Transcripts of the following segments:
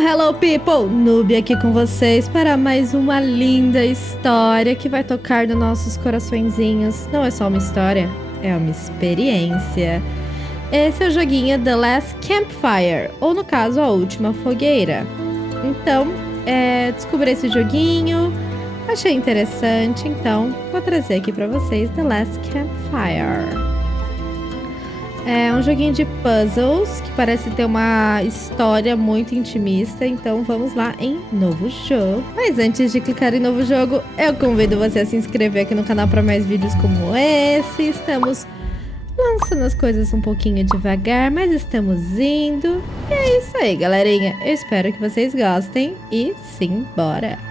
Hello people! Noob aqui com vocês para mais uma linda história que vai tocar nos nossos coraçõezinhos. Não é só uma história, é uma experiência. Esse é o joguinho The Last Campfire, ou no caso, a última fogueira. Então, descobri esse joguinho, achei interessante, então vou trazer aqui para vocês The Last Campfire. É um joguinho de puzzles que parece ter uma história muito intimista, então vamos lá em novo jogo. Mas antes de clicar em novo jogo, eu convido você a se inscrever aqui no canal para mais vídeos como esse. Estamos lançando as coisas um pouquinho devagar, mas estamos indo. E é isso aí, galerinha. Eu espero que vocês gostem e simbora!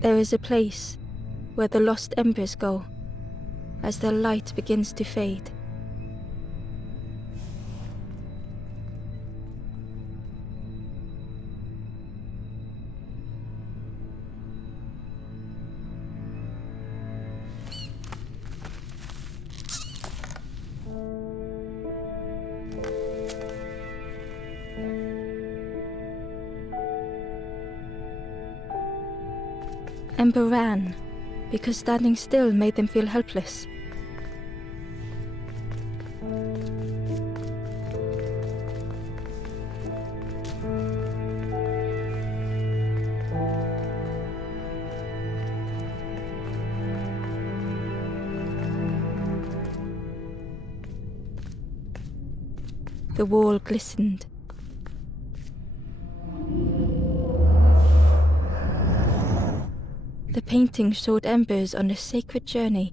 There is a place where the lost embers go as their light begins to fade. Ember ran because standing still made them feel helpless. The wall glistened. The painting showed embers on a sacred journey.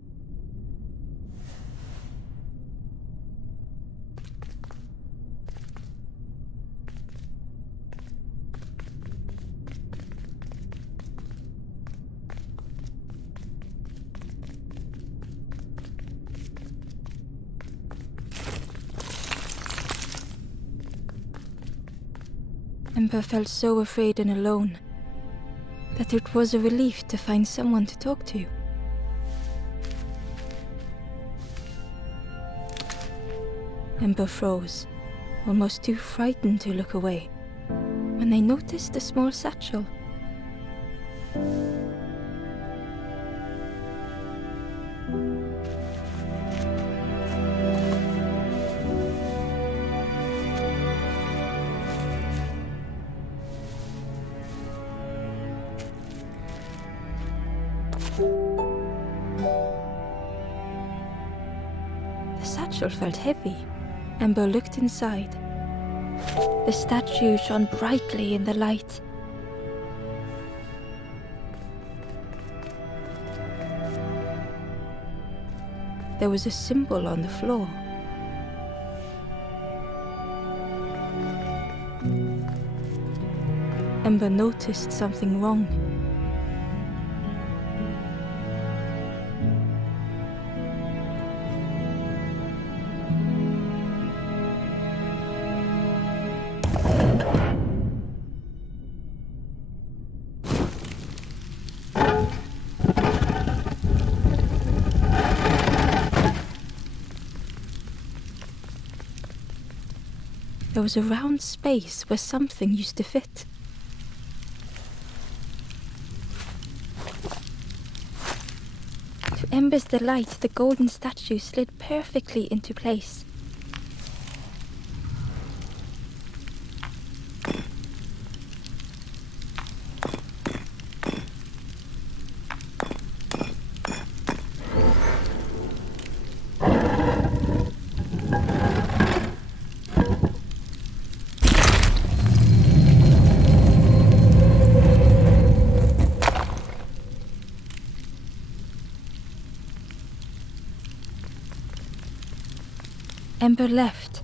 Ember felt so afraid and alone that it was a relief to find someone to talk to. Ember froze, almost too frightened to look away, when they noticed a small satchel. The satchel felt heavy. Ember looked inside. The statue shone brightly in the light. There was a symbol on the floor. Ember noticed something wrong. There was a round space where something used to fit. To Ember's delight, the golden statue slid perfectly into place. Ember left,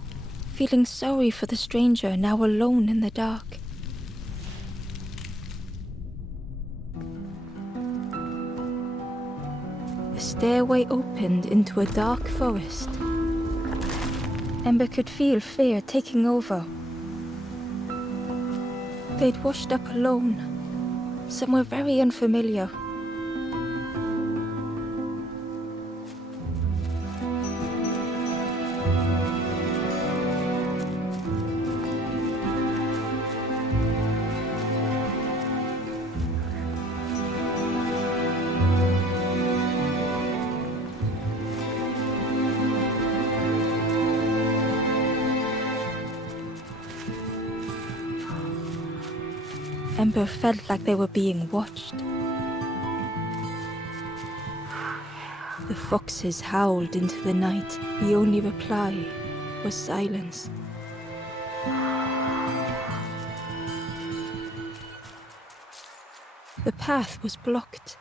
feeling sorry for the stranger now alone in the dark. The stairway opened into a dark forest. Ember could feel fear taking over. They'd washed up alone, somewhere very unfamiliar. Ember felt like they were being watched. The foxes howled into the night. The only reply was silence. The path was blocked.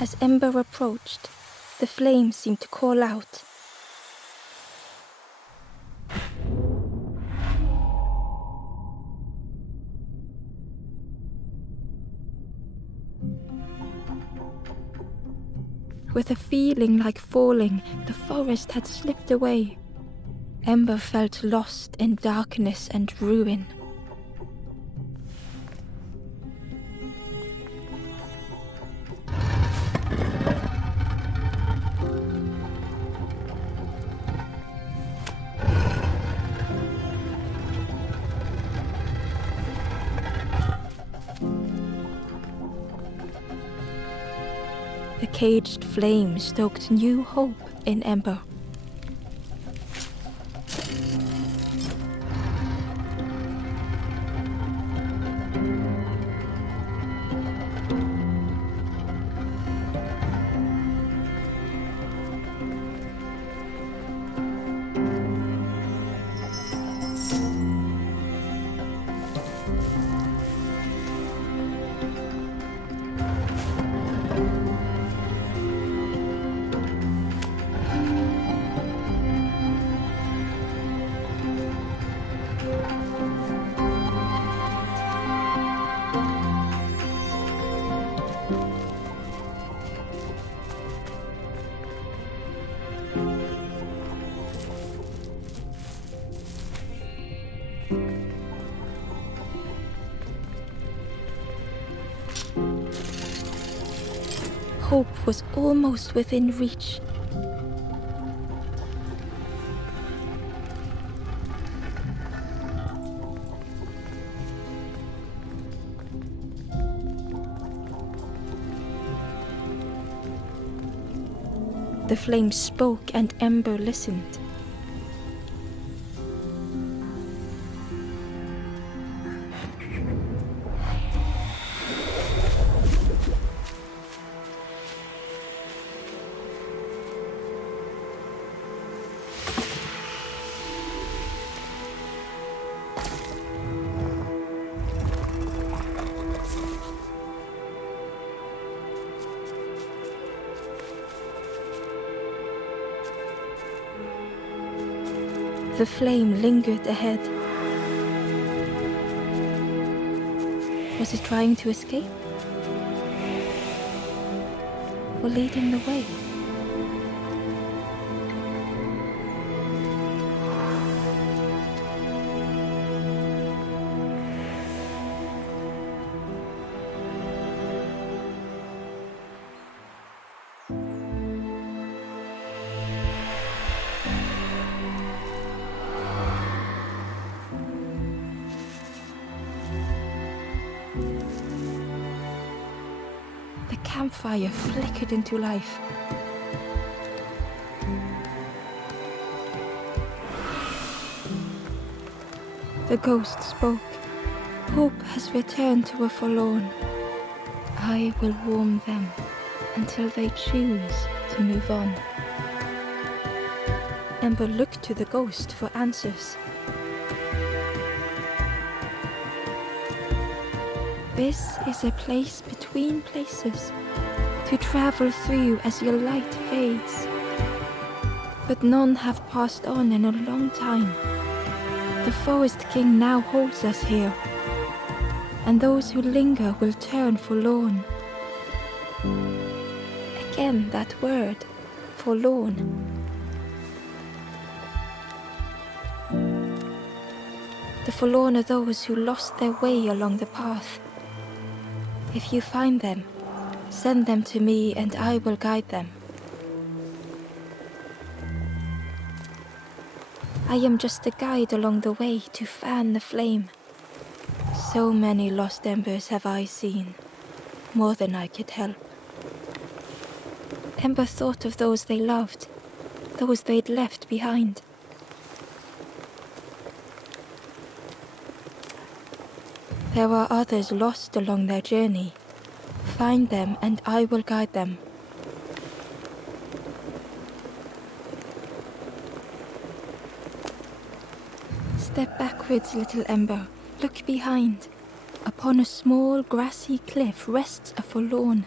As Ember approached, the flames seemed to call out. With a feeling like falling, the forest had slipped away. Ember felt lost in darkness and ruin. The caged flame stoked new hope in Ember. was almost within reach. The flame spoke and Ember listened. The flame lingered ahead. Was it trying to escape? Or leading the way? The campfire flickered into life. The ghost spoke. Hope has returned to a forlorn. I will warm them until they choose to move on. Ember looked to the ghost for answers. This is a place between places to travel through as your light fades. But none have passed on in a long time. The Forest King now holds us here, and those who linger will turn forlorn. Again that word, forlorn. The forlorn are those who lost their way along the path. If you find them, send them to me and I will guide them. I am just a guide along the way to fan the flame. So many lost embers have I seen, more than I could help. Ember thought of those they loved, those they'd left behind. There are others lost along their journey. Find them and I will guide them. Step backwards, little Ember. Look behind. Upon a small grassy cliff rests a forlorn.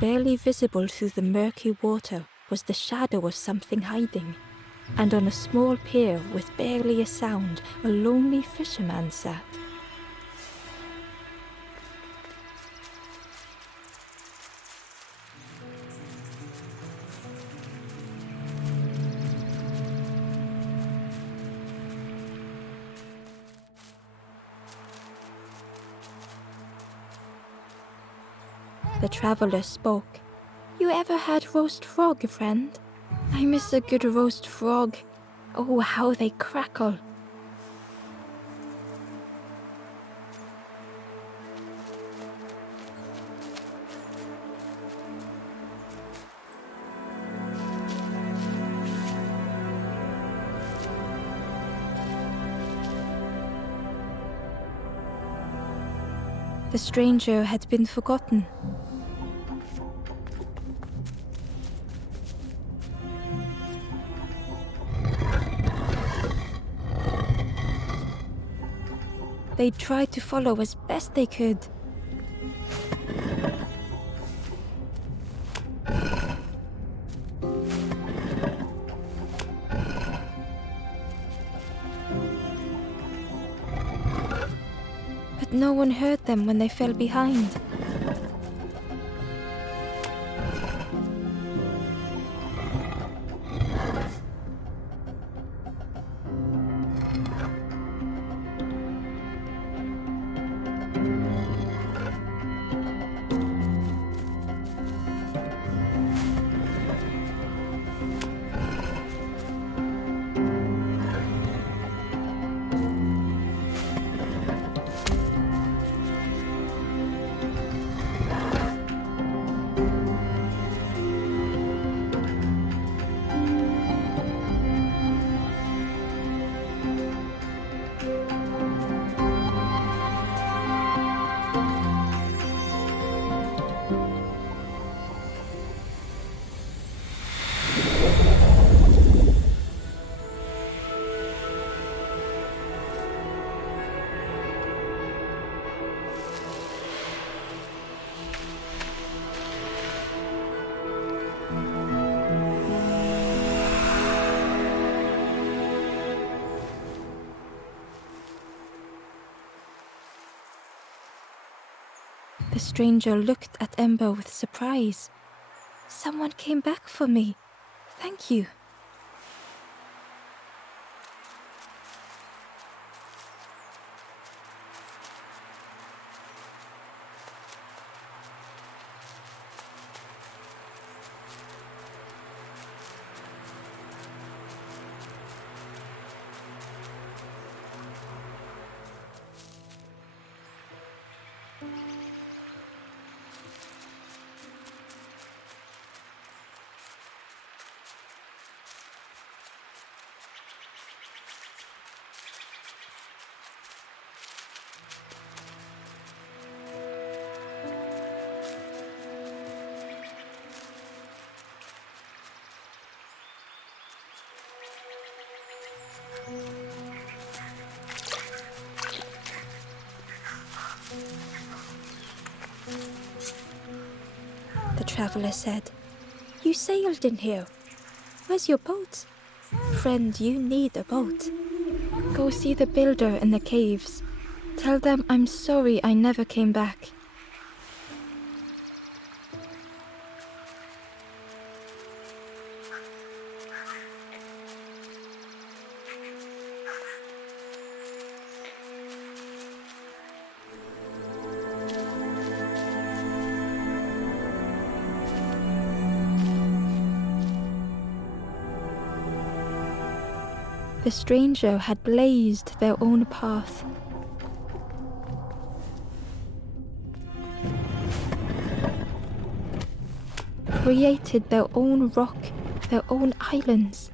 Barely visible through the murky water was the shadow of something hiding. and on a small pier with barely a sound, a lonely fisherman sat. The traveller spoke. "You ever had roast frog, friend? I miss a good roast frog. Oh, how they crackle." The stranger had been forgotten. They tried to follow as best they could. But no one heard them when they fell behind. The stranger looked at Ember with surprise. "Someone came back for me. Thank you." The traveller said, "You sailed in here. Where's your boat? Friend, you need a boat. Go see the builder in the caves. Tell them I'm sorry I never came back." The stranger had blazed their own path. Created their own rock, their own islands.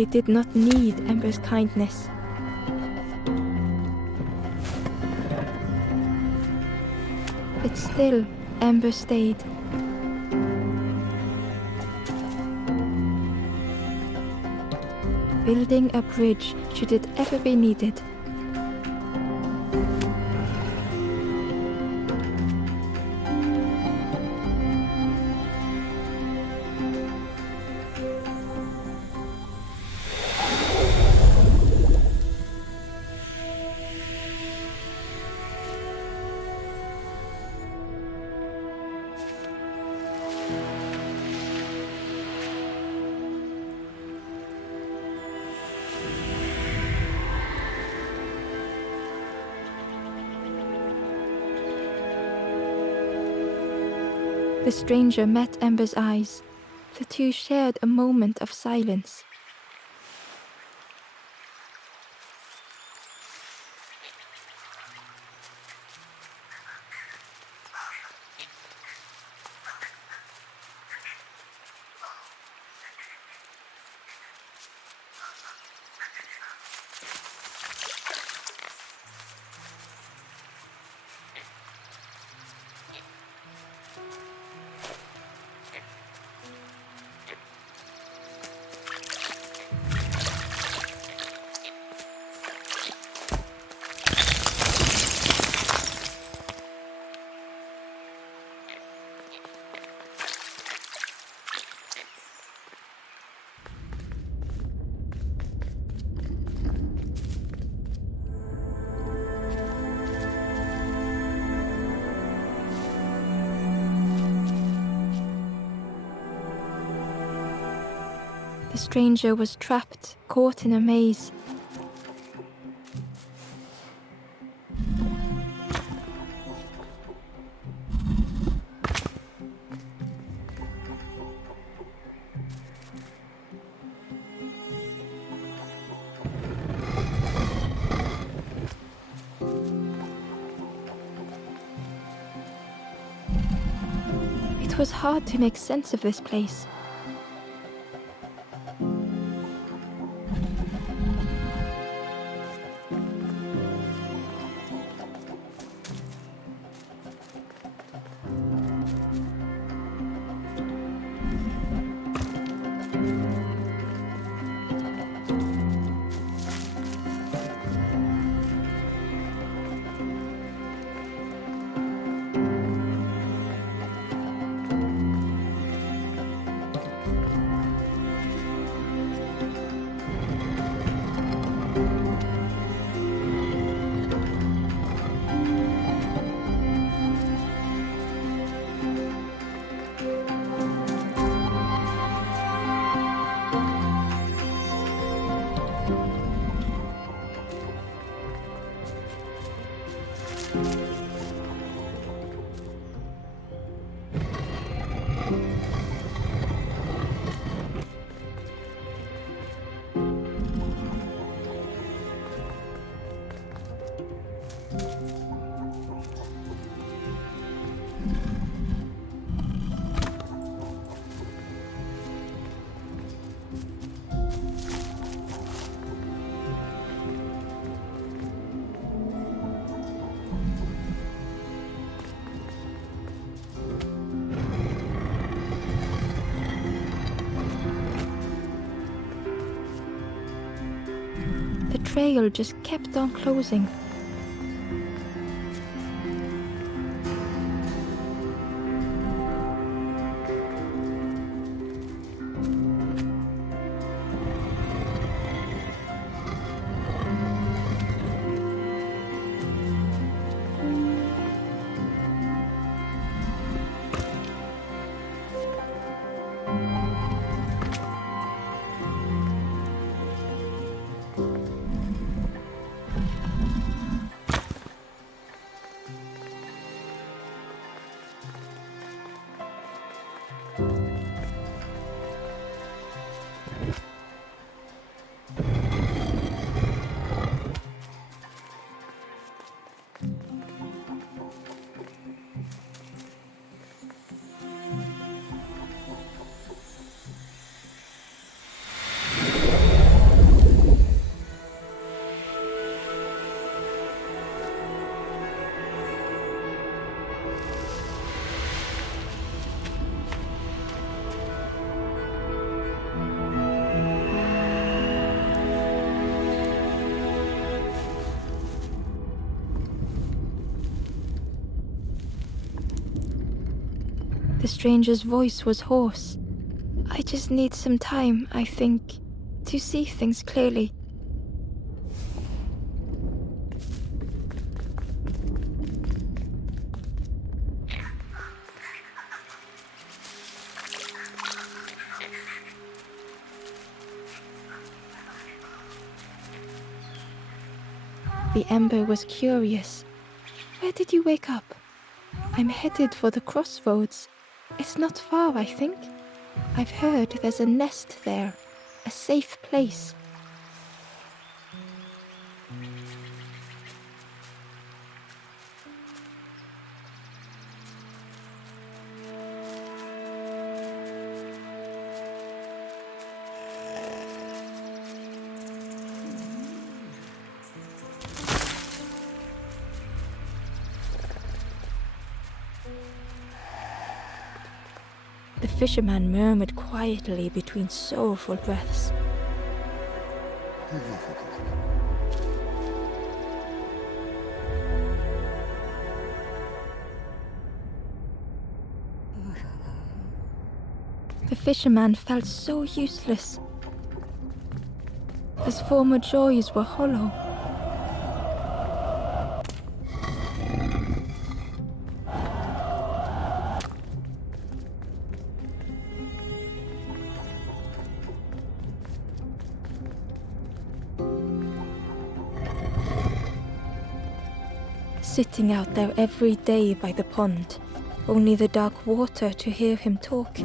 They did not need Amber's kindness. But still, Amber stayed. Building a bridge should it ever be needed. The stranger met Amber's eyes. The two shared a moment of silence. The stranger was trapped, caught in a maze. It was hard to make sense of this place. The trail just kept on closing. The stranger's voice was hoarse. I just need some time, I think, to see things clearly. The ember was curious. Where did you wake up? I'm headed for the crossroads. It's not far, I think. I've heard there's a nest there, a safe place. The fisherman murmured quietly between sorrowful breaths. The fisherman felt so useless. His former joys were hollow. Sitting out there every day by the pond, only the dark water to hear him talk.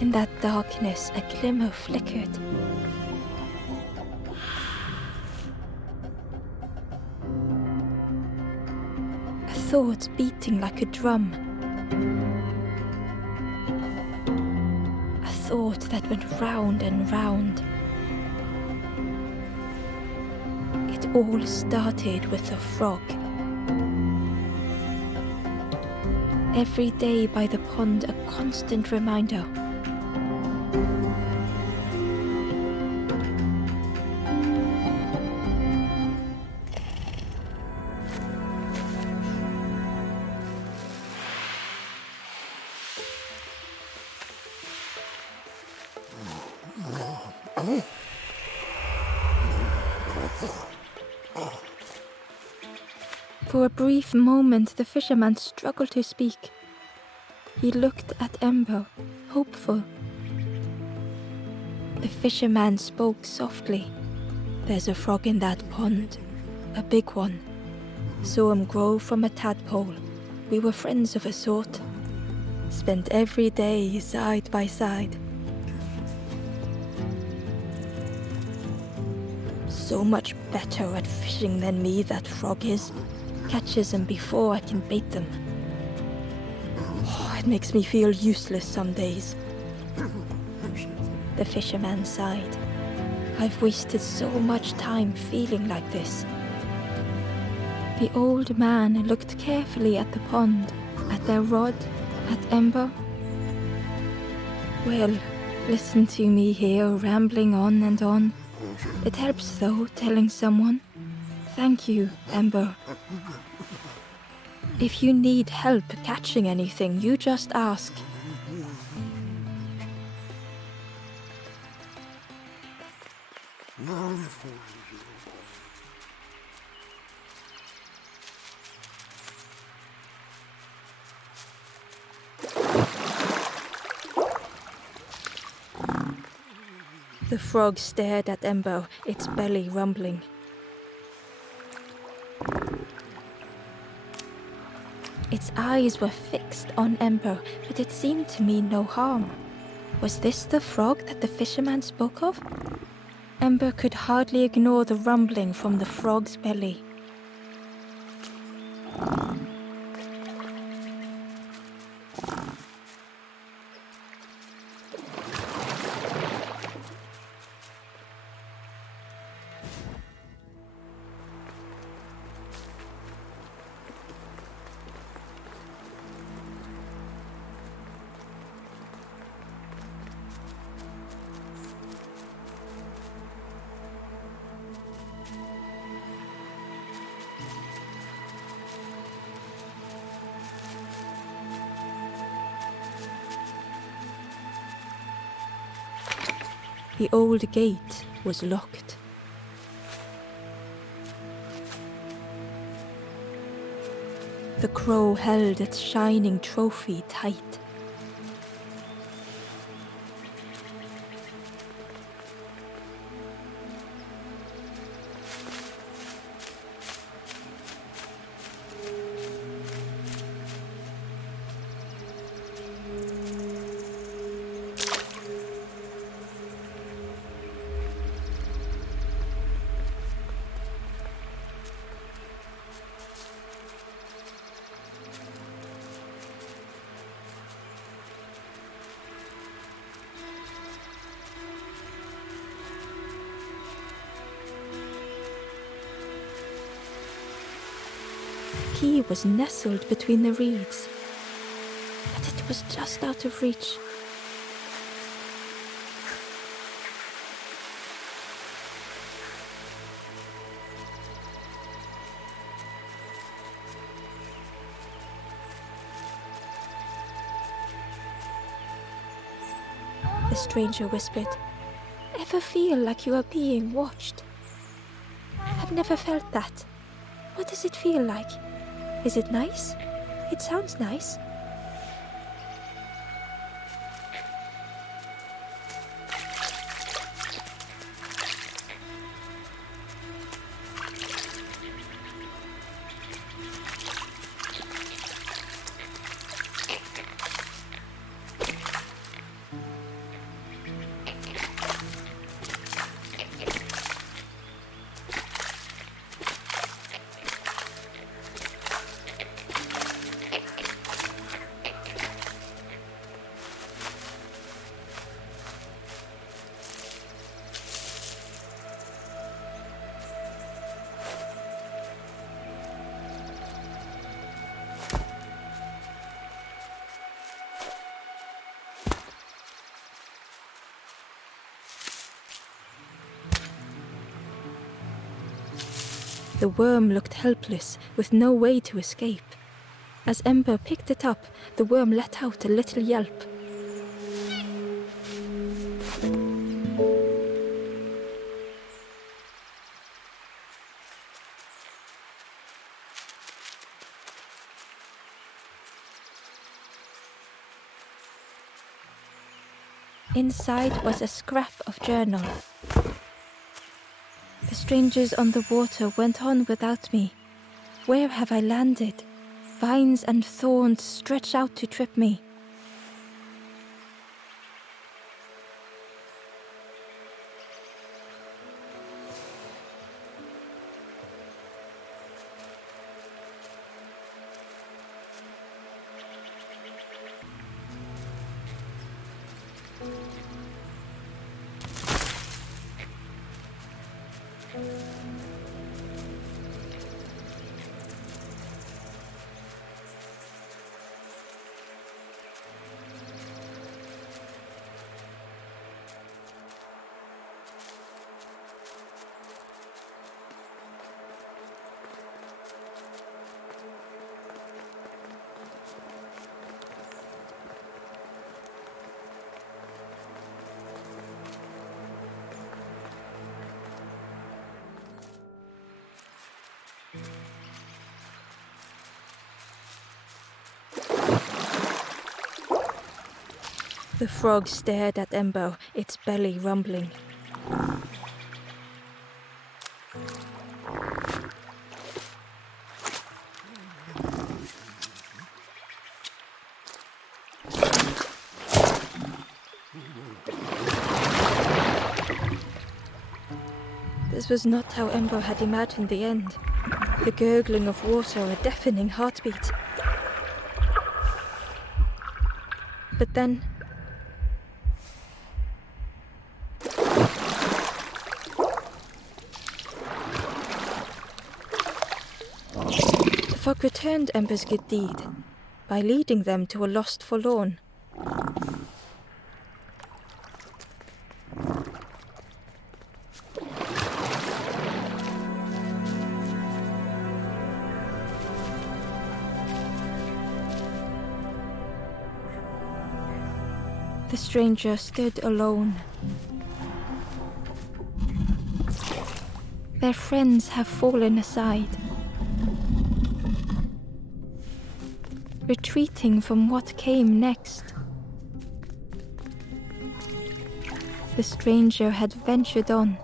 In that darkness, a glimmer flickered. A thought beating like a drum. A thought that went round and round. It all started with a frog. Every day by the pond, a constant reminder. For a brief moment, the fisherman struggled to speak. He looked at Ember, hopeful. The fisherman spoke softly. There's a frog in that pond, a big one. Saw him grow from a tadpole. We were friends of a sort. Spent every day side by side. So much better at fishing than me, that frog is. Catches them before I can bait them. Oh, it makes me feel useless some days. The fisherman sighed. I've wasted so much time feeling like this. The old man looked carefully at the pond, at their rod, at Ember. Well, listen to me here rambling on and on. It helps though, telling someone. Thank you, Ember. If you need help catching anything, you just ask. The frog stared at Ember, its belly rumbling. Its eyes were fixed on Ember, but it seemed to mean no harm. Was this the frog that the fisherman spoke of? Ember could hardly ignore the rumbling from the frog's belly. The old gate was locked. The crow held its shining trophy tight. The key was nestled between the reeds, but it was just out of reach. The stranger whispered, "Ever feel like you are being watched?" "I've never felt that. What does it feel like? Is it nice? It sounds nice." The worm looked helpless, with no way to escape. As Ember picked it up, the worm let out a little yelp. Inside was a scrap of journal. The strangers on the water went on without me. Where have I landed? Vines and thorns stretch out to trip me. The frog stared at Ember, its belly rumbling. This was not how Ember had imagined the end. The gurgling of water, a deafening heartbeat. But then... the fog returned Ember's good deed by leading them to a lost forlorn. The stranger stood alone. Their friends have fallen aside, retreating from what came next. The stranger had ventured on.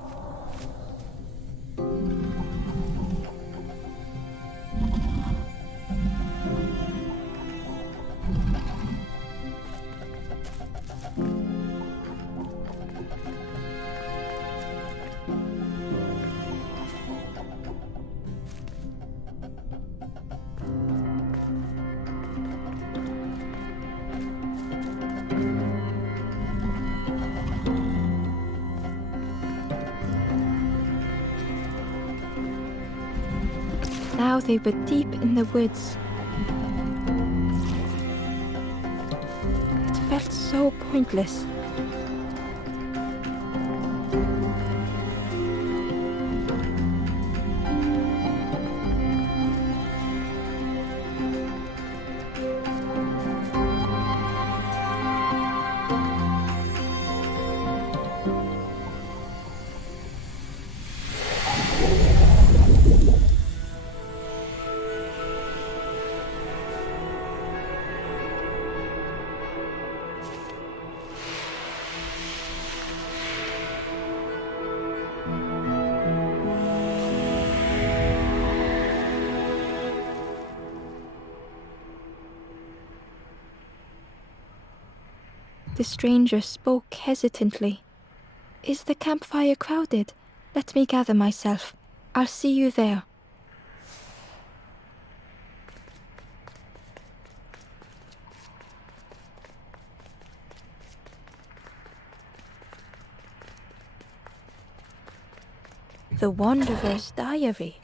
Now they were deep in the woods. It felt so pointless. The stranger spoke hesitantly. "Is the campfire crowded? Let me gather myself. I'll see you there." The Wanderer's Diary.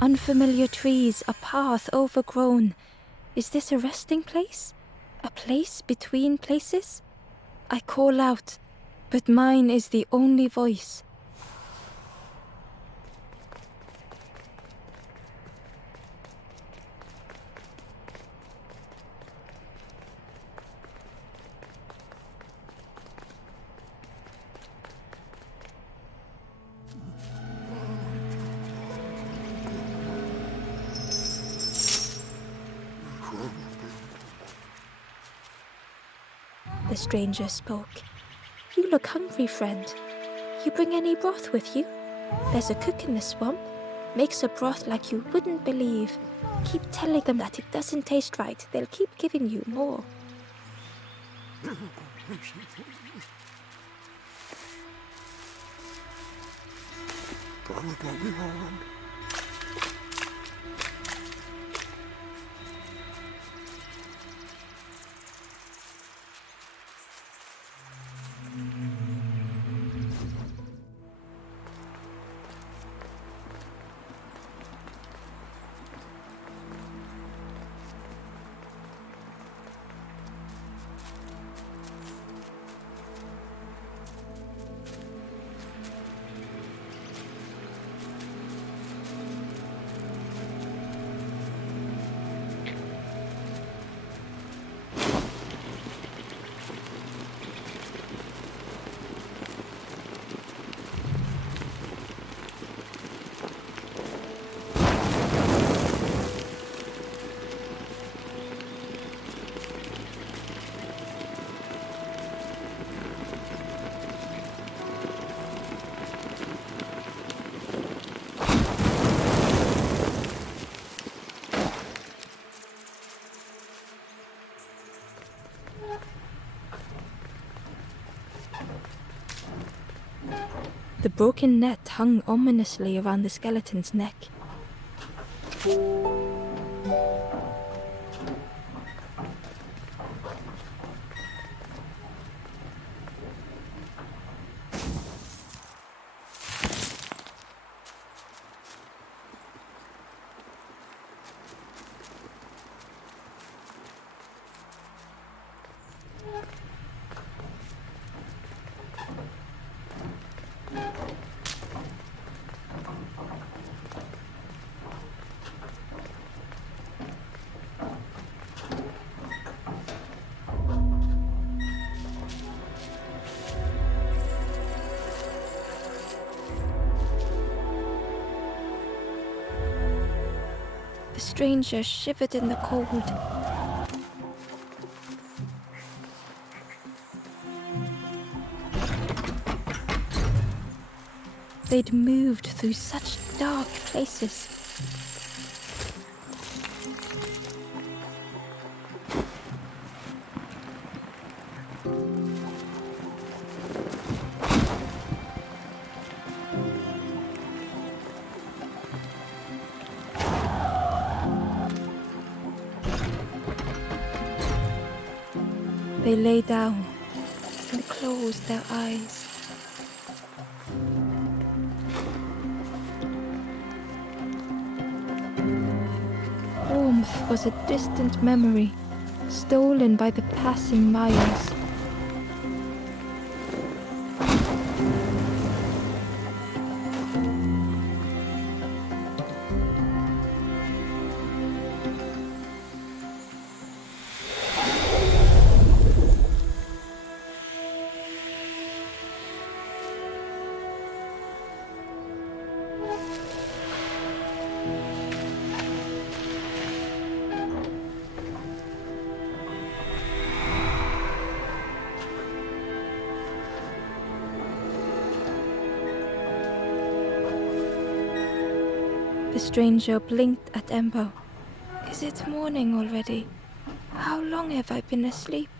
Unfamiliar trees, a path overgrown. Is this a resting place? A place between places? I call out, but mine is the only voice. The stranger spoke. "You look hungry, friend. You bring any broth with you? There's a cook in the swamp. Makes a broth like you wouldn't believe. Keep telling them that it doesn't taste right. They'll keep giving you more." The broken net hung ominously around the skeleton's neck. The stranger shivered in the cold. They'd moved through such dark places. They lay down and closed their eyes. Warmth was a distant memory, stolen by the passing miles. The stranger blinked at Ember. Is it morning already? How long have I been asleep?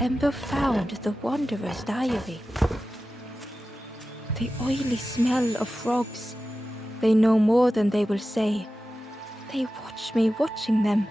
Ember found the Wanderer's diary. The oily smell of frogs. They know more than they will say. They watch me watching them.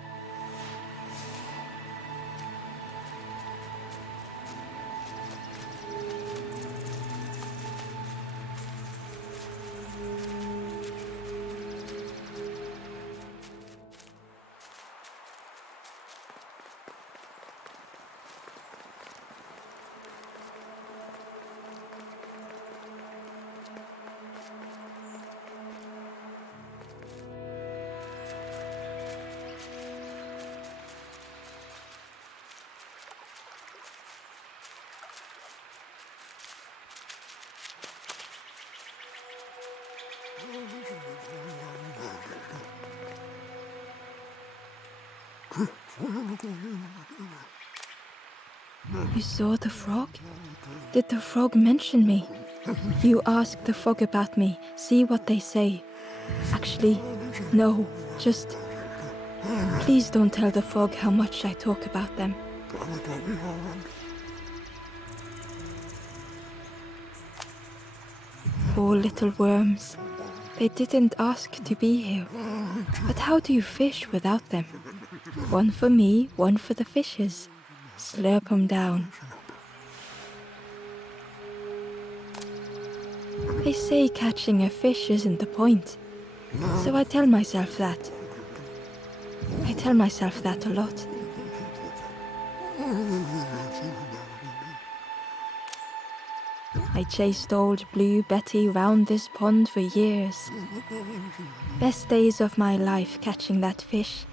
You saw the frog? Did the frog mention me? You ask the frog about me, see what they say. Actually, no, just... Please don't tell the frog how much I talk about them. Poor little worms. They didn't ask to be here. But how do you fish without them? One for me, one for the fishes. Slurp 'em down. They say catching a fish isn't the point. So I tell myself that. I tell myself that a lot. I chased old Blue Betty round this pond for years. Best days of my life catching that fish.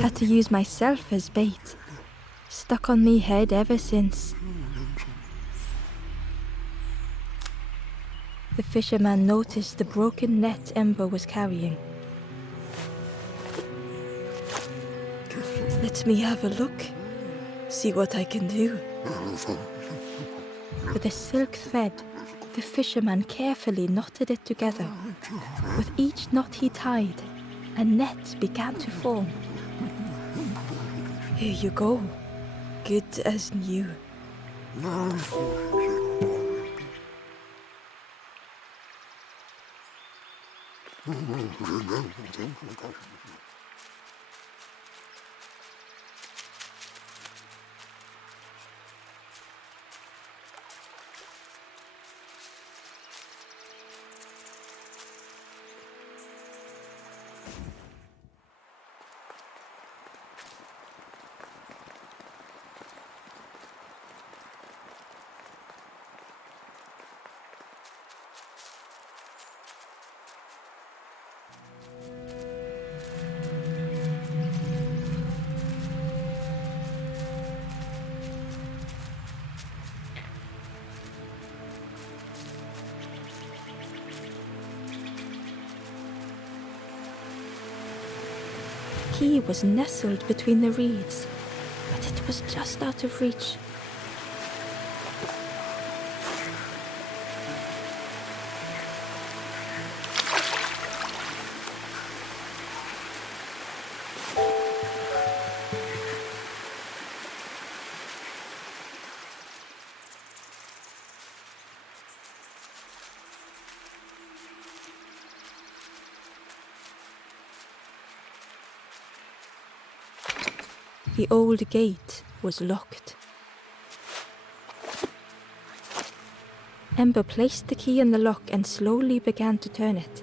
Had to use myself as bait. Stuck on me head ever since. The fisherman noticed the broken net Ember was carrying. Let me have a look. See what I can do. With a silk thread, the fisherman carefully knotted it together. With each knot he tied, a net began to form. Here you go. Good as new. key was nestled between the reeds, but it was just out of reach. The old gate was locked. Ember placed the key in the lock and slowly began to turn it.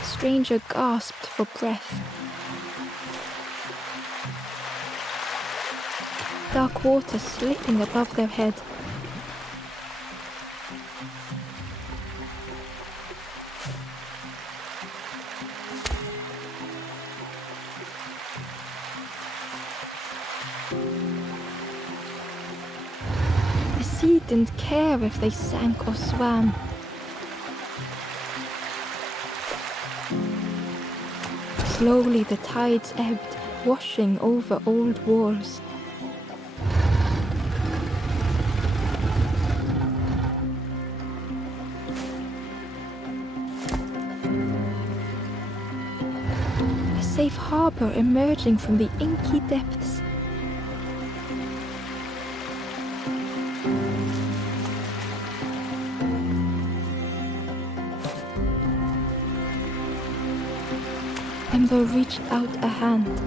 The stranger gasped for breath. Dark water slipping above their head. The sea didn't care if they sank or swam. Slowly the tides ebbed, washing over old walls. A safe harbor emerging from the inky depths. Ember reached out a hand.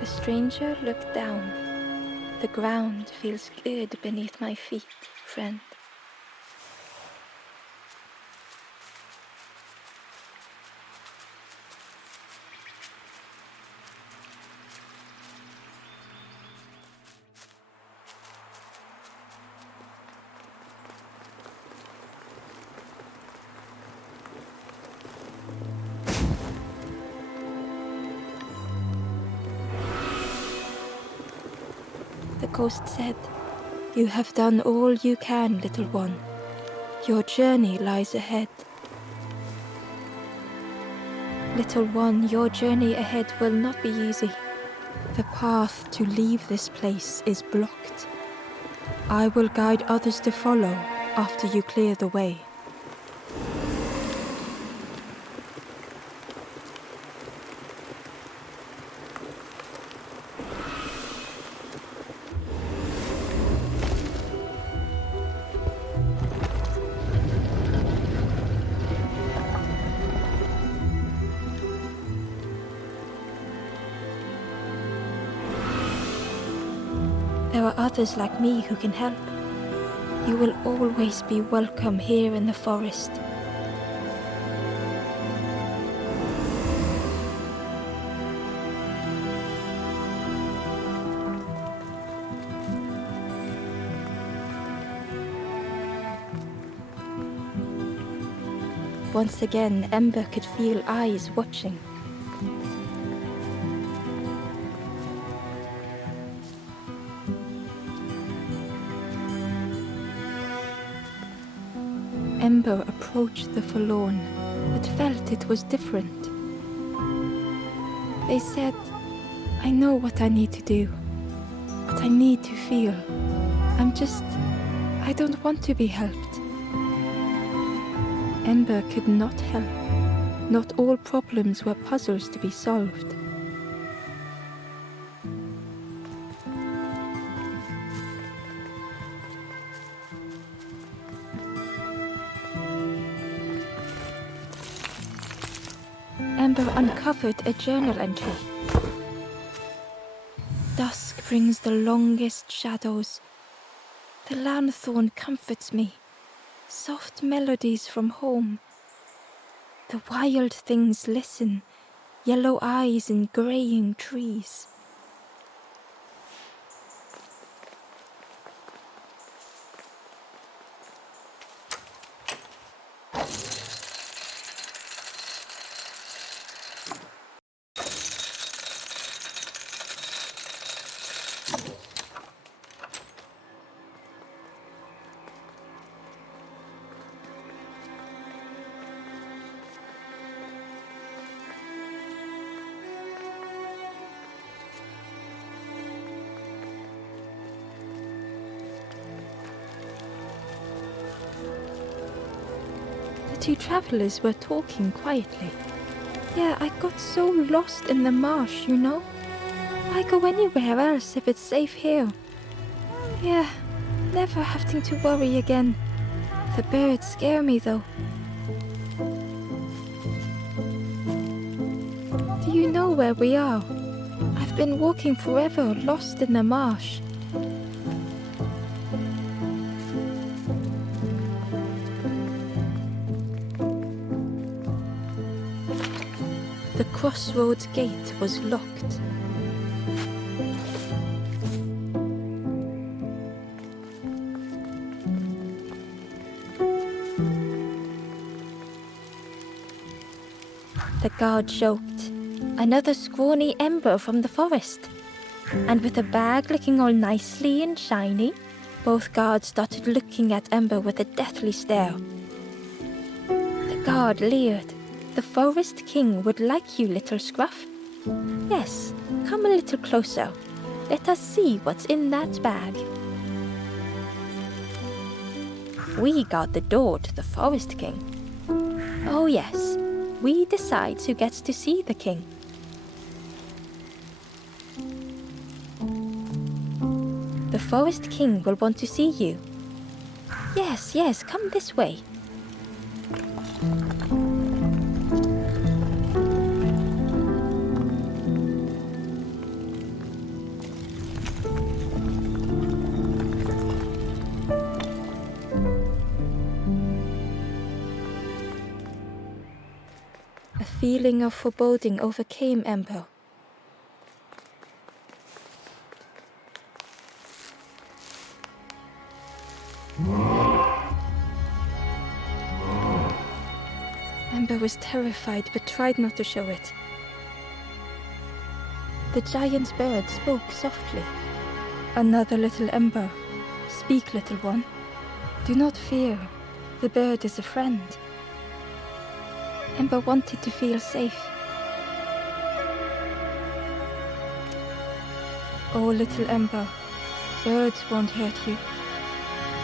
The stranger looked down. The ground feels good beneath my feet, friend. The ghost said, "You have done all you can, little one. Your journey lies ahead." Little one, your journey ahead will not be easy. The path to leave this place is blocked. I will guide others to follow after you clear the way. There are others like me who can help. You will always be welcome here in the forest. Once again, Ember could feel eyes watching. Ember approached the forlorn, but felt it was different. They said, "I know what I need to do, what I need to feel. I don't want to be helped." Ember could not help. Not all problems were puzzles to be solved. Ember uncovered a journal entry. Dusk brings the longest shadows. The lanthorn comforts me. Soft melodies from home. The wild things listen, yellow eyes in greying trees. The two travelers were talking quietly. Yeah, I got so lost in the marsh, you know. Why go anywhere else if it's safe here? Yeah, never having to worry again. The birds scare me though. Do you know where we are? I've been walking forever, lost in the marsh. The crossroads gate was locked. The guard joked. Another scrawny Ember from the forest. And with the bag looking all nicely and shiny, both guards started looking at Ember with a deathly stare. The guard leered. The forest king would like you, little scruff. Yes, come a little closer. Let us see what's in that bag. We guard the door to the forest king. Oh yes, we decide who gets to see the king. The forest king will want to see you. Yes, yes, come this way. A feeling of foreboding overcame Ember. Ember was terrified but tried not to show it. The giant bird spoke softly. Another little Ember. Speak, little one. Do not fear. The bird is a friend. Ember wanted to feel safe. Oh, little Ember, birds won't hurt you.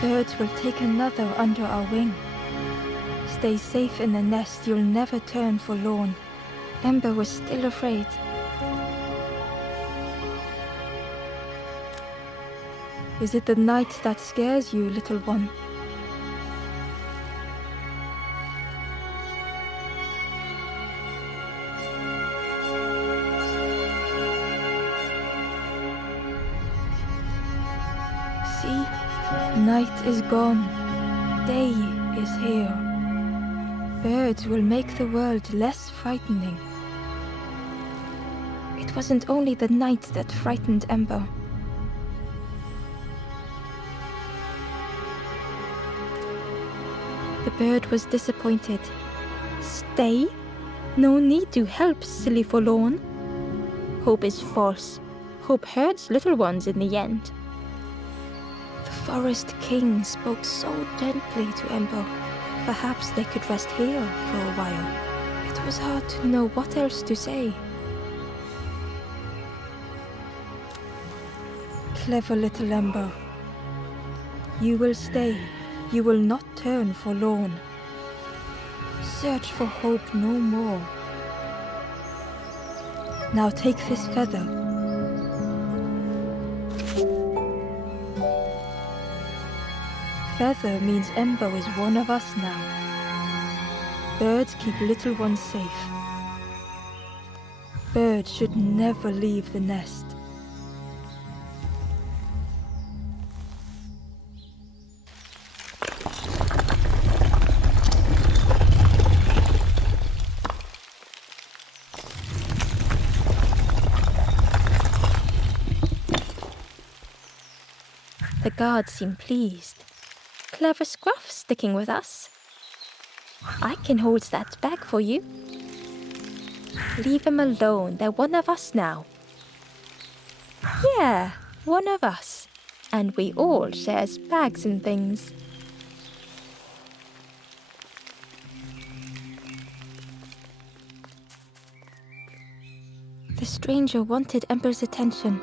Birds will take another under our wing. Stay safe in the nest, you'll never turn forlorn. Ember was still afraid. Is it the night that scares you, little one? See, night is gone, day is here. Birds will make the world less frightening. It wasn't only the night that frightened Ember. The bird was disappointed. Stay? No need to help, silly forlorn. Hope is false. Hope hurts little ones in the end. The forest king spoke so gently to Ember. Perhaps they could rest here for a while. It was hard to know what else to say. Clever little Ember. You will stay. You will not turn forlorn. Search for hope no more. Now take this feather. Feather means Ember is one of us now. Birds keep little ones safe. Birds should never leave the nest. The guards seem pleased. Clever Scruff sticking with us. I can hold that bag for you. Leave them alone, they're one of us now. Yeah, one of us. And we all shares bags and things. The stranger wanted Ember's attention,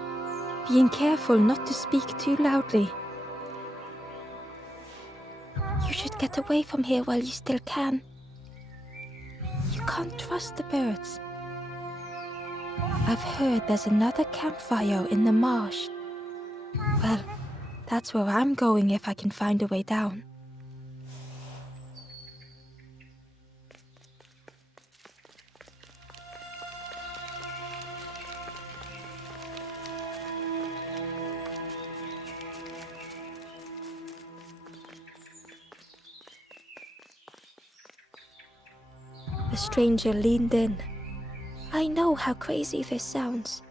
being careful not to speak too loudly. You should get away from here while you still can. You can't trust the birds. I've heard there's another campfire in the marsh. Well, that's where I'm going if I can find a way down. The stranger leaned in. I know how crazy this sounds.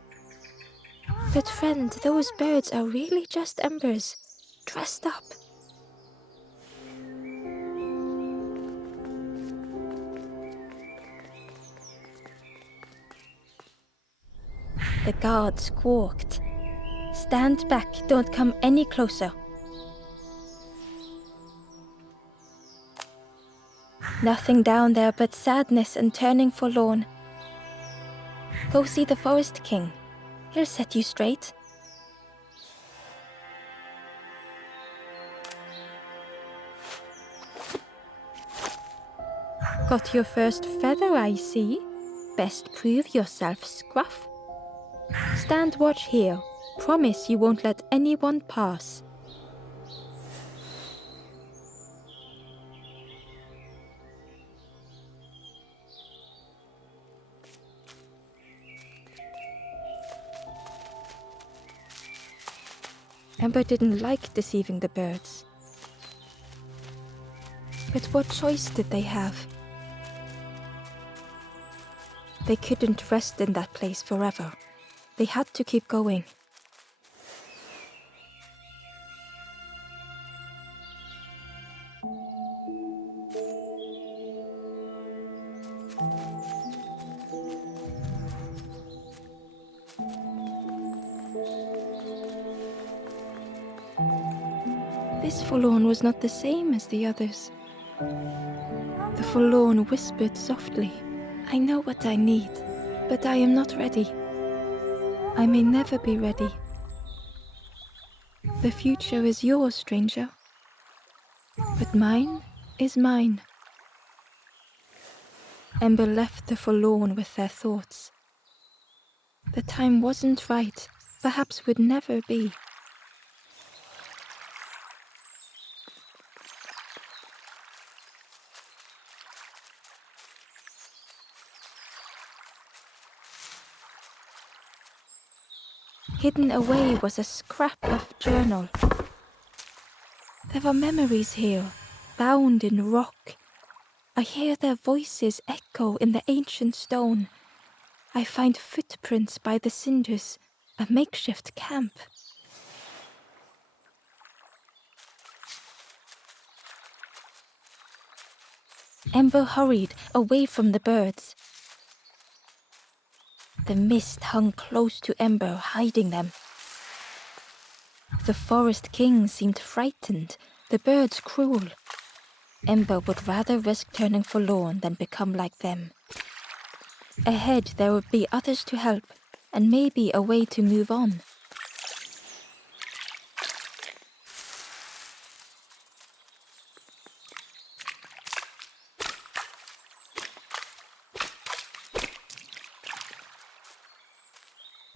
But friend, those birds are really just embers, dressed up. The guard squawked. Stand back, don't come any closer. Nothing down there but sadness and turning forlorn. Go see the Forest King. He'll set you straight. Got your first feather, I see. Best prove yourself, Scruff. Stand watch here. Promise you won't let anyone pass. Ember didn't like deceiving the birds. But what choice did they have? They couldn't rest in that place forever. They had to keep going. This forlorn was not the same as the others. The forlorn whispered softly, I know what I need, but I am not ready. I may never be ready. The future is yours, stranger. But mine is mine. Ember left the forlorn with their thoughts. The time wasn't right, perhaps would never be. Hidden away was a scrap of journal. There were memories here, bound in rock. I hear their voices echo in the ancient stone. I find footprints by the cinders, a makeshift camp. Ember hurried away from the birds. The mist hung close to Ember, hiding them. The Forest King seemed frightened, the birds cruel. Ember would rather risk turning forlorn than become like them. Ahead there would be others to help, and maybe a way to move on.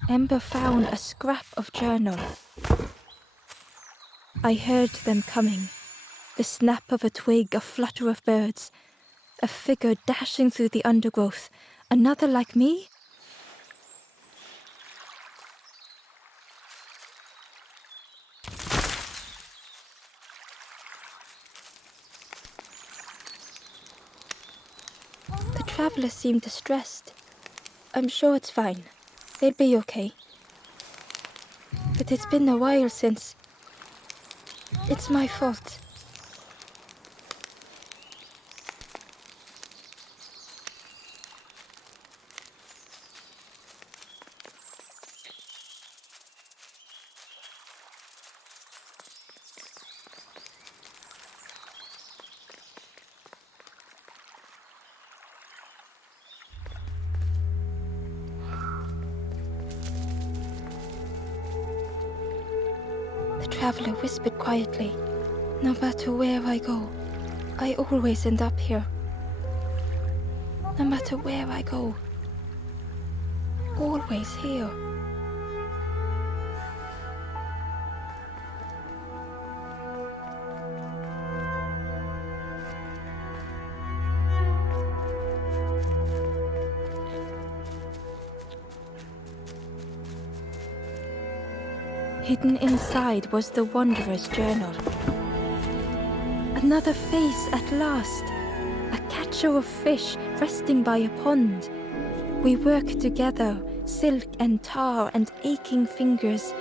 Ember found a scrap of journal. I heard them coming. The snap of a twig, a flutter of birds. A figure dashing through the undergrowth. Another like me? traveler seemed distressed. I'm sure it's fine. They'll be okay. But it's been a while since... It's my fault. The traveler whispered quietly, "No matter where I go, I always end up here. No matter where I go, always here." Hidden inside was the wanderer's journal. Another face at last. A catcher of fish resting by a pond. We work together, silk and tar and aching fingers.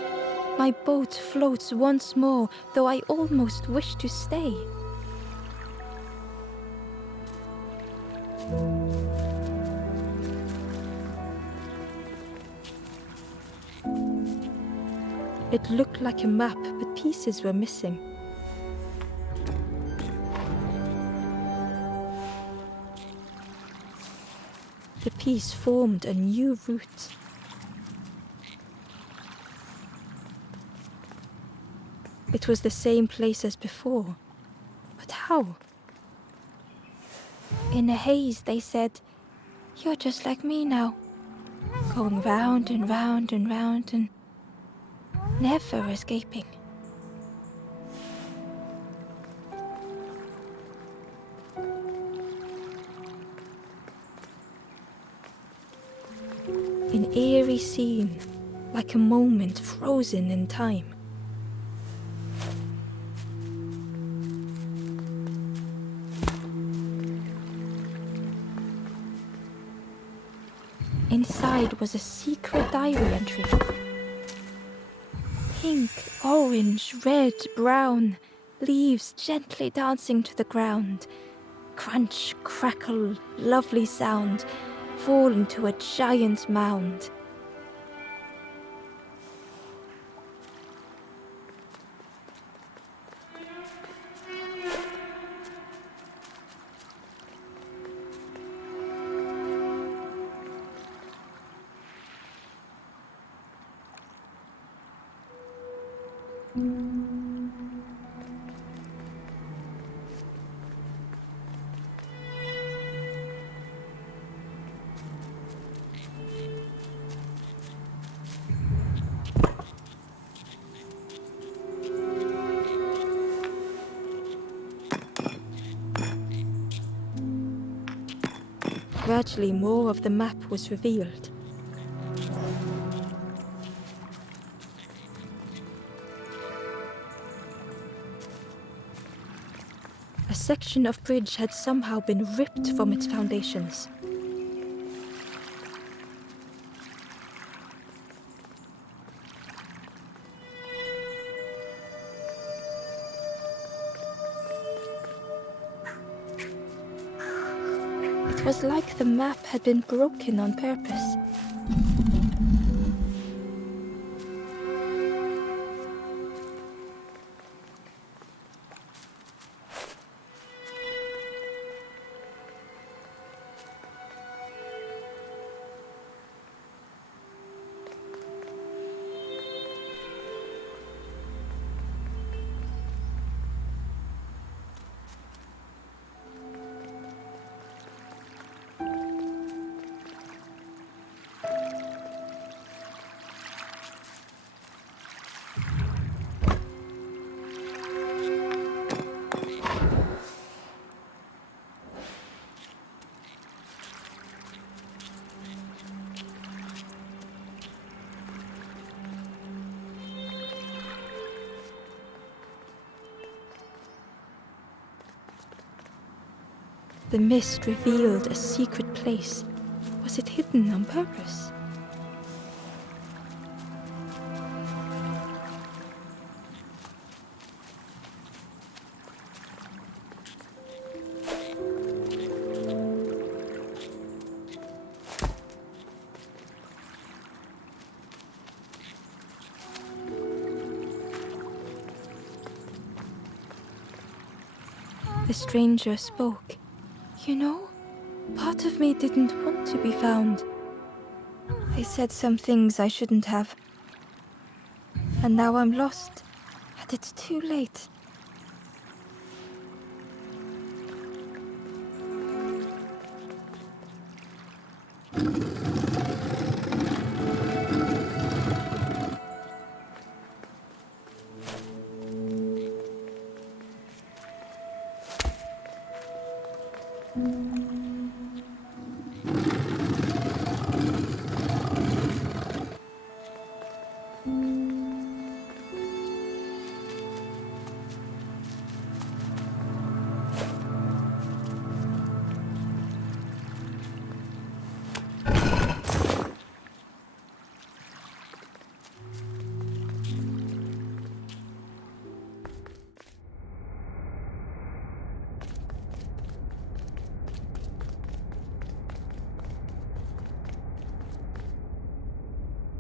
My boat floats once more, though I almost wish to stay. It looked like a map, but pieces were missing. The piece formed a new route. It was the same place as before, but how? In a haze, they said, "You're just like me now, going round and round and round and never escaping." An eerie scene, like a moment frozen in time. Inside was a secret diary entry. Pink, orange, red, brown, leaves gently dancing to the ground. Crunch, crackle, lovely sound, fall into a giant mound. Gradually, more of the map was revealed. A section of bridge had somehow been ripped from its foundations. It was like the map had been broken on purpose. The mist revealed a secret place. Was it hidden on purpose? The stranger spoke. You know, part of me didn't want to be found. I said some things I shouldn't have. And now I'm lost, and it's too late.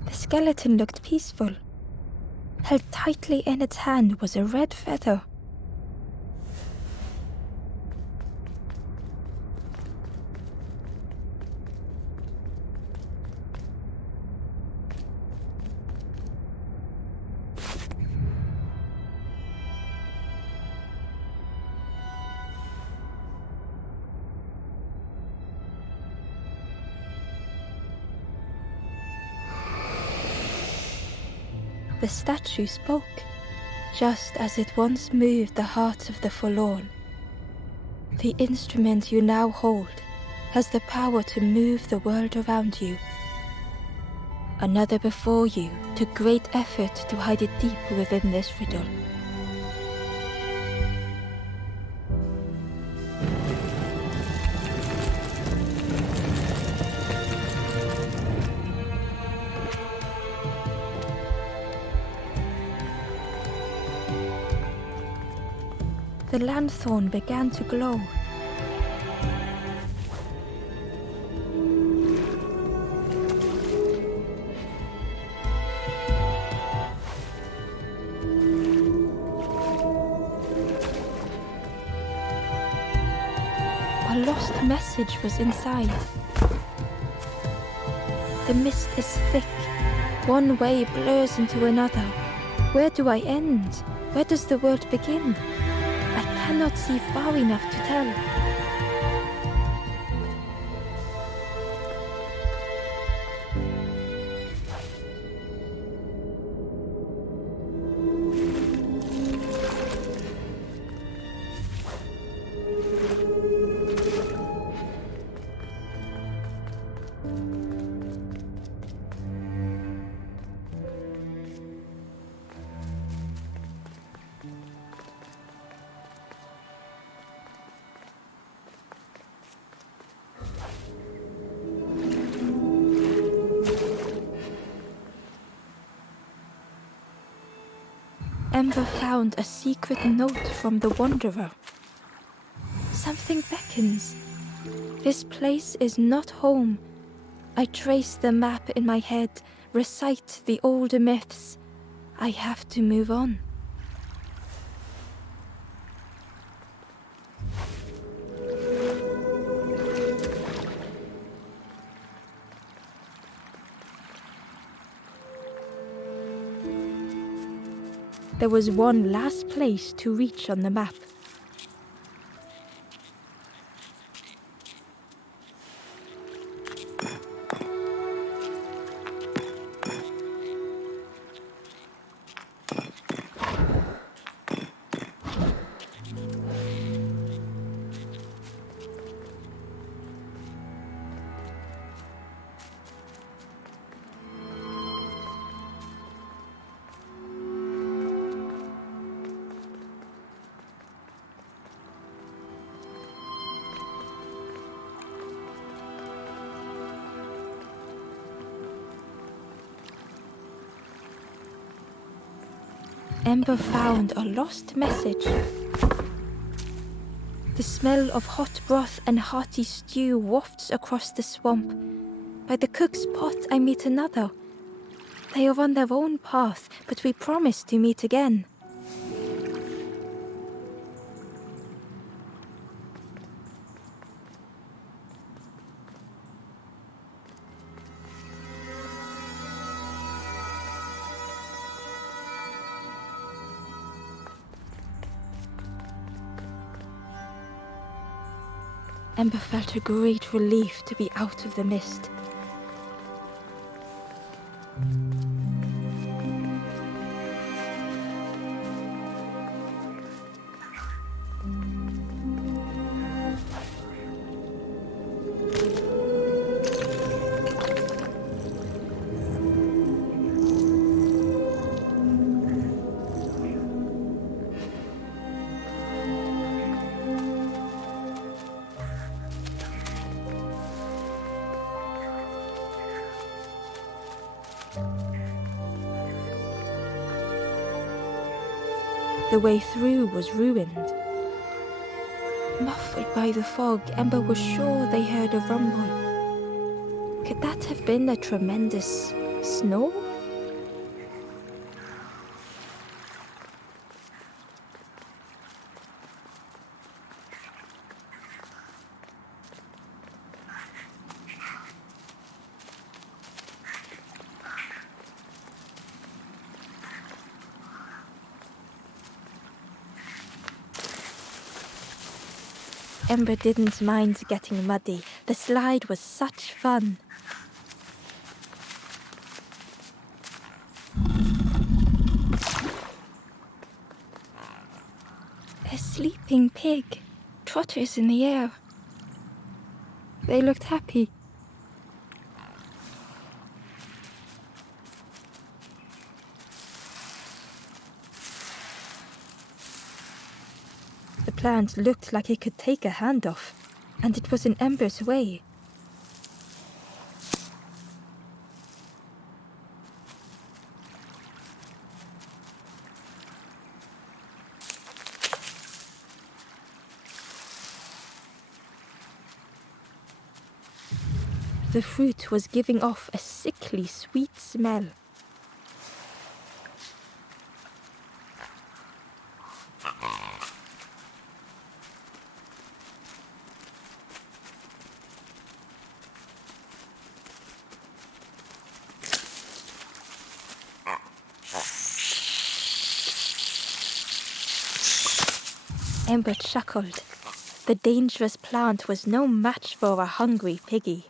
The skeleton looked peaceful. Held tightly in its hand was a red feather. The statue spoke, just as it once moved the hearts of the forlorn. The instrument you now hold has the power to move the world around you. Another before you took great effort to hide it deep within this riddle. The lanthorn began to glow. A lost message was inside. The mist is thick. One way blurs into another. Where do I end? Where does the world begin? I cannot see far enough to tell. Ember found a secret note from the Wanderer. Something beckons. This place is not home. I trace the map in my head, recite the older myths. I have to move on. There was one last place to reach on the map. Ember found a lost message. The smell of hot broth and hearty stew wafts across the swamp. By the cook's pot I meet another. They are on their own path, but we promise to meet again. Ember felt a great relief to be out of the mist. The way through was ruined. Muffled by the fog, Ember was sure they heard a rumble. Could that have been a tremendous snore? Ember didn't mind getting muddy. The slide was such fun. A sleeping pig, trotters in the air. They looked happy. The plant looked like it could take a hand off, and it was in Ember's way. The fruit was giving off a sickly sweet smell. Ember chuckled. The dangerous plant was no match for a hungry piggy.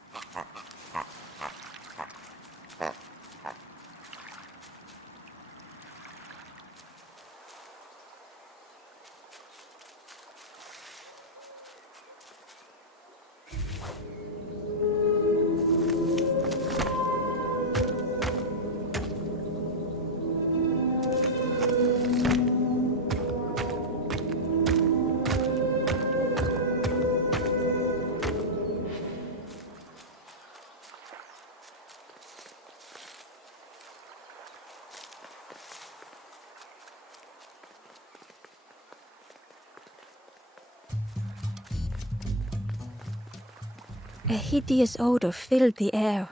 A hideous odor filled the air.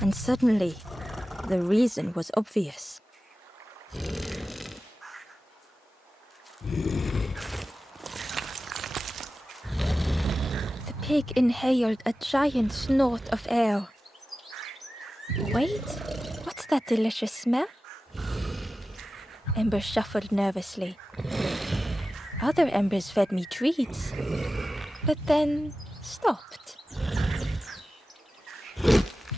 And suddenly, the reason was obvious. The pig inhaled a giant snort of air. Wait, what's that delicious smell? Ember shuffled nervously. Other embers fed me treats, but then stopped.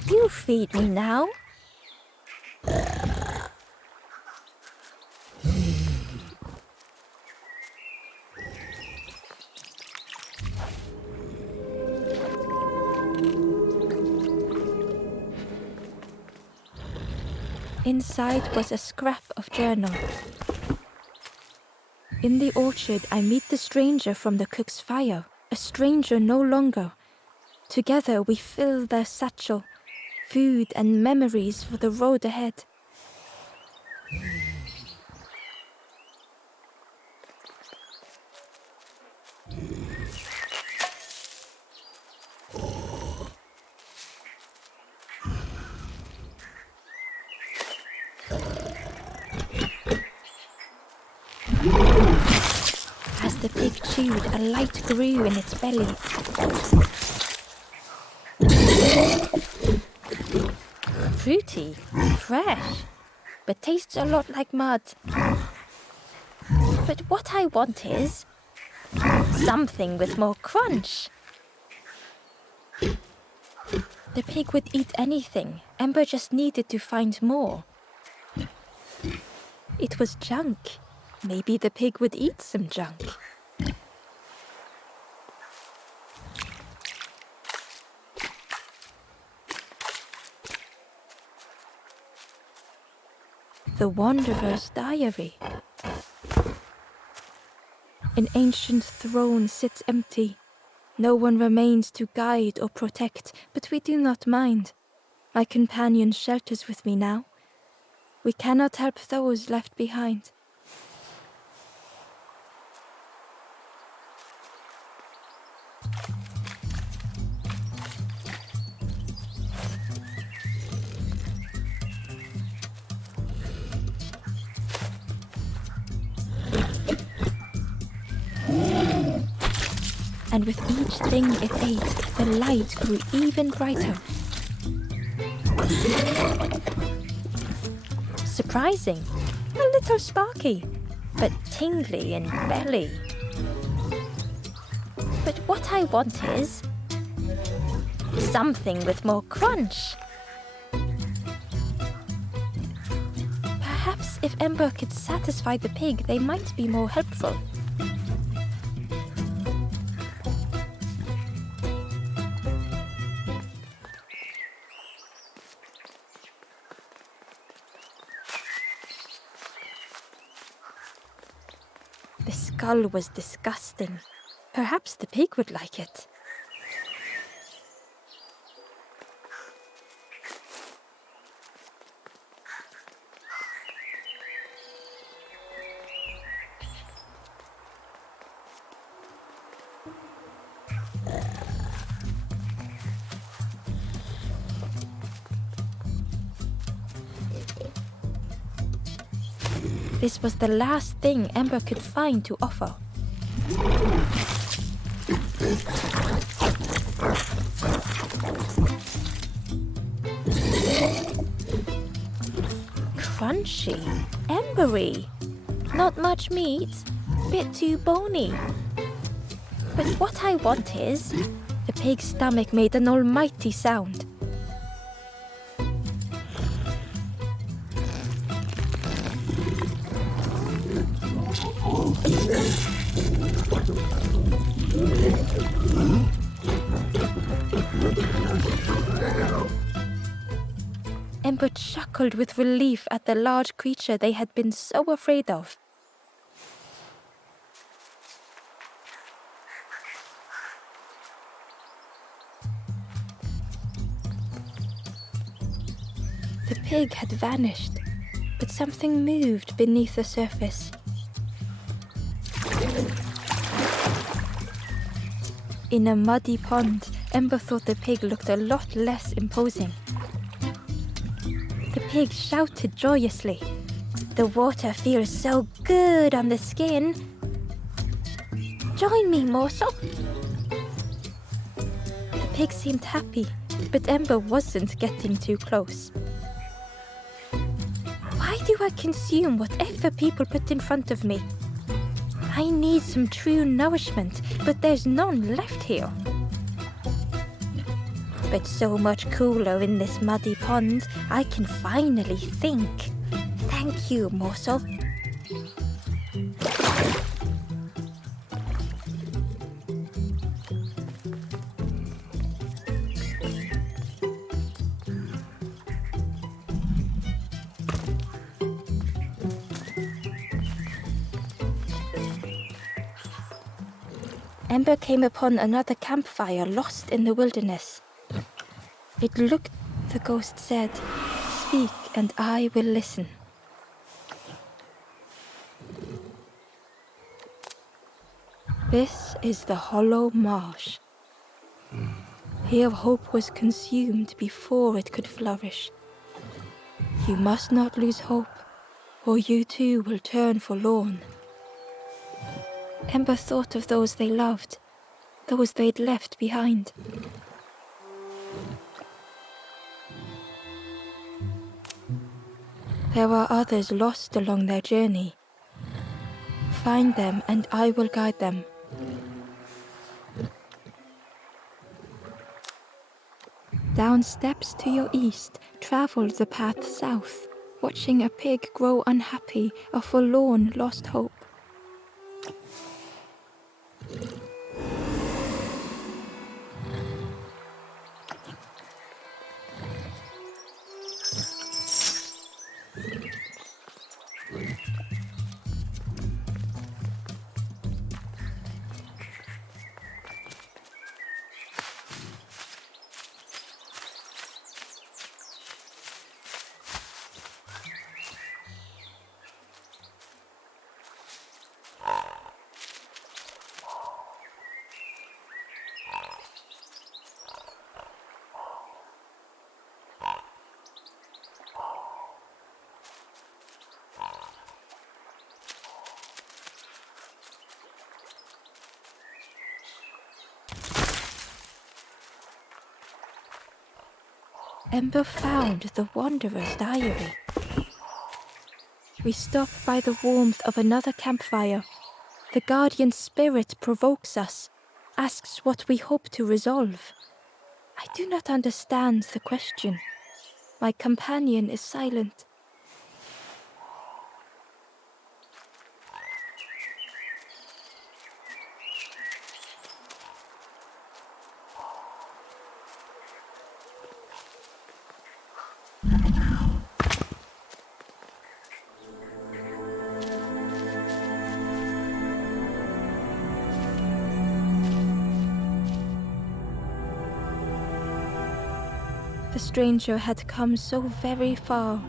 You feed me now. Inside was a scrap of journal. In the orchard, I meet the stranger from the cook's fire. A stranger no longer. Together we fill their satchel, food and memories for the road ahead. As the pig chewed, a light grew in its belly. Fruity, fresh, but tastes a lot like mud. But what I want is something with more crunch. The pig would eat anything. Ember just needed to find more. It was junk. Maybe the pig would eat some junk. The Wanderer's Diary. An ancient throne sits empty. No one remains to guide or protect, but we do not mind. My companion shelters with me now. We cannot help those left behind. And with each thing it ate, the light grew even brighter. Surprising, a little sparky, but tingly in belly. But what I want is something with more crunch. Perhaps if Ember could satisfy the pig, they might be more helpful. The skull was disgusting. Perhaps the pig would like it. This was the last thing Ember could find to offer. Crunchy, embery, not much meat, bit too bony. But what I want is, the pig's stomach made an almighty sound. Ember chuckled with relief at the large creature they had been so afraid of. The pig had vanished, but something moved beneath the surface. In a muddy pond, Ember thought the pig looked a lot less imposing. The pig shouted joyously. The water feels so good on the skin. Join me, morsel. The pig seemed happy, but Ember wasn't getting too close. Why do I consume whatever people put in front of me? I need some true nourishment, but there's none left here. But so much cooler in this muddy pond, I can finally think. Thank you, morsel. Ember came upon another campfire lost in the wilderness. It looked, the ghost said, "Speak and I will listen." This is the hollow marsh. Here hope was consumed before it could flourish. You must not lose hope, or you too will turn forlorn. Ember thought of those they loved, those they'd left behind. There are others lost along their journey. Find them and I will guide them. Down steps to your east, travel the path south, watching a pig grow unhappy, a forlorn lost hope. Ember found the wanderer's diary. We stop by the warmth of another campfire. The guardian spirit provokes us, asks what we hope to resolve. I do not understand the question. My companion is silent. The stranger had come so very far.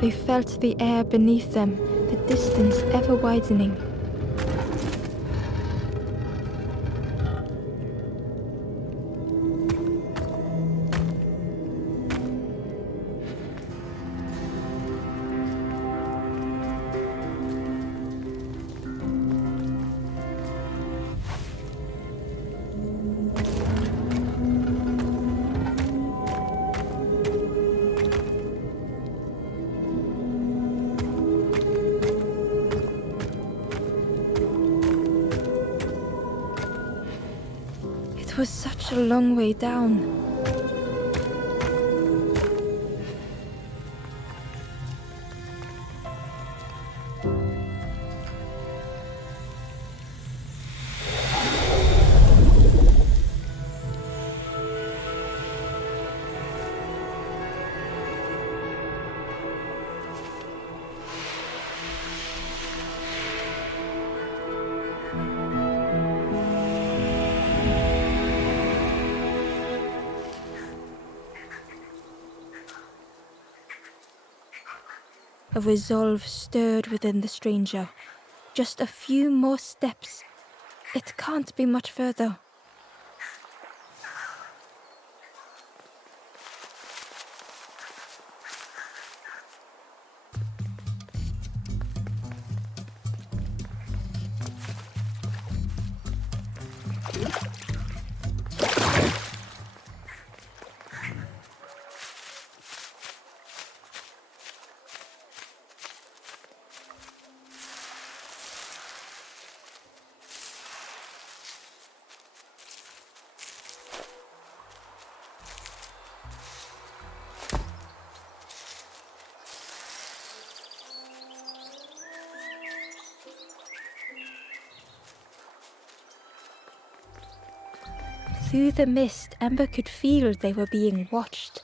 They felt the air beneath them, the distance ever widening. It was such a long way down. A resolve stirred within the stranger. Just a few more steps. It can't be much further. Through the mist, Amber could feel they were being watched.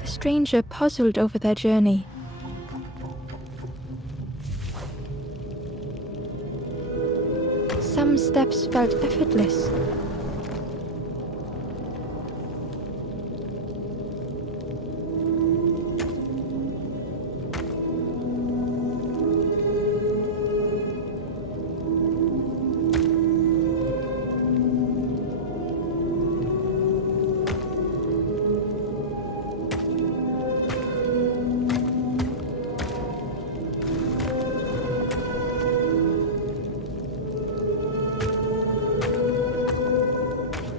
The stranger puzzled over their journey. Some steps felt effortless.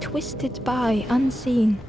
Twisted by unseen.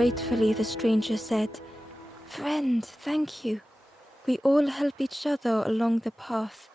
Gratefully, the stranger said, "Friend, thank you. We all help each other along the path."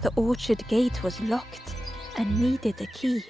The orchard gate was locked and needed a key.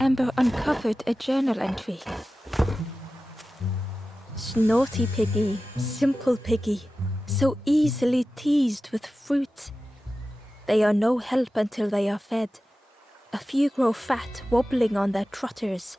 Amber uncovered a journal entry. Naughty piggy, simple piggy, so easily teased with fruit. They are no help until they are fed. A few grow fat, wobbling on their trotters.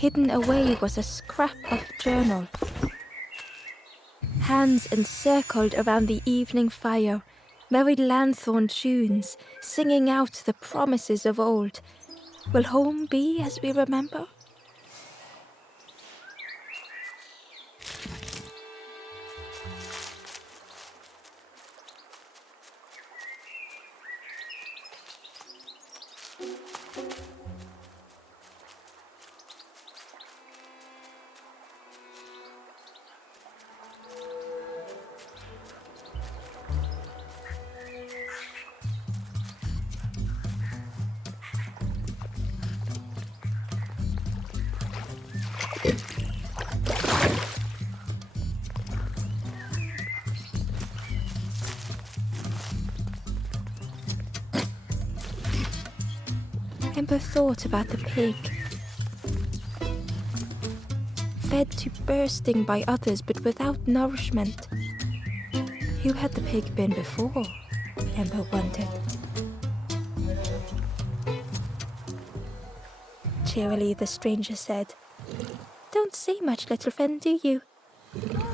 Hidden away was a scrap of journal. Hands encircled around the evening fire, merry lanthorn tunes, singing out the promises of old. Will home be as we remember? Ember thought about the pig. Fed to bursting by others, but without nourishment. Who had the pig been before? Ember wondered. Cheerily, the stranger said, "Don't say much, little friend, do you?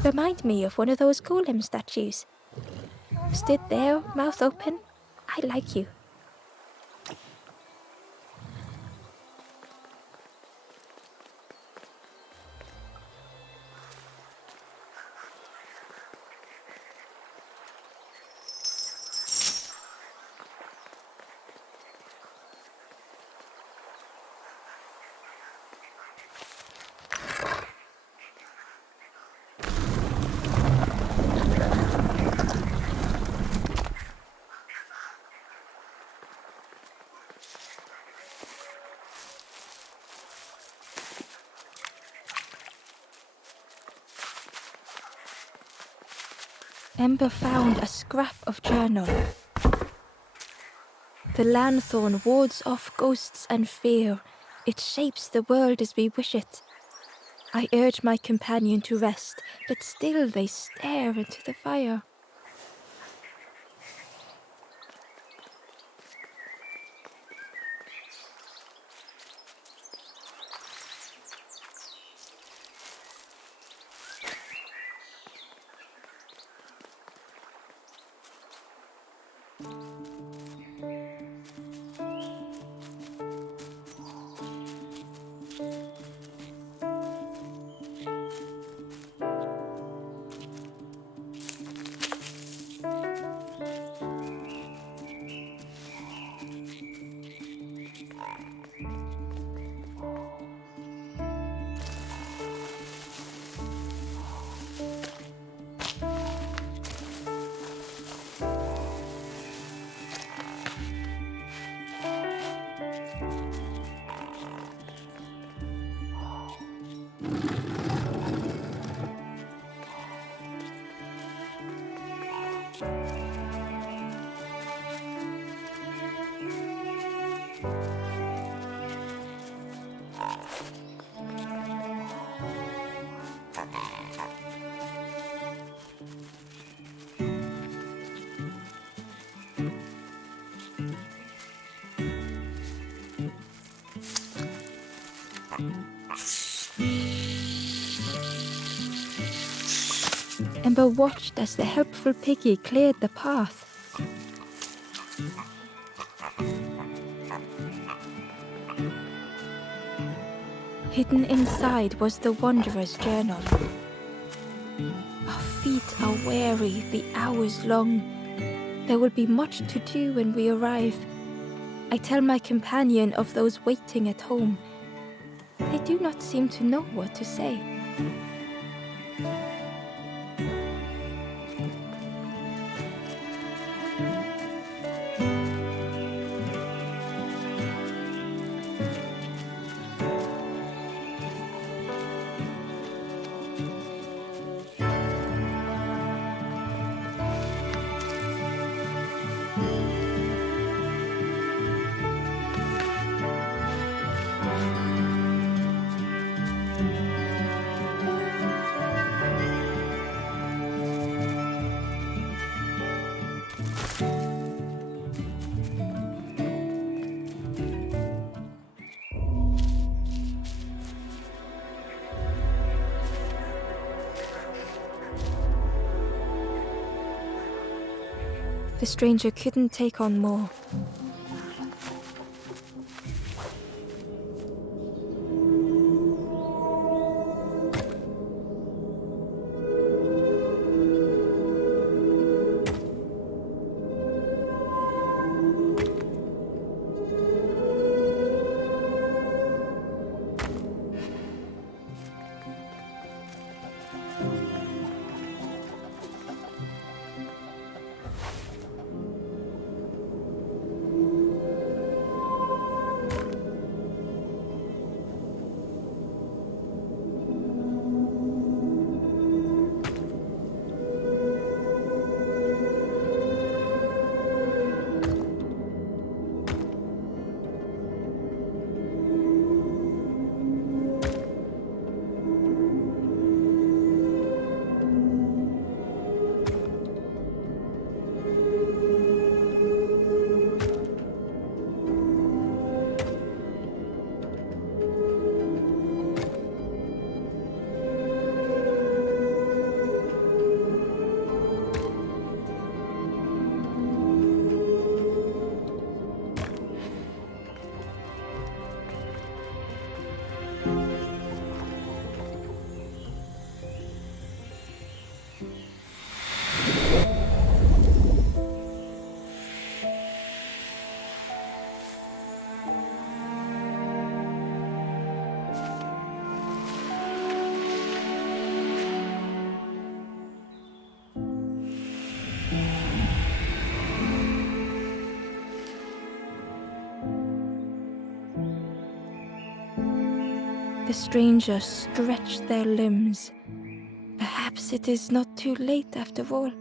Remind me of one of those golem statues. Stood there, mouth open. I like you." Ember found a scrap of journal. The lanthorn wards off ghosts and fear. It shapes the world as we wish it. I urge my companion to rest, but still they stare into the fire. Ember watched as the helpful piggy cleared the path. Hidden inside was the wanderer's journal. Our feet are weary, the hours long. There will be much to do when we arrive. I tell my companion of those waiting at home. They do not seem to know what to say. The stranger couldn't take on more. The strangers stretched their limbs. Perhaps it is not too late after all.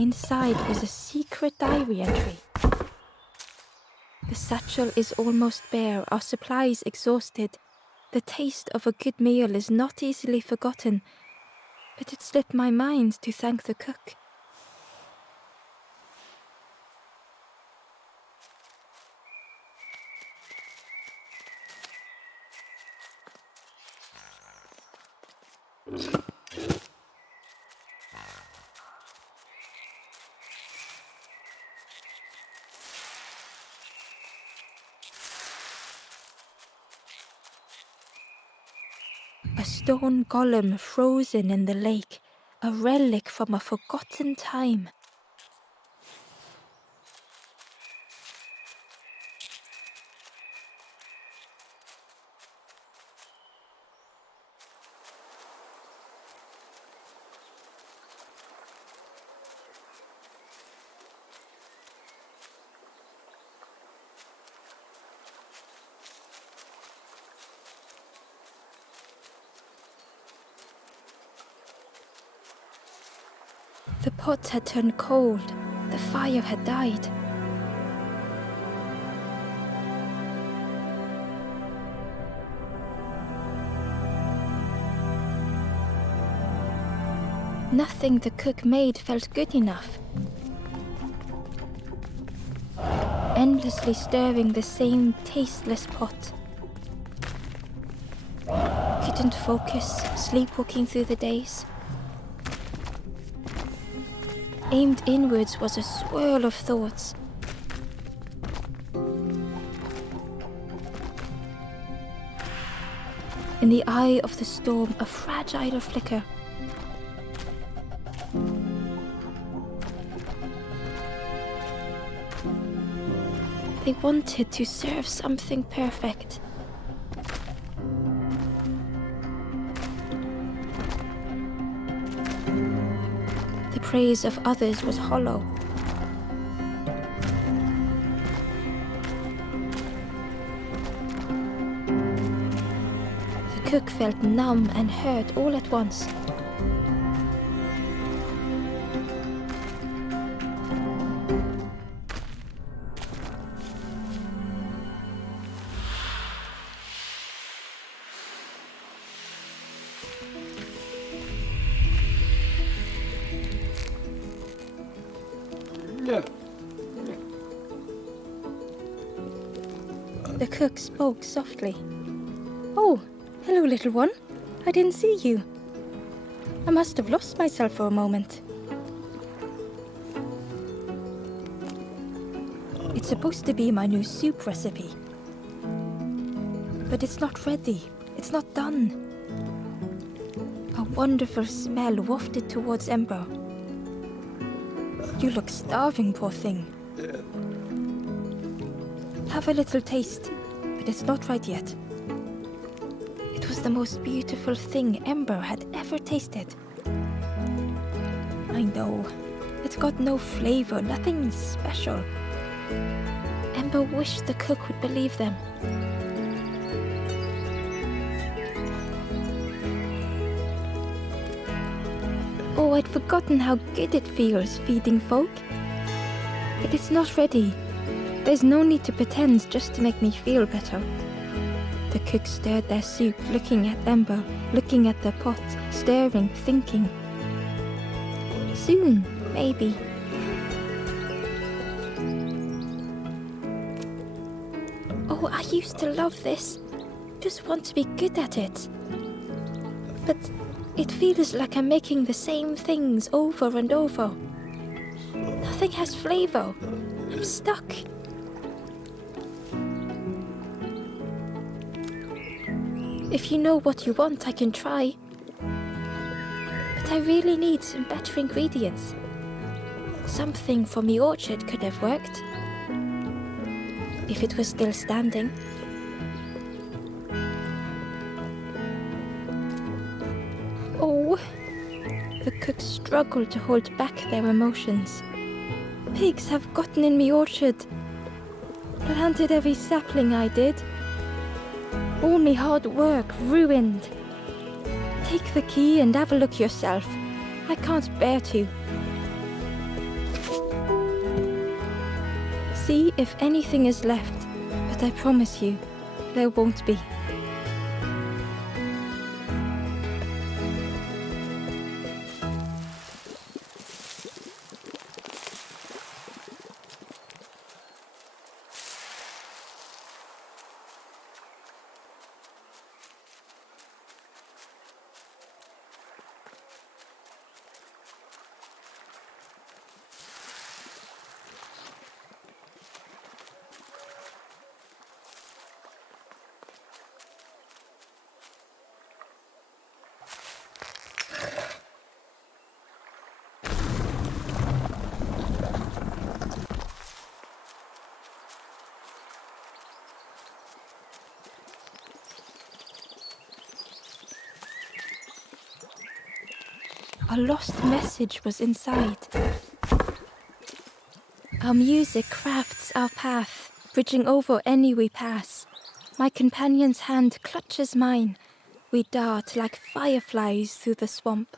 Inside was a secret diary entry. The satchel is almost bare, our supplies exhausted. The taste of a good meal is not easily forgotten, but it slipped my mind to thank the cook. A stone golem frozen in the lake, a relic from a forgotten time. The pot had turned cold, the fire had died. Nothing the cook made felt good enough. Endlessly stirring the same tasteless pot. Couldn't focus, sleepwalking through the days. Aimed inwards was a swirl of thoughts. In the eye of the storm, a fragile flicker. They wanted to serve something perfect. The praise of others was hollow. The cook felt numb and hurt all at once. The cook spoke softly. "Oh, hello, little one. I didn't see you. I must have lost myself for a moment." It's supposed to be my new soup recipe. But it's not ready. It's not done. A wonderful smell wafted towards Ember. "You look starving, poor thing. Have a little taste, but it's not right yet." It was the most beautiful thing Ember had ever tasted. I know, it's got no flavor, nothing special. Ember wished the cook would believe them. Oh, I'd forgotten how good it feels feeding folk. But it's not ready. There's no need to pretend just to make me feel better. The cook stirred their soup, looking at Ember, looking at the pot, stirring, thinking. Soon, maybe. Oh, I used to love this. Just want to be good at it. But it feels like I'm making the same things over and over. Nothing has flavor. I'm stuck. If you know what you want, I can try. But I really need some better ingredients. Something from the orchard could have worked. If it was still standing. Oh, the cook struggled to hold back their emotions. Pigs have gotten in me orchard. Planted every sapling I did. All me hard work ruined. Take the key and have a look yourself. I can't bear to. see if anything is left, but I promise you, there won't be. A lost message was inside. Our music crafts our path, bridging over any we pass. My companion's hand clutches mine. We dart like fireflies through the swamp.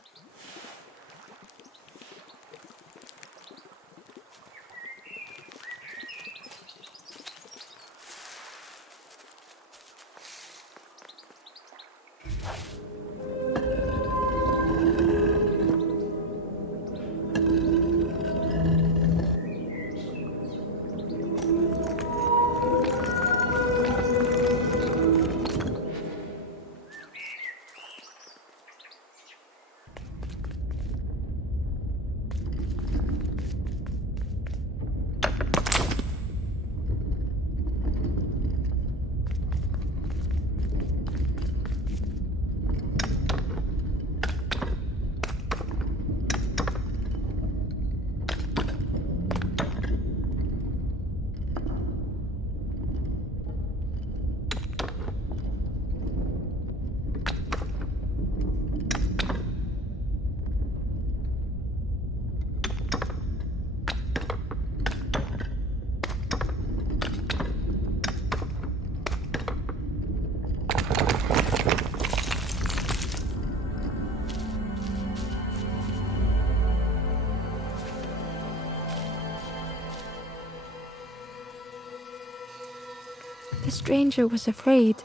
The stranger was afraid.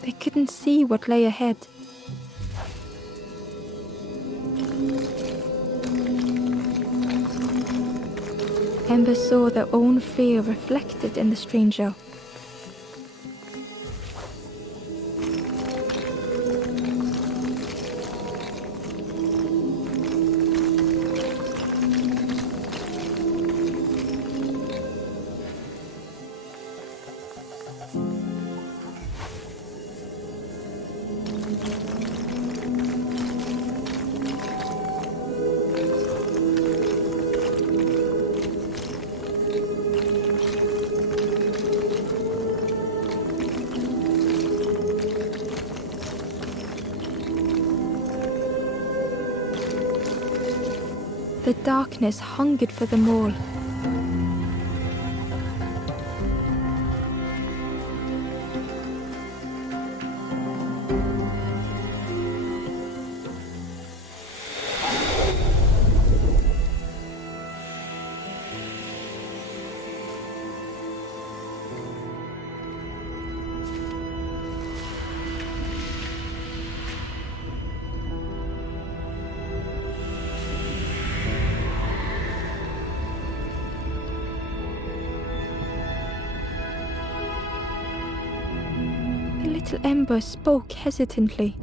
They couldn't see what lay ahead. Ember saw their own fear reflected in the stranger. The darkness hungered for them all. Little Ember spoke hesitantly.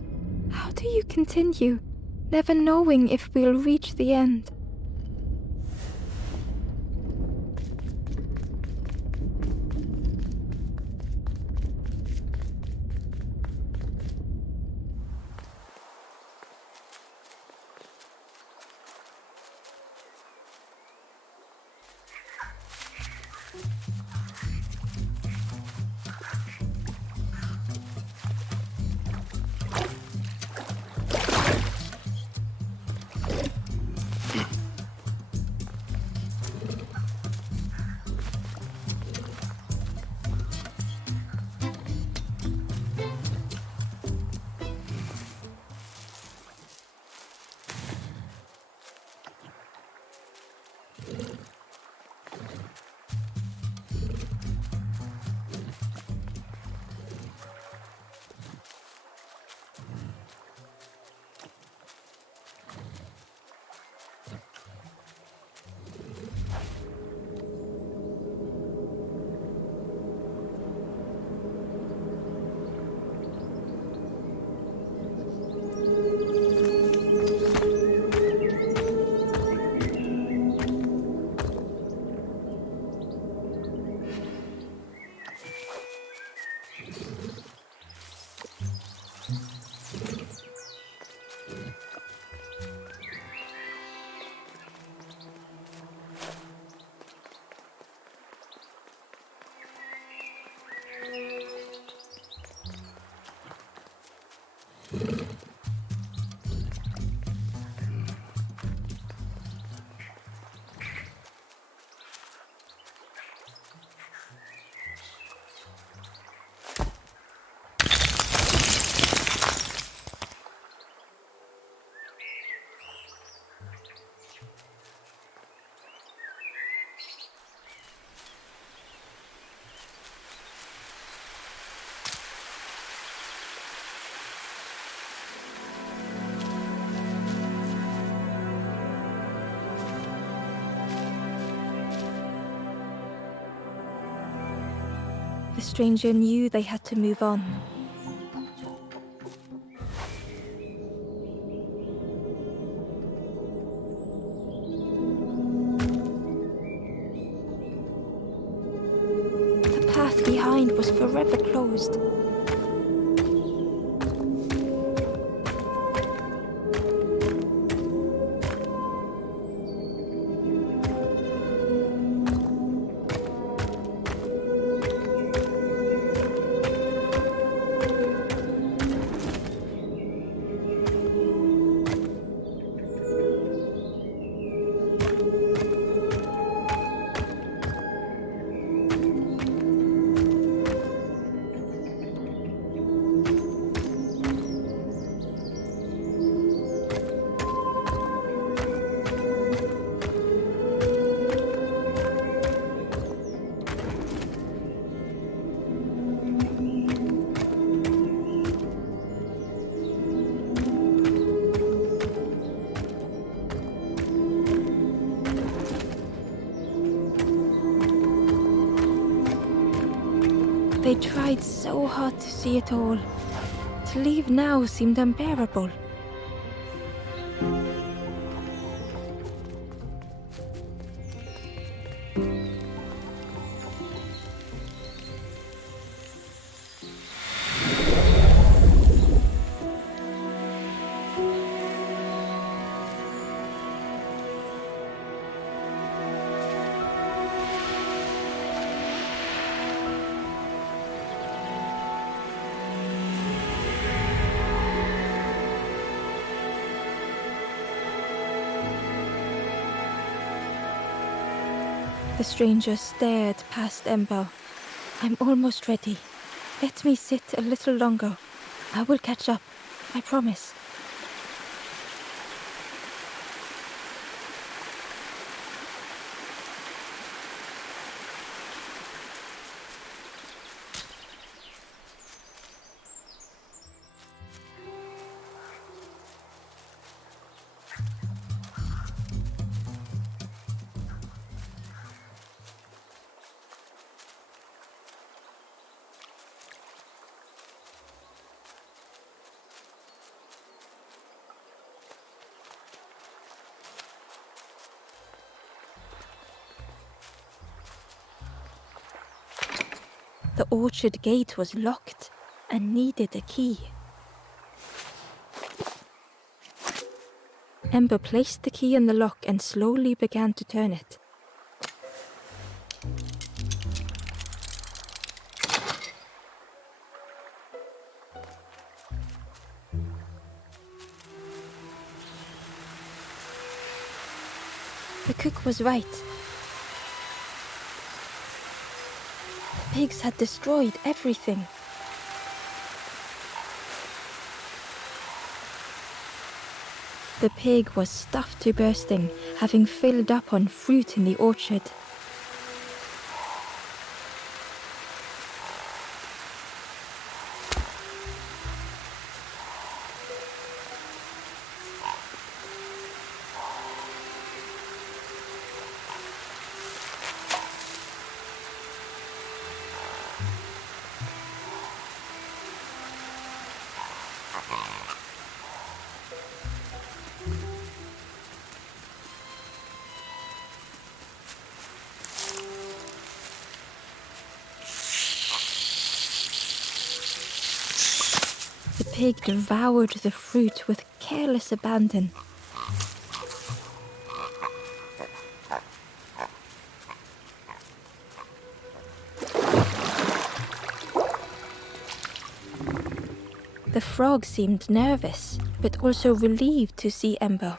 How do you continue, never knowing if we'll reach the end? The stranger knew they had to move on. The path behind was forever closed. They tried so hard to see it all. To leave now seemed unbearable. The stranger stared past Ember. I'm almost ready. Let me sit a little longer. I will catch up, I promise. The orchard gate was locked and needed a key. Ember placed the key in the lock and slowly began to turn it. The cook was right. The pigs had destroyed everything. The pig was stuffed to bursting, having filled up on fruit in the orchard. The pig devoured the fruit with careless abandon. The frog seemed nervous, but also relieved to see Ember.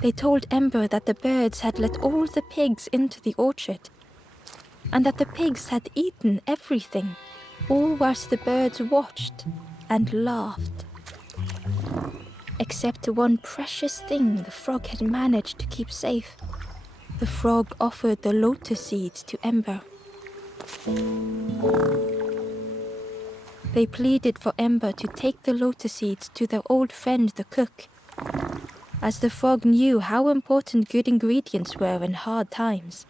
They told Ember that the birds had let all the pigs into the orchard, and that the pigs had eaten everything, all whilst the birds watched and laughed. Except one precious thing the frog had managed to keep safe. The frog offered the lotus seeds to Ember. They pleaded for Ember to take the lotus seeds to their old friend the cook, as the frog knew how important good ingredients were in hard times.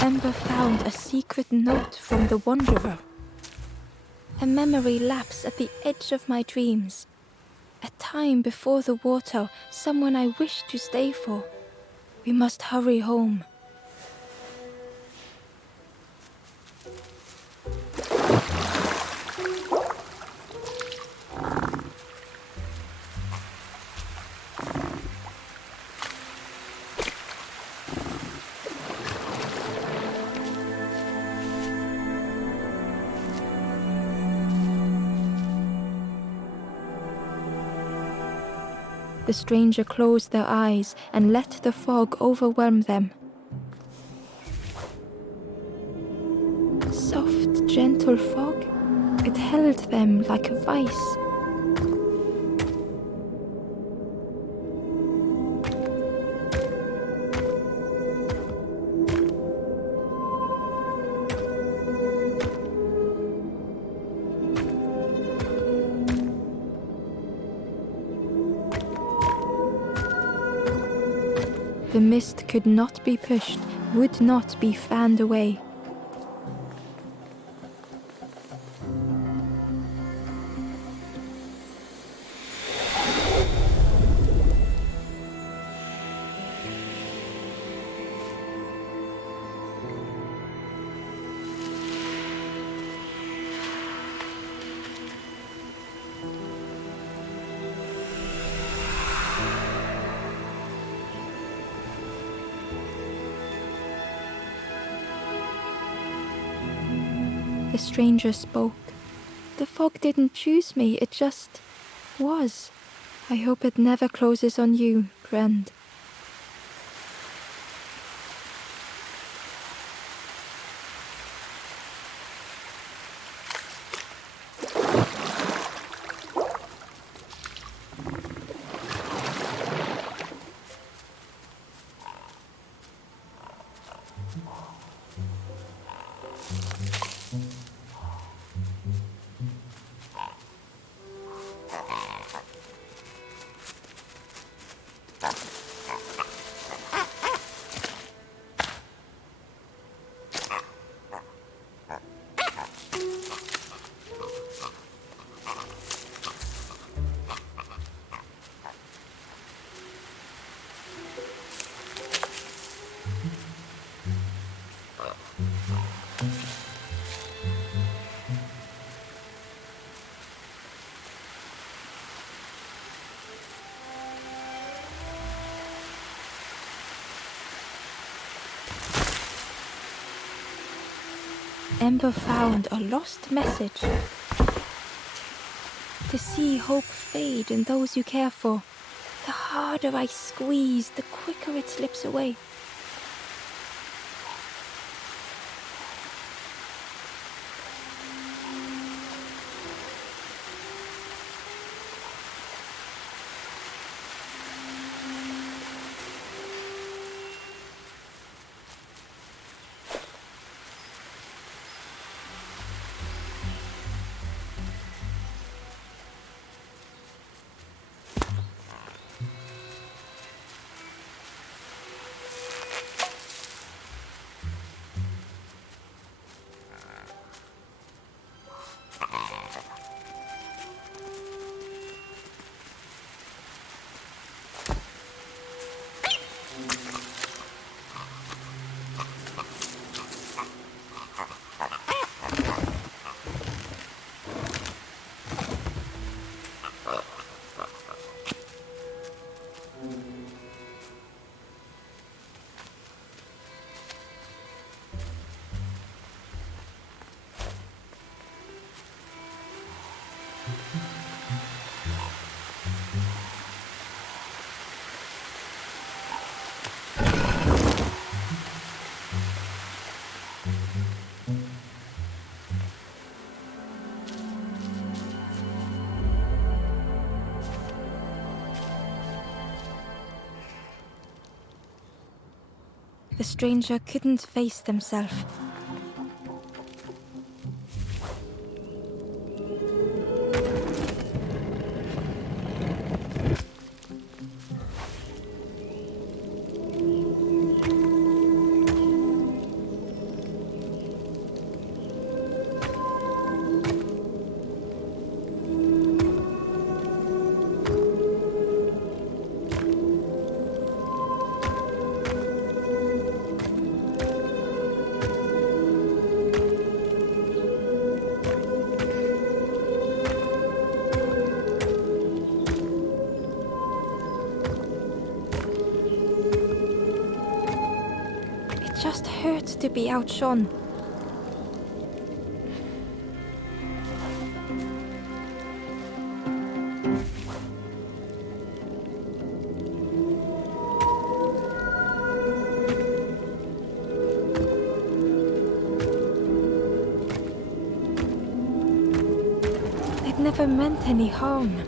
Ember found a secret note from the Wanderer. A memory lapse at the edge of my dreams. A time before the water, someone I wish to stay for. We must hurry home. The stranger closed their eyes and let the fog overwhelm them. Soft, gentle fog, it held them like a vice. The mist could not be pushed, would not be fanned away. The stranger spoke. The fog didn't choose me, it just was. I hope it never closes on you, friend. Ember found a lost message. To see hope fade in those you care for. The harder I squeeze, the quicker it slips away. The stranger couldn't face themselves. hurt to be outshone. They'd never meant any harm.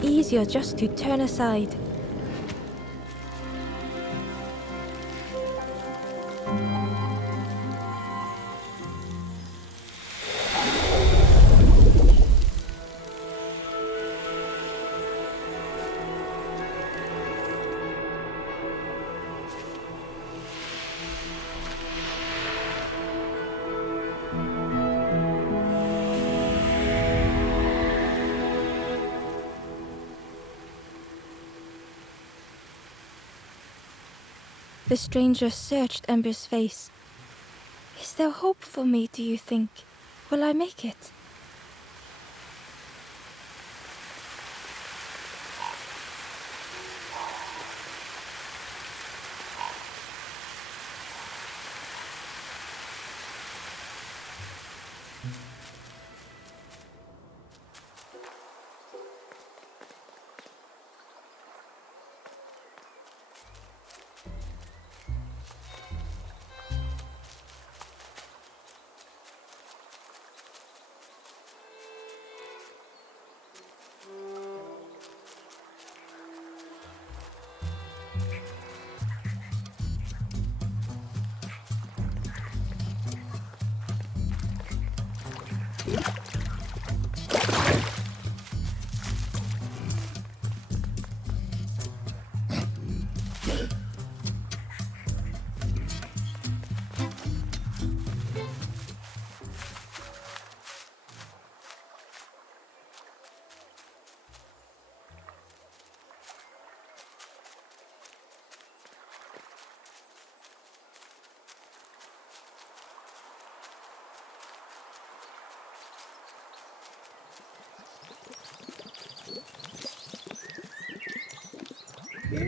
Easier just to turn aside. The stranger searched Ember's face. Is there hope for me, do you think? Will I make it?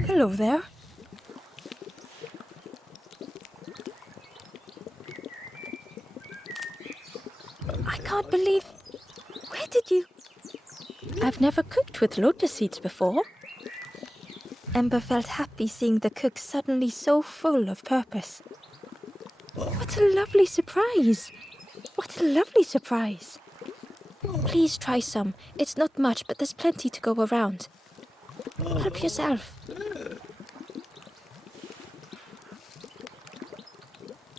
Hello there. I can't believe... Where did you... I've never cooked with lotus seeds before. Ember felt happy seeing the cook suddenly so full of purpose. What a lovely surprise! What a lovely surprise! Please try some. It's not much, but there's plenty to go around. Help yourself.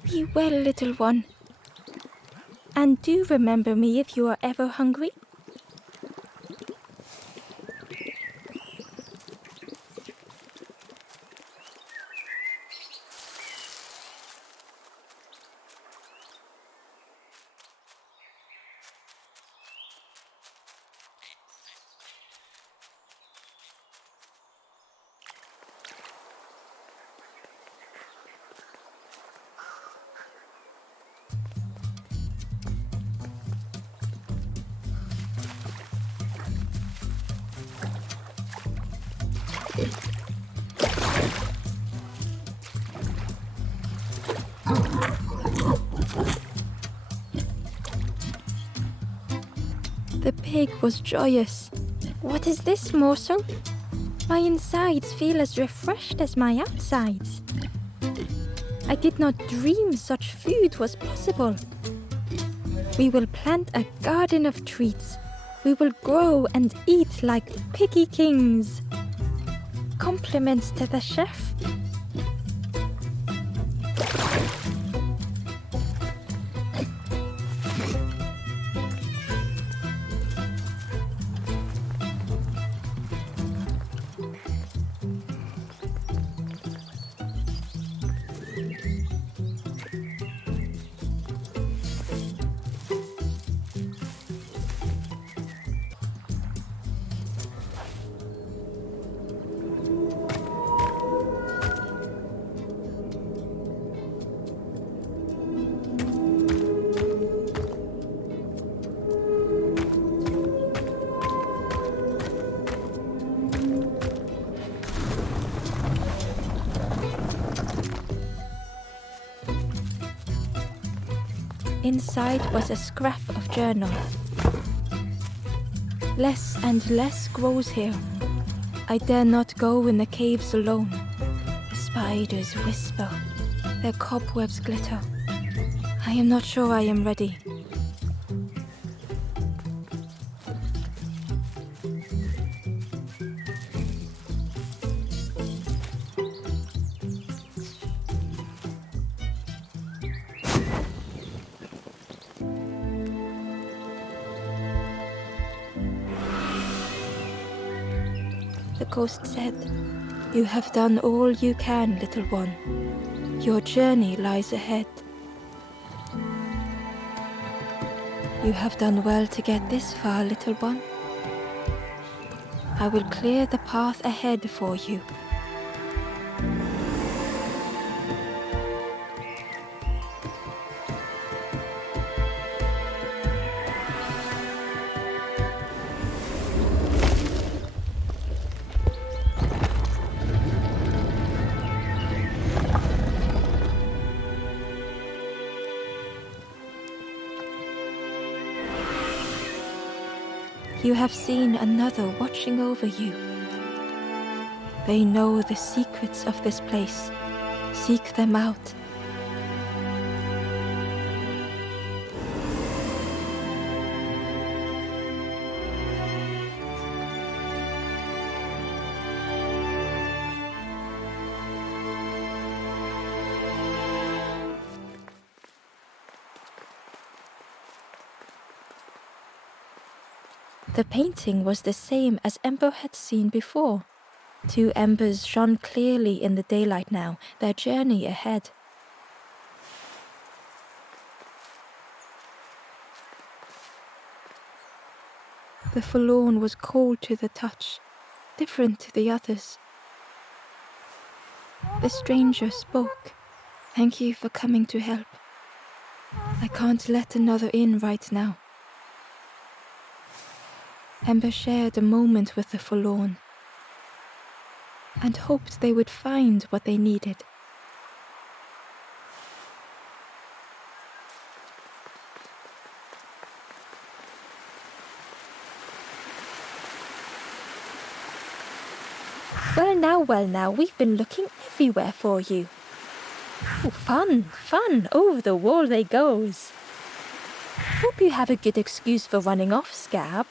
Be well, little one. And do remember me if you are ever hungry. The pig was joyous. What is this morsel? My insides feel as refreshed as my outsides. I did not dream such food was possible. We will plant a garden of treats. We will grow and eat like piggy kings. Compliments to the chef. Inside was a scrap of journal. Less and less grows here. I dare not go in the caves alone. The spiders whisper, their cobwebs glitter. I am not sure I am ready. The ghost said, "You have done all you can, little one. Your journey lies ahead. You have done well to get this far, little one. I will clear the path ahead for you." You have seen another watching over you. They know the secrets of this place. Seek them out. The painting was the same as Ember had seen before. Two embers shone clearly in the daylight now, their journey ahead. The forlorn was cold to the touch, different to the others. The stranger spoke. "Thank you for coming to help. I can't let another in right now." Ember shared a moment with the forlorn and hoped they would find what they needed. Well now, we've been looking everywhere for you. Oh, fun, over the wall they goes. Hope you have a good excuse for running off, Scab.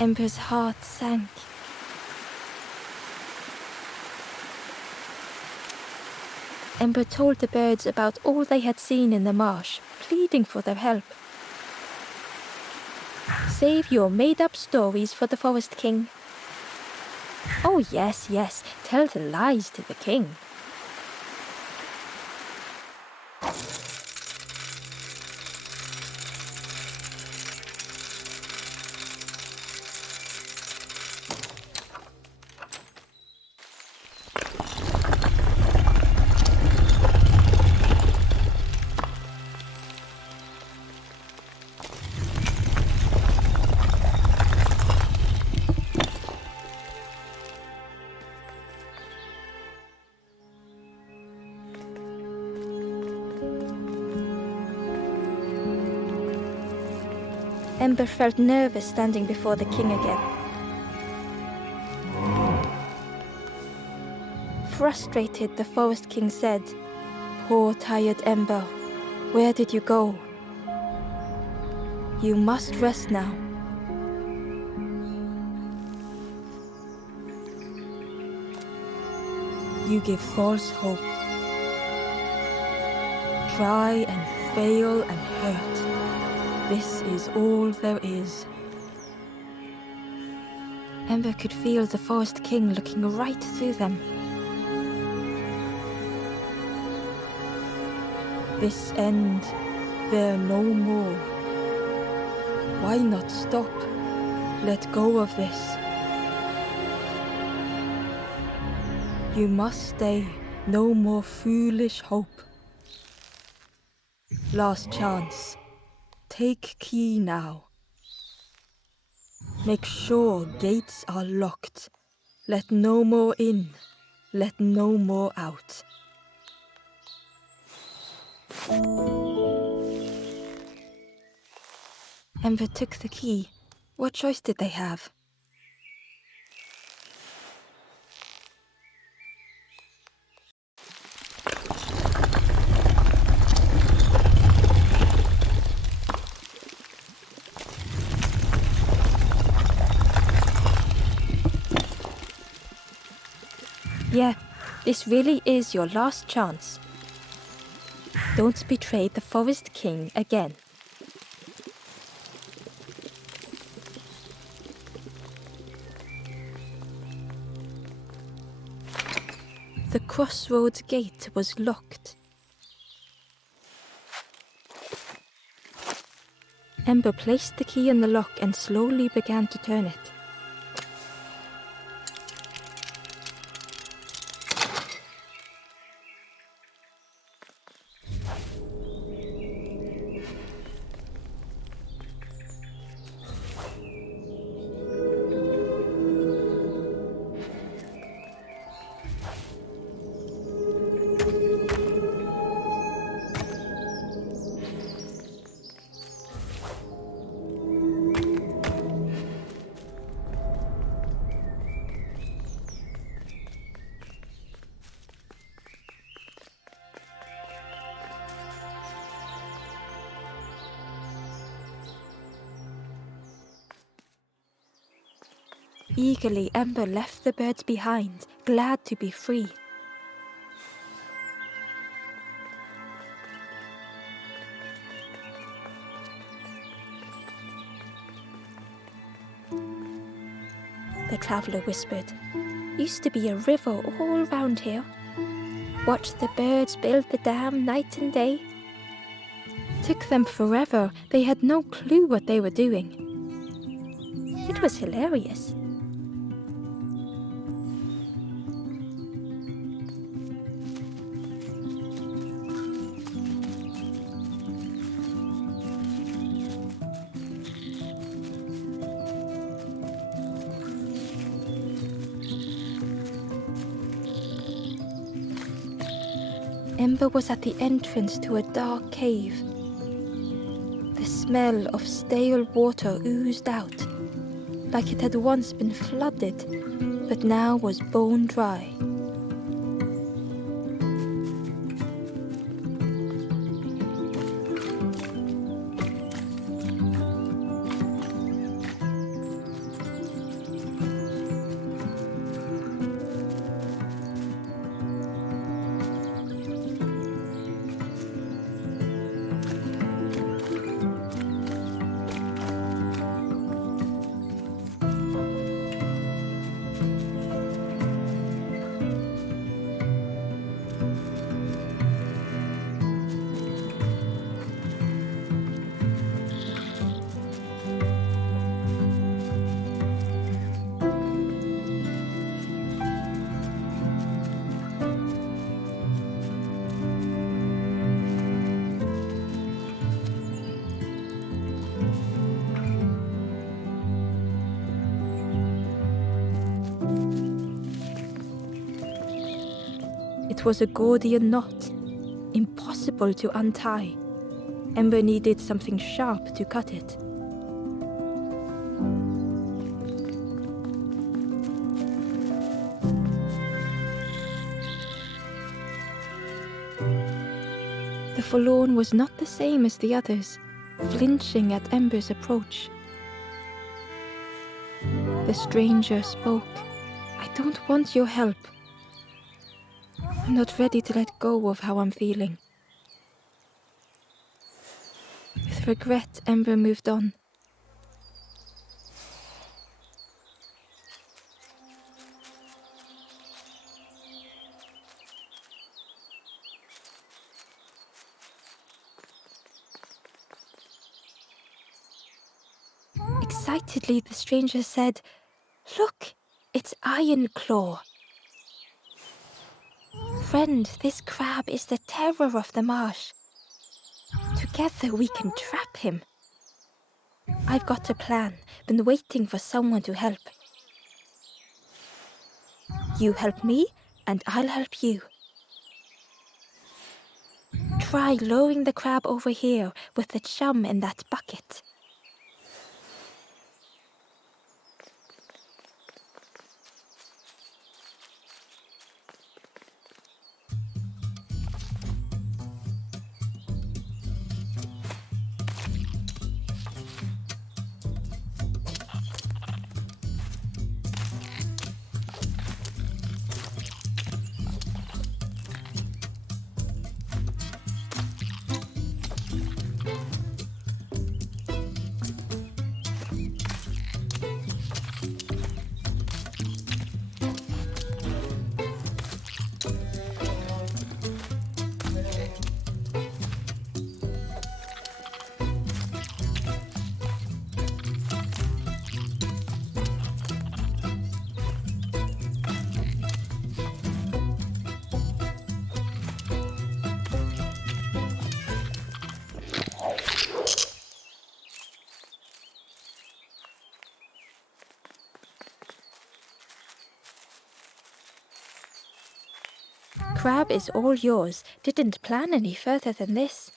Ember's heart sank. Ember told the birds about all they had seen in the marsh, pleading for their help. Save your made-up stories for the Forest King. Oh yes, tell the lies to the king. Ember felt nervous standing before the king again. Frustrated, the Forest King said, "Poor tired Ember, where did you go? You must rest now." You give false hope. Try and fail and hurt. This is all there is. Ember could feel the Forest King looking right through them. This end, there no more. Why not stop? Let go of this. You must stay, no more foolish hope. Last chance. Take key now. Make sure gates are locked. Let no more in, let no more out. Ember took the key. What choice did they have? Yeah, this really is your last chance. Don't betray the Forest King again. The crossroads gate was locked. Ember placed the key in the lock and slowly began to turn it. Eagerly, Ember left the birds behind, glad to be free. The traveller whispered, "Used to be a river all round here. Watched the birds build the dam night and day. Took them forever, they had no clue what they were doing. It was hilarious." Ember was at the entrance to a dark cave. The smell of stale water oozed out, like it had once been flooded, but now was bone dry. It was a Gordian knot, impossible to untie. Ember needed something sharp to cut it. The forlorn was not the same as the others, flinching at Ember's approach. The stranger spoke. I don't want your help. I'm not ready to let go of how I'm feeling. With regret, Ember moved on. Excitedly, the stranger said, "Look, it's Iron Claw. Friend, this crab is the terror of the marsh. Together we can trap him. I've got a plan, been waiting for someone to help. You help me, and I'll help you. Try lowering the crab over here with the chum in that bucket." Crab is all yours. Didn't plan any further than this.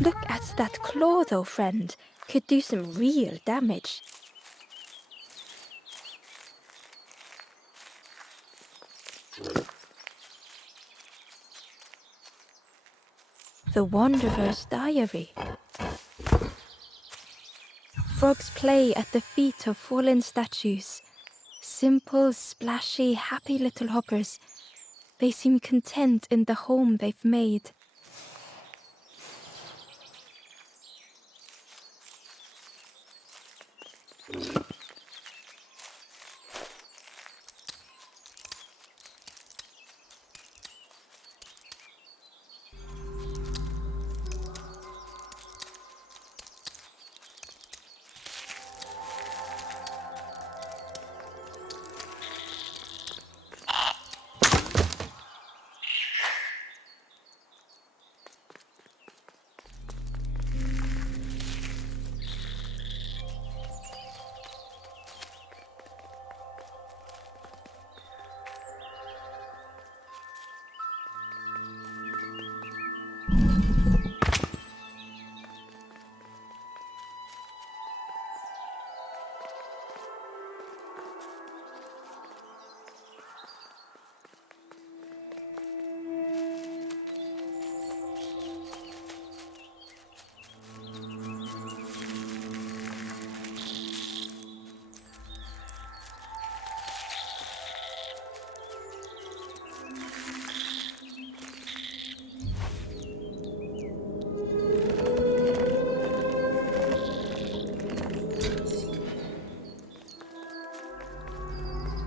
Look at that claw though, friend. Could do some real damage. The Wanderer's Diary. Frogs play at the feet of fallen statues. Simple, splashy, happy little hoppers. They seem content in the home they've made.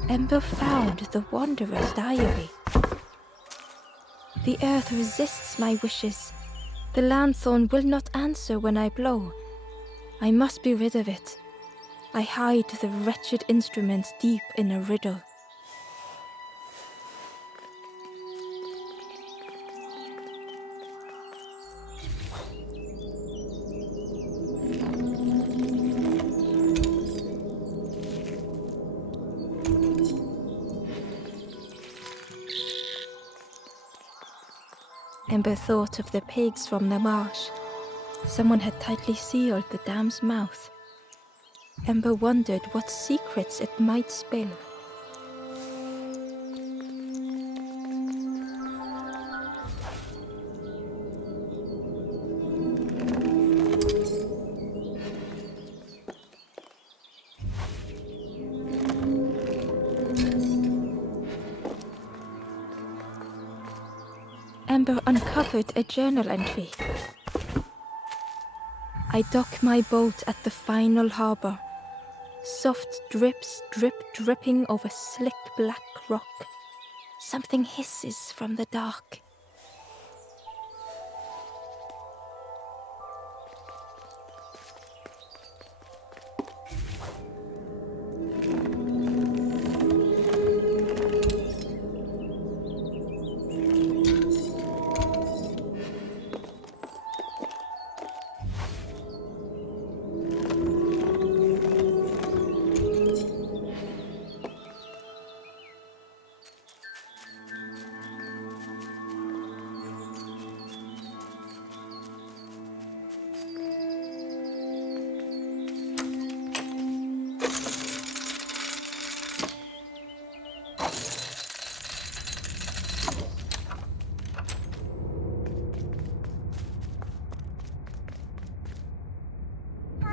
Ember found the Wanderer's Diary. The earth resists my wishes. The lanthorn will not answer when I blow. I must be rid of it. I hide the wretched instrument deep in a riddle. Ember thought of the pigs from the marsh. Someone had tightly sealed the dam's mouth. Ember wondered what secrets it might spill. Amber uncovered a journal entry. I dock my boat at the final harbor. Soft drips drip dripping over slick black rock. Something hisses from the dark.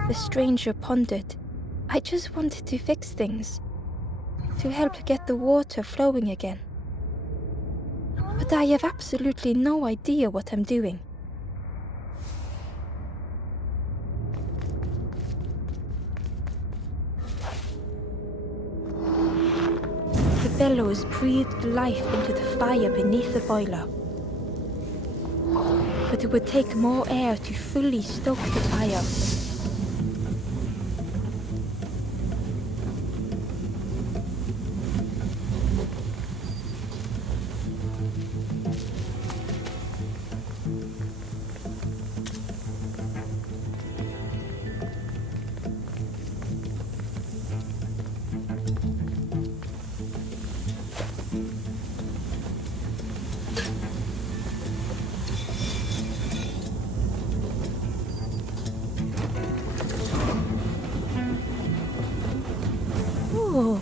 The stranger pondered. I just wanted to fix things, to help get the water flowing again. But I have absolutely no idea what I'm doing. The bellows breathed life into the fire beneath the boiler. But it would take more air to fully stoke the fire. Oh,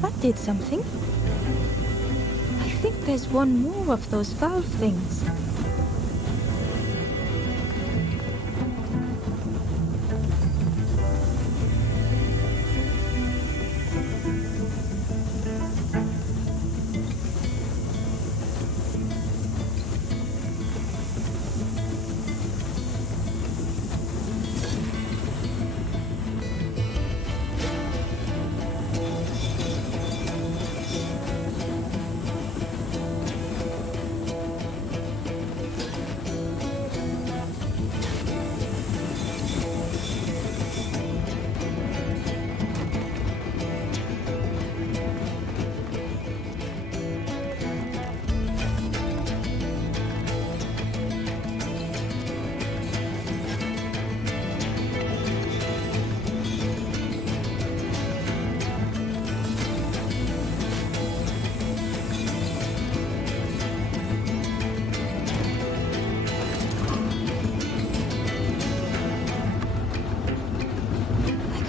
that did something. I think there's one more of those valve things.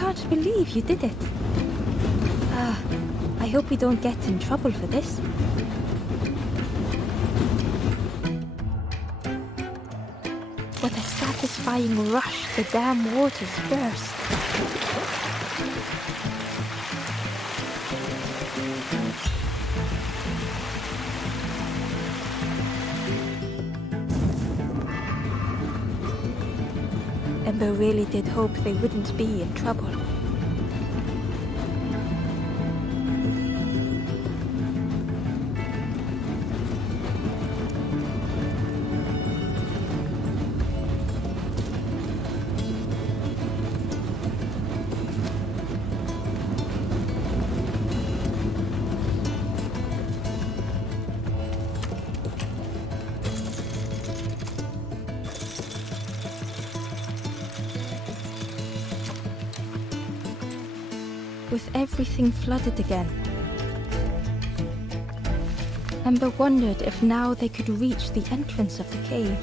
I believe you did it. I hope we don't get in trouble for this. What a satisfying rush the dam waters burst. Ember really did hope they wouldn't be in trouble. With everything flooded again, Ember wondered if now they could reach the entrance of the cave.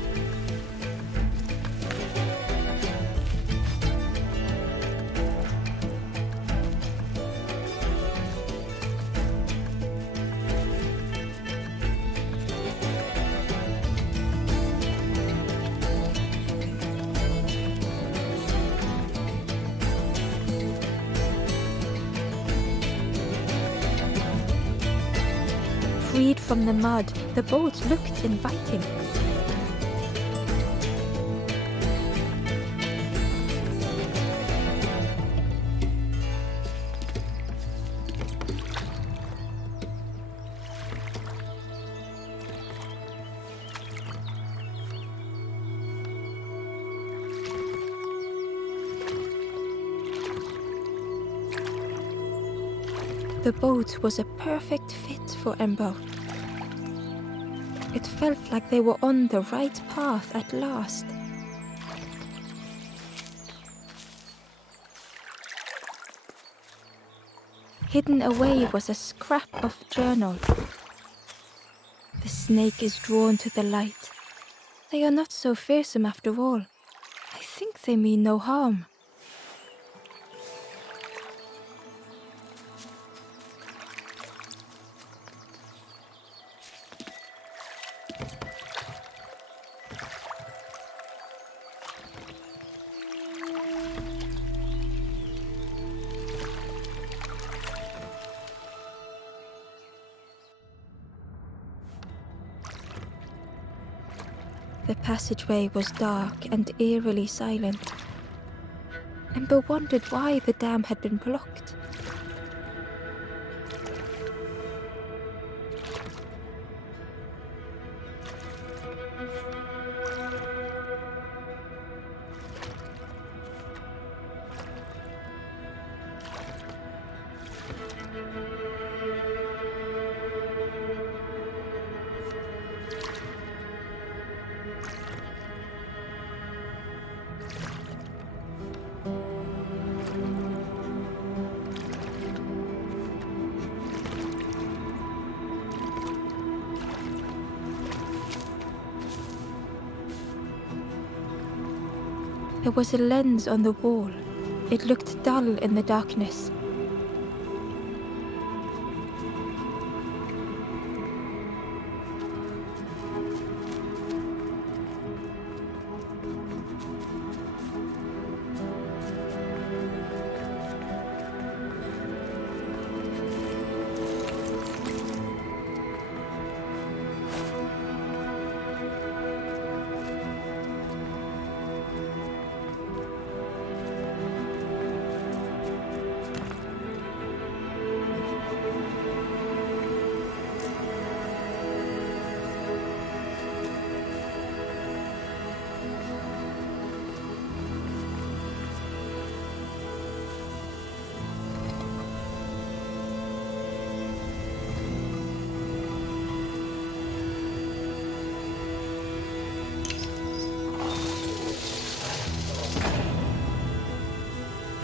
Freed from the mud, the boat looked inviting. The boat was a perfect fit for Ember. It felt like they were on the right path at last. Hidden away was a scrap of journal. The snake is drawn to the light. They are not so fearsome after all. I think they mean no harm. The passageway was dark and eerily silent. Ember wondered why the dam had been blocked. There was a lens on the wall. It looked dull in the darkness.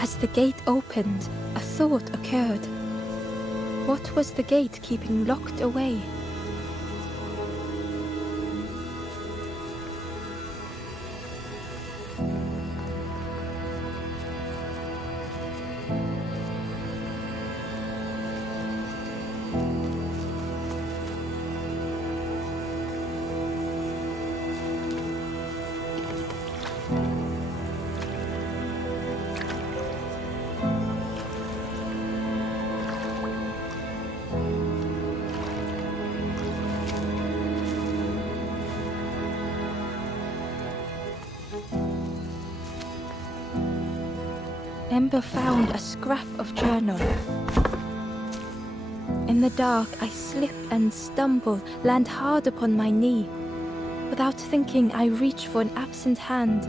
As the gate opened, a thought occurred. What was the gate keeping locked away? Ember found a scrap of journal. In the dark, I slip and stumble, land hard upon my knee. Without thinking, I reach for an absent hand.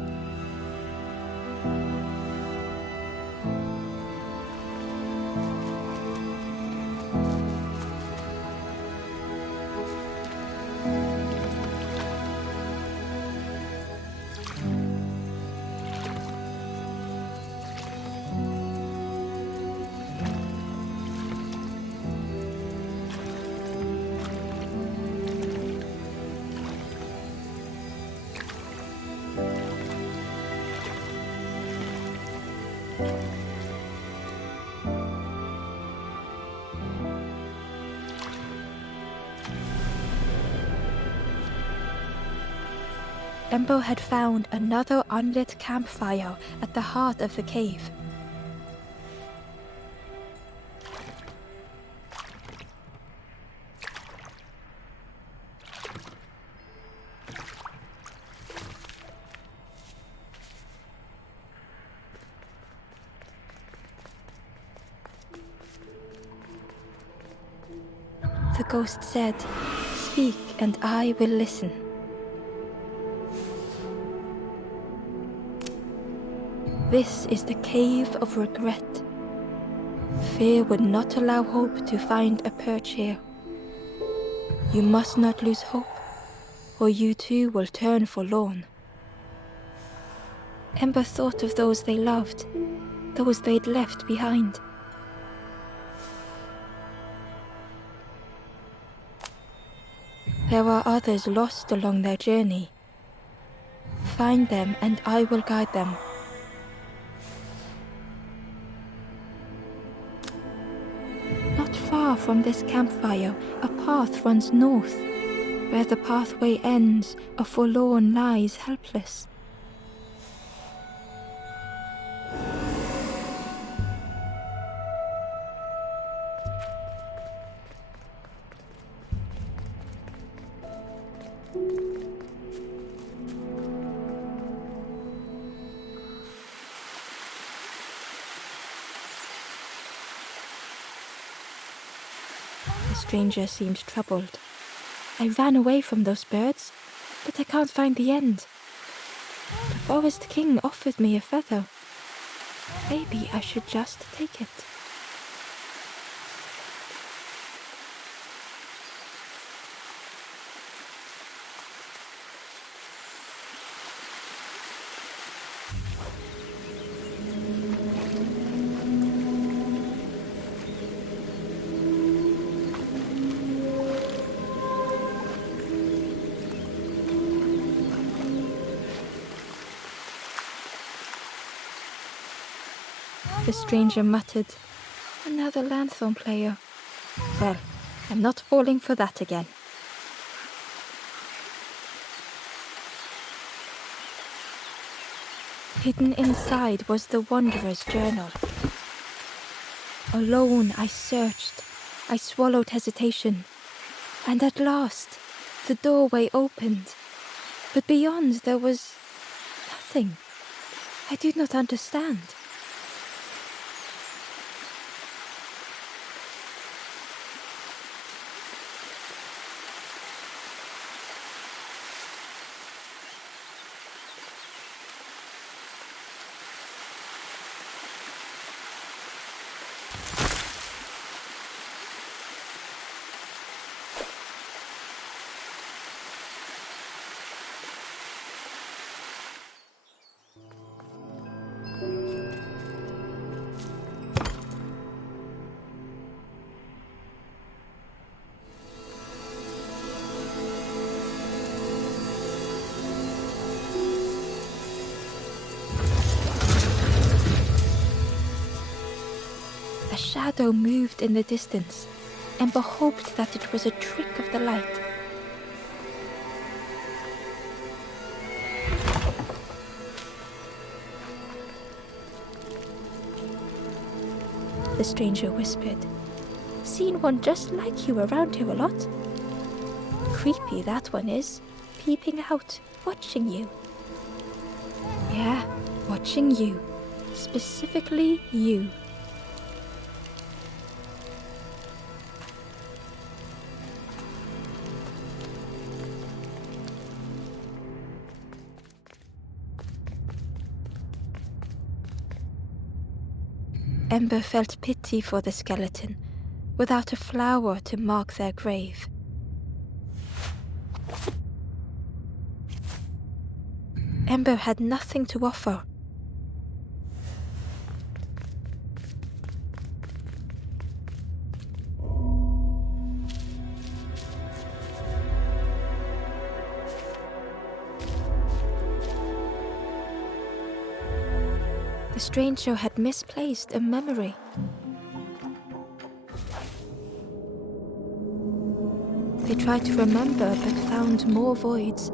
Ember had found another unlit campfire at the heart of the cave. ghost said, "Speak and I will listen." This is the cave of regret. Fear would not allow hope to find a perch here. You must not lose hope, or you too will turn forlorn. Ember thought of those they loved, those they'd left behind. There are others lost along their journey. Find them and I will guide them. Not far from this campfire, a path runs north. Where the pathway ends, a forlorn lies helpless. The stranger seemed troubled. I ran away from those birds, but I can't find the end. The Forest King offered me a feather. Maybe I should just take it. The stranger muttered, "Another lanthorn player. Well, I'm not falling for that again." Hidden inside was the wanderer's journal. Alone I searched, I swallowed hesitation, and at last the doorway opened. But beyond there was nothing. I did not understand. A shadow moved in the distance. Ember hoped that it was a trick of the light. The stranger whispered, "Seen one just like you around here a lot. Creepy that one is, peeping out, watching you." "Yeah, watching you. Specifically you." Ember felt pity for the skeleton, without a flower to mark their grave. Ember had nothing to offer. The stranger had misplaced a memory. They tried to remember but found more voids.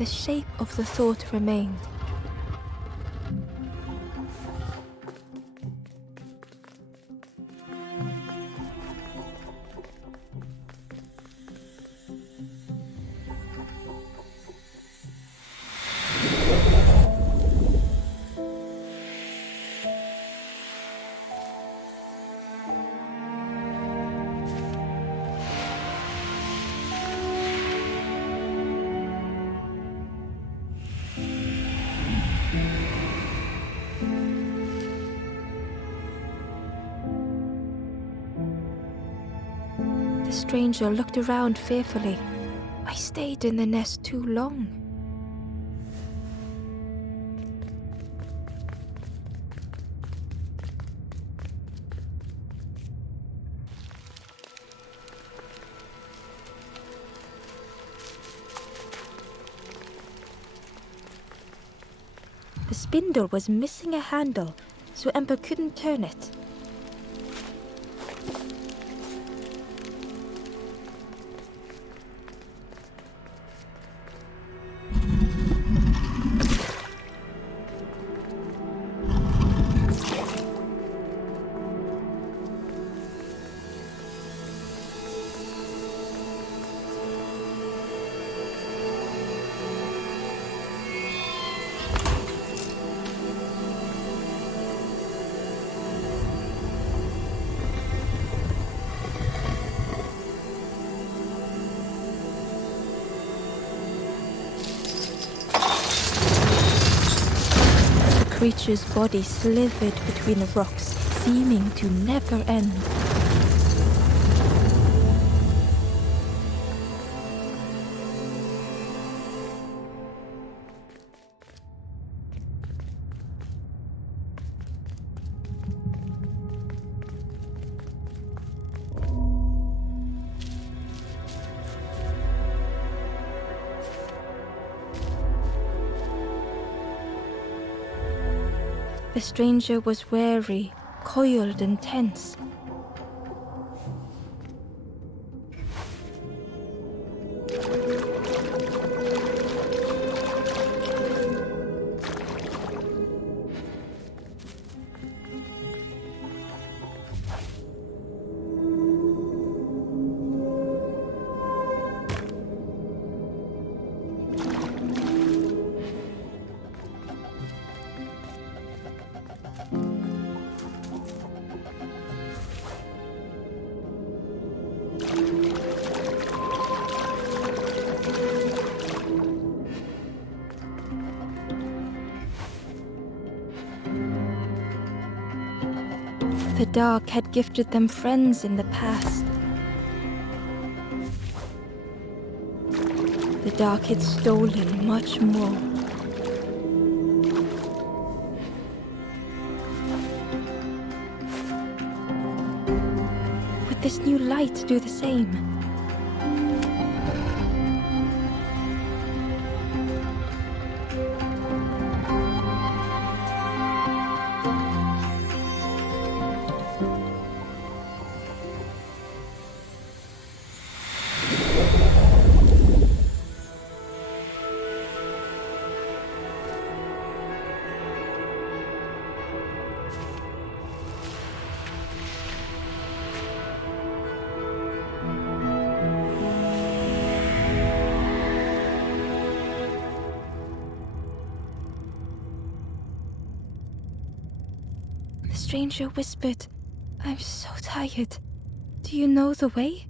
the shape of the thought remained. The stranger looked around fearfully. I stayed in the nest too long. The spindle was missing a handle, so Ember couldn't turn it. The creature's body slithered between the rocks, seeming to never end. The stranger was wary, coiled and tense. The dark had gifted them friends in the past. The dark had stolen much more. Would this new light do the same? The stranger whispered, "I'm so tired. Do you know the way?"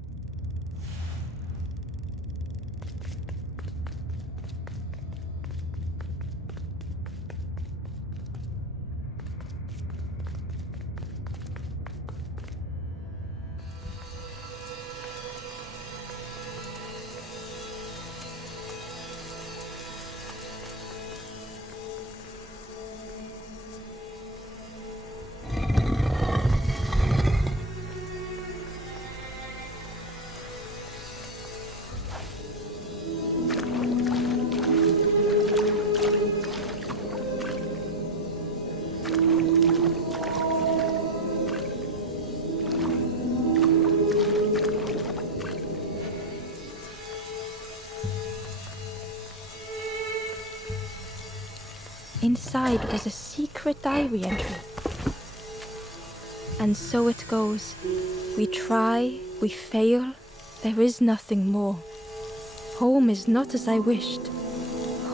Inside was a secret diary entry. And so it goes. We try, we fail, there is nothing more. Home is not as I wished.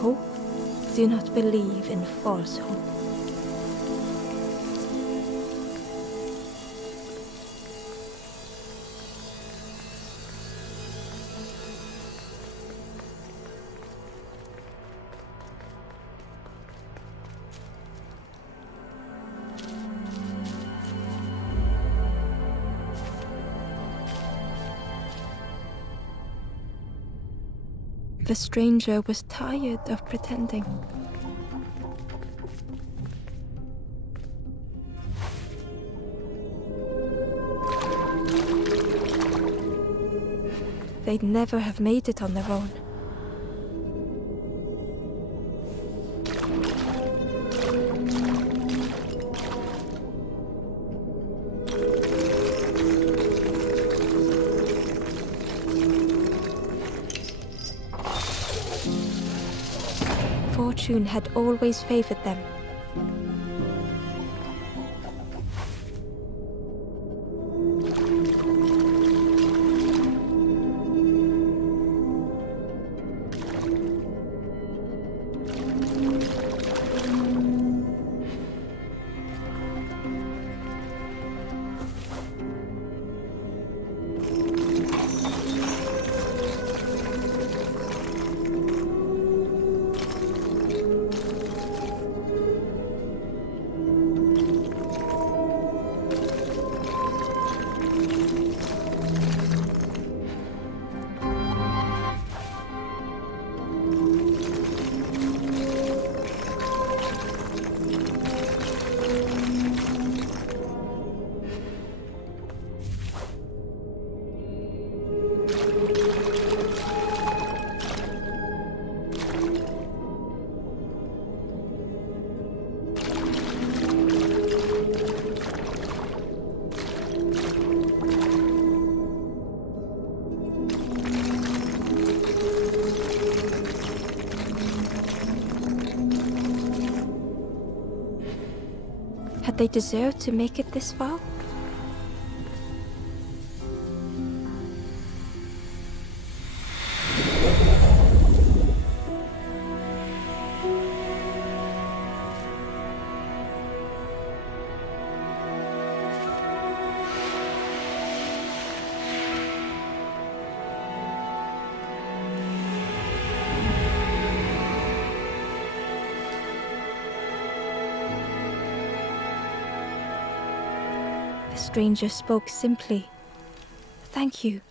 Hope, do not believe in false hope. The stranger was tired of pretending. They'd never have made it on their own. Fortune had always favored them. Had they deserved to make it this far? The stranger spoke simply. Thank you.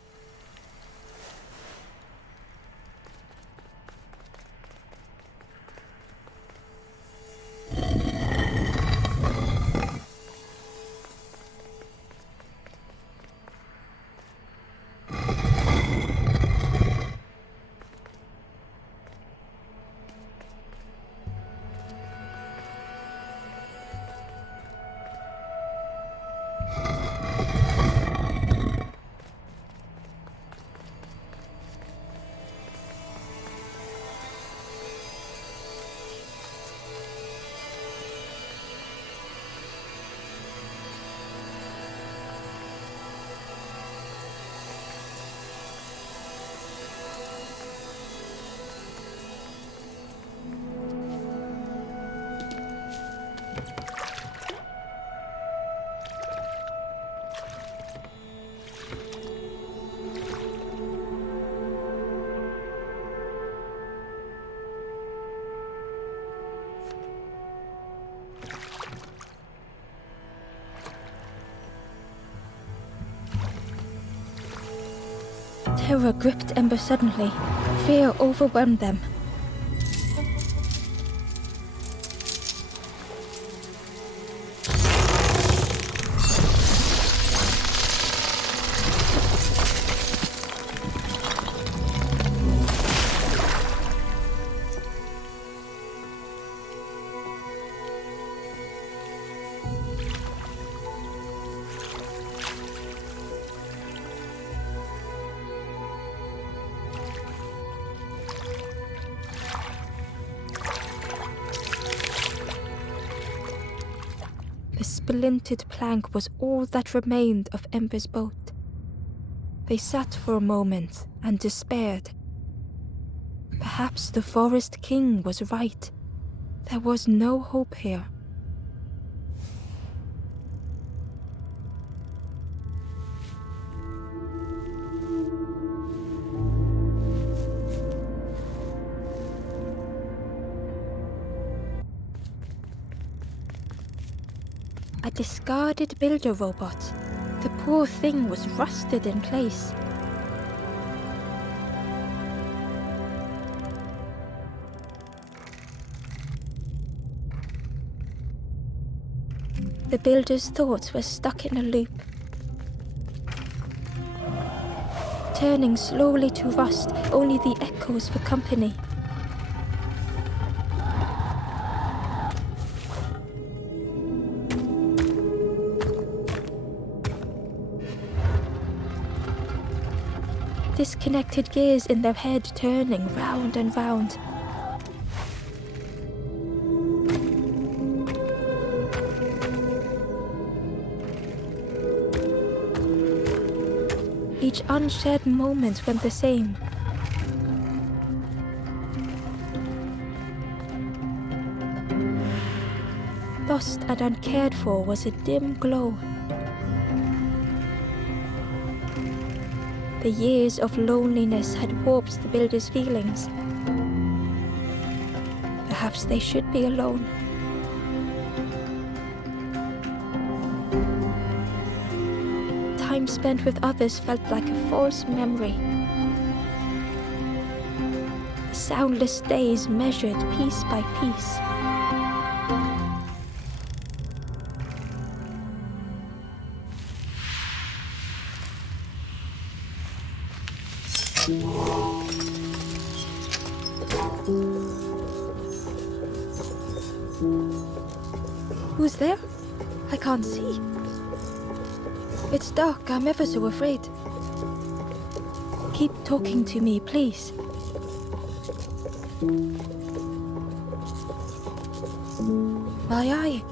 Terror gripped Ember suddenly. Fear overwhelmed them. The splintered plank was all that remained of Ember's boat. They sat for a moment and despaired. Perhaps the Forest King was right. There was no hope here. A discarded builder robot. The poor thing was rusted in place. The builder's thoughts were stuck in a loop, turning slowly to rust, only the echoes for company. Disconnected gears in their head turning round and round. Each unshared moment went the same. Lost and uncared for was a dim glow. The years of loneliness had warped the builder's feelings. Perhaps they should be alone. Time spent with others felt like a false memory. The soundless days measured piece by piece. Who's there? I can't see. It's dark, I'm ever so afraid. Keep talking to me, please. My eye.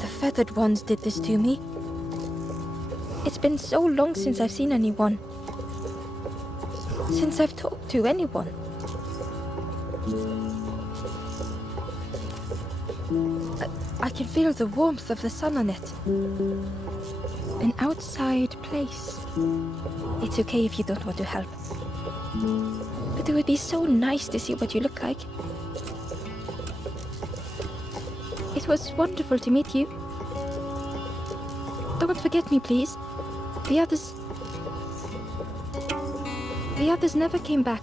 The feathered ones did this to me. It's been so long since I've seen anyone. Since I've talked to anyone. I can feel the warmth of the sun on it. An outside place. It's okay if you don't want to help. But it would be so nice to see what you look like. It was wonderful to meet you. Don't forget me, please. The others never came back.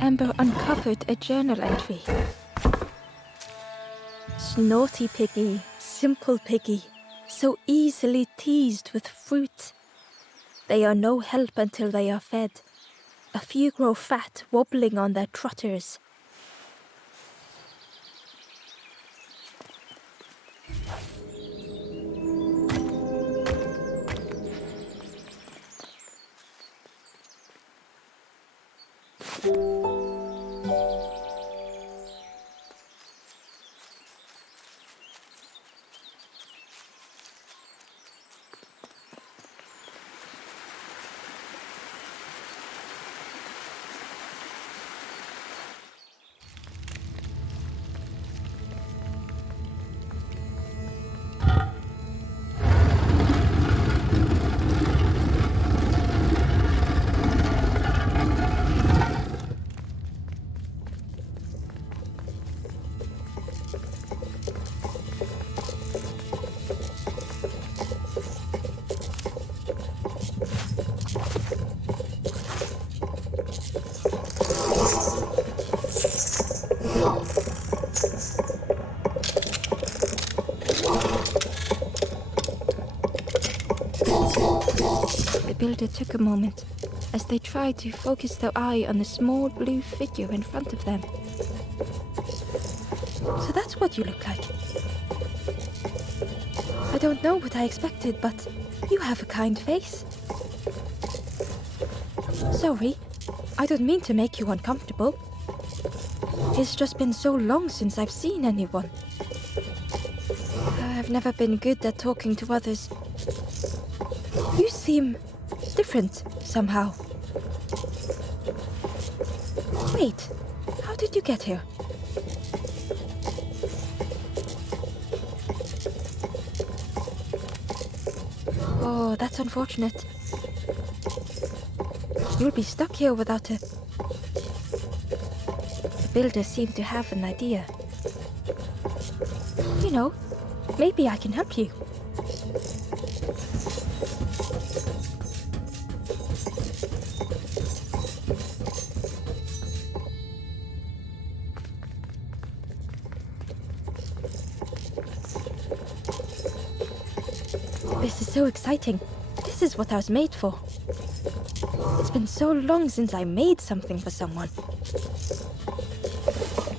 Ember uncovered a journal entry. Snotty piggy, simple piggy, so easily teased with fruit. They are no help until they are fed. A few grow fat, wobbling on their trotters. The builder took a moment as they tried to focus their eye on the small blue figure in front of them. So that's what you look like. I don't know what I expected, but you have a kind face. Sorry, I don't mean to make you uncomfortable. It's just been so long since I've seen anyone. I've never been good at talking to others. You seem different somehow. Wait, how did you get here? Oh, that's unfortunate. You'll be stuck here without a... The builder seemed to have an idea. You know, maybe I can help you. This is so exciting. This is what I was made for. It's been so long since I made something for someone.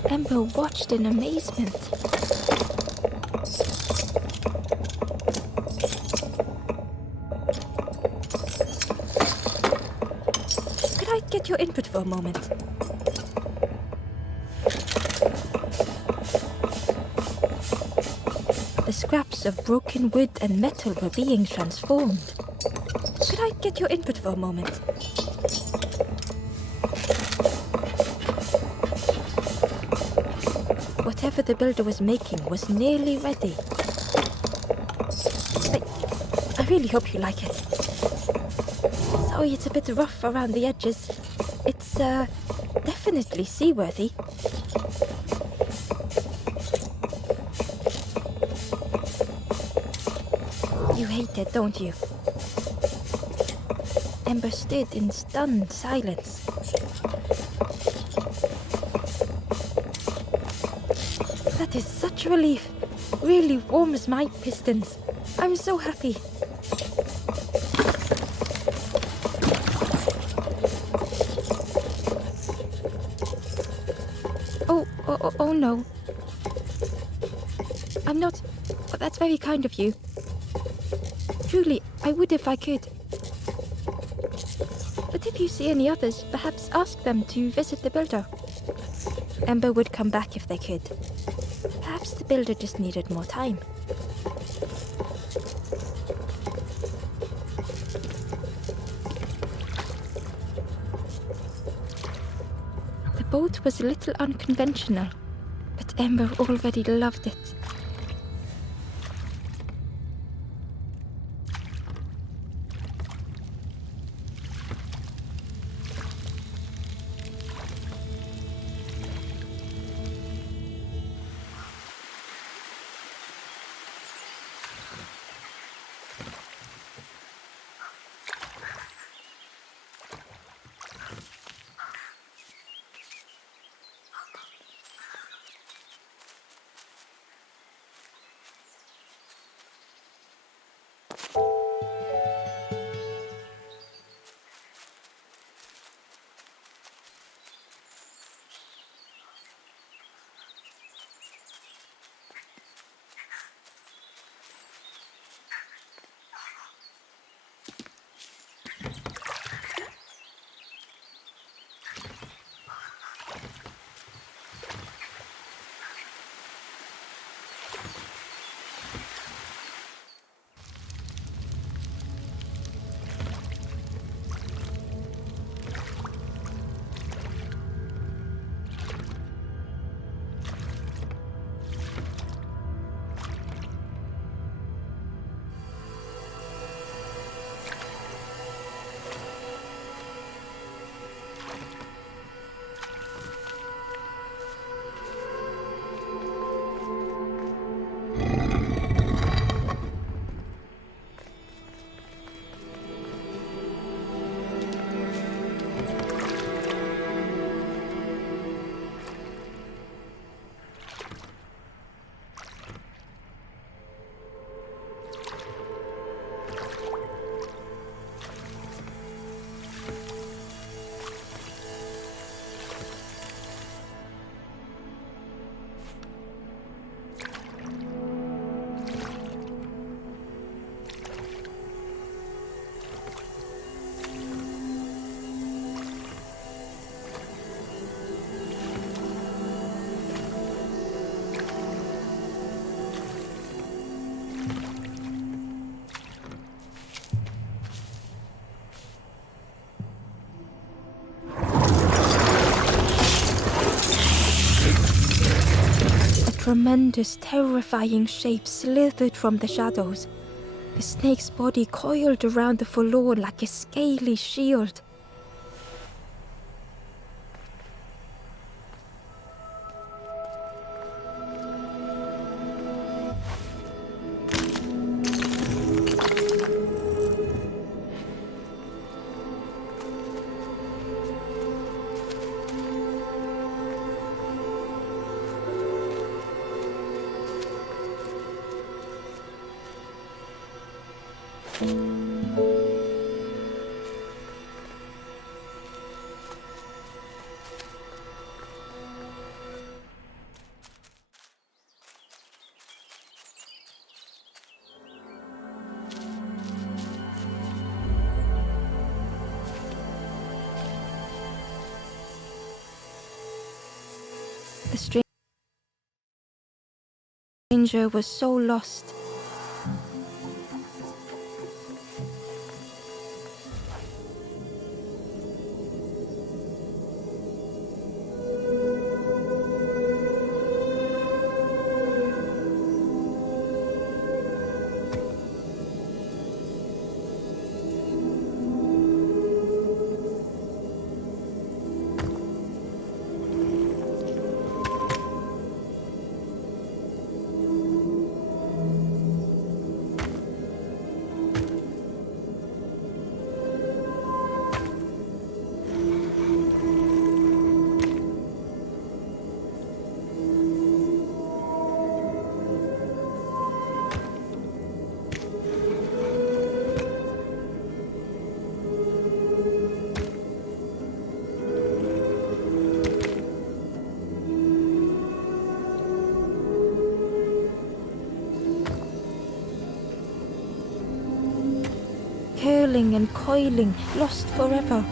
Ember watched in amazement. Could I get your input for a moment? The scraps of broken wood and metal were being transformed. Could I get your input for a moment? Whatever the builder was making was nearly ready. I really hope you like it. Sorry, it's a bit rough around the edges. It's, definitely seaworthy. You hate it, don't you? Ember stood in stunned silence. That is such a relief. Really warms my pistons. I'm so happy. Oh no. I'm not... But that's very kind of you. Truly, I would if I could. But if you see any others, perhaps ask them to visit the builder. Ember would come back if they could. Perhaps the builder just needed more time. The boat was a little unconventional, but Ember already loved it. Tremendous, terrifying shape slithered from the shadows. The snake's body coiled around the forlorn like a scaly shield. The stranger was so lost. Curling and coiling, lost forever.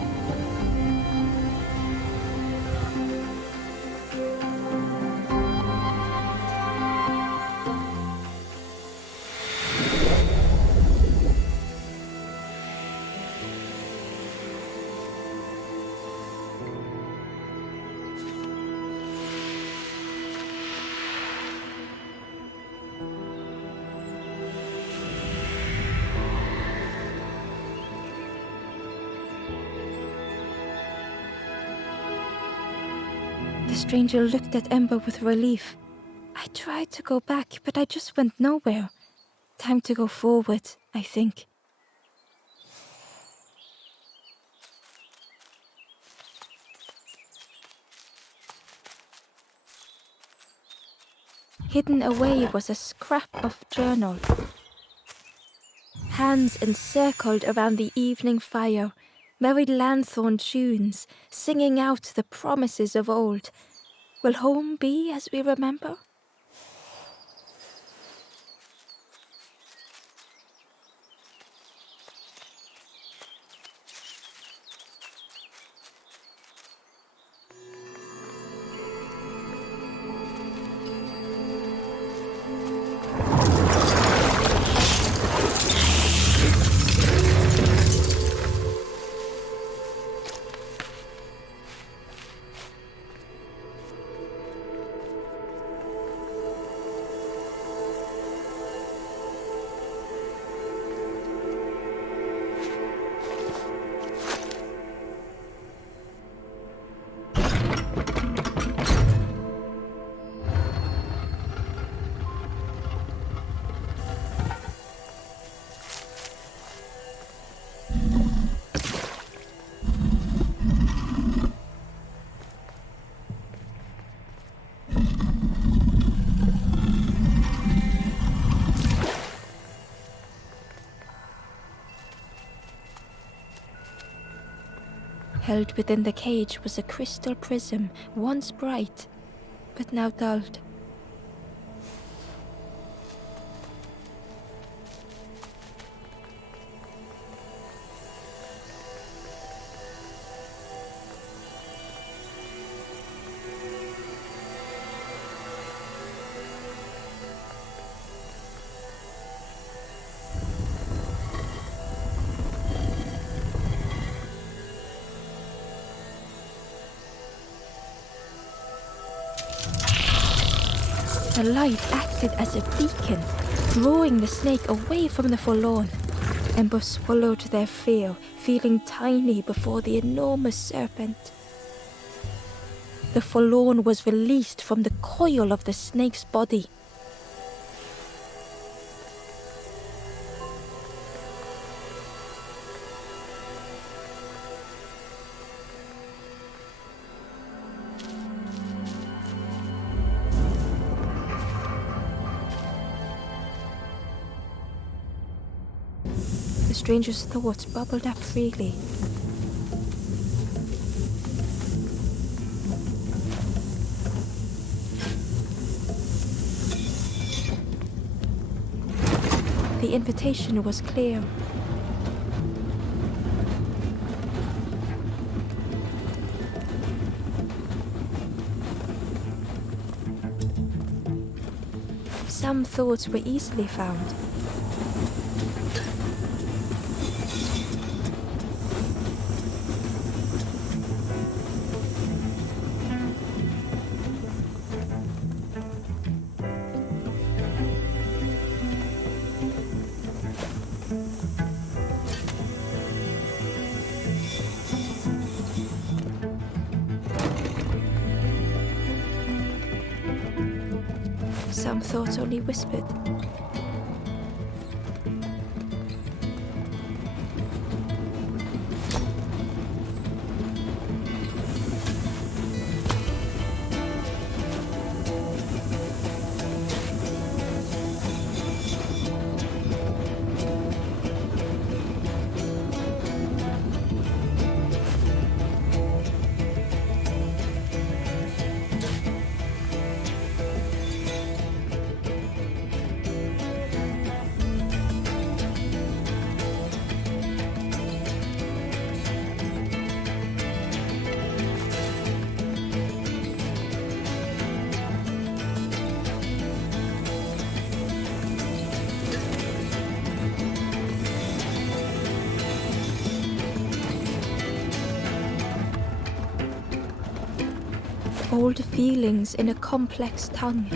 The stranger looked at Ember with relief. I tried to go back, but I just went nowhere. Time to go forward, I think. Hidden away was a scrap of journal. Hands encircled around the evening fire, merry lanthorn tunes, singing out the promises of old. Will home be as we remember? Held within the cage was a crystal prism, once bright, but now dulled. The light acted as a beacon, drawing the snake away from the forlorn. Ember swallowed their fear, feeling tiny before the enormous serpent. The forlorn was released from the coil of the snake's body. The stranger's thoughts bubbled up freely. The invitation was clear. Some thoughts were easily found. Some thoughts only whispered. Old feelings in a complex tongue.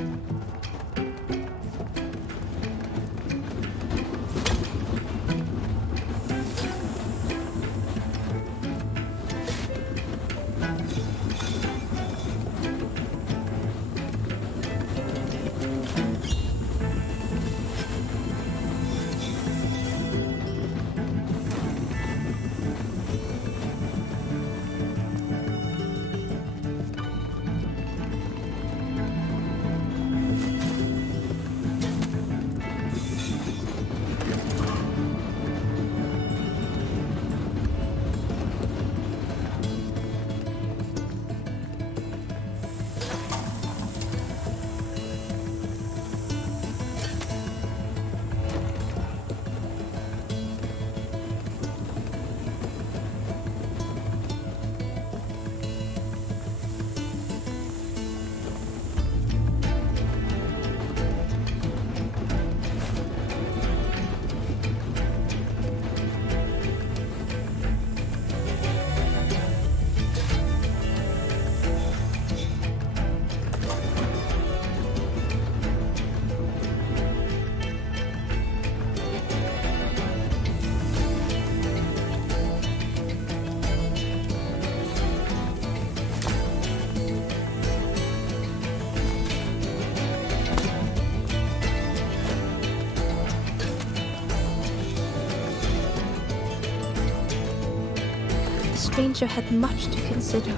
stranger had much to consider.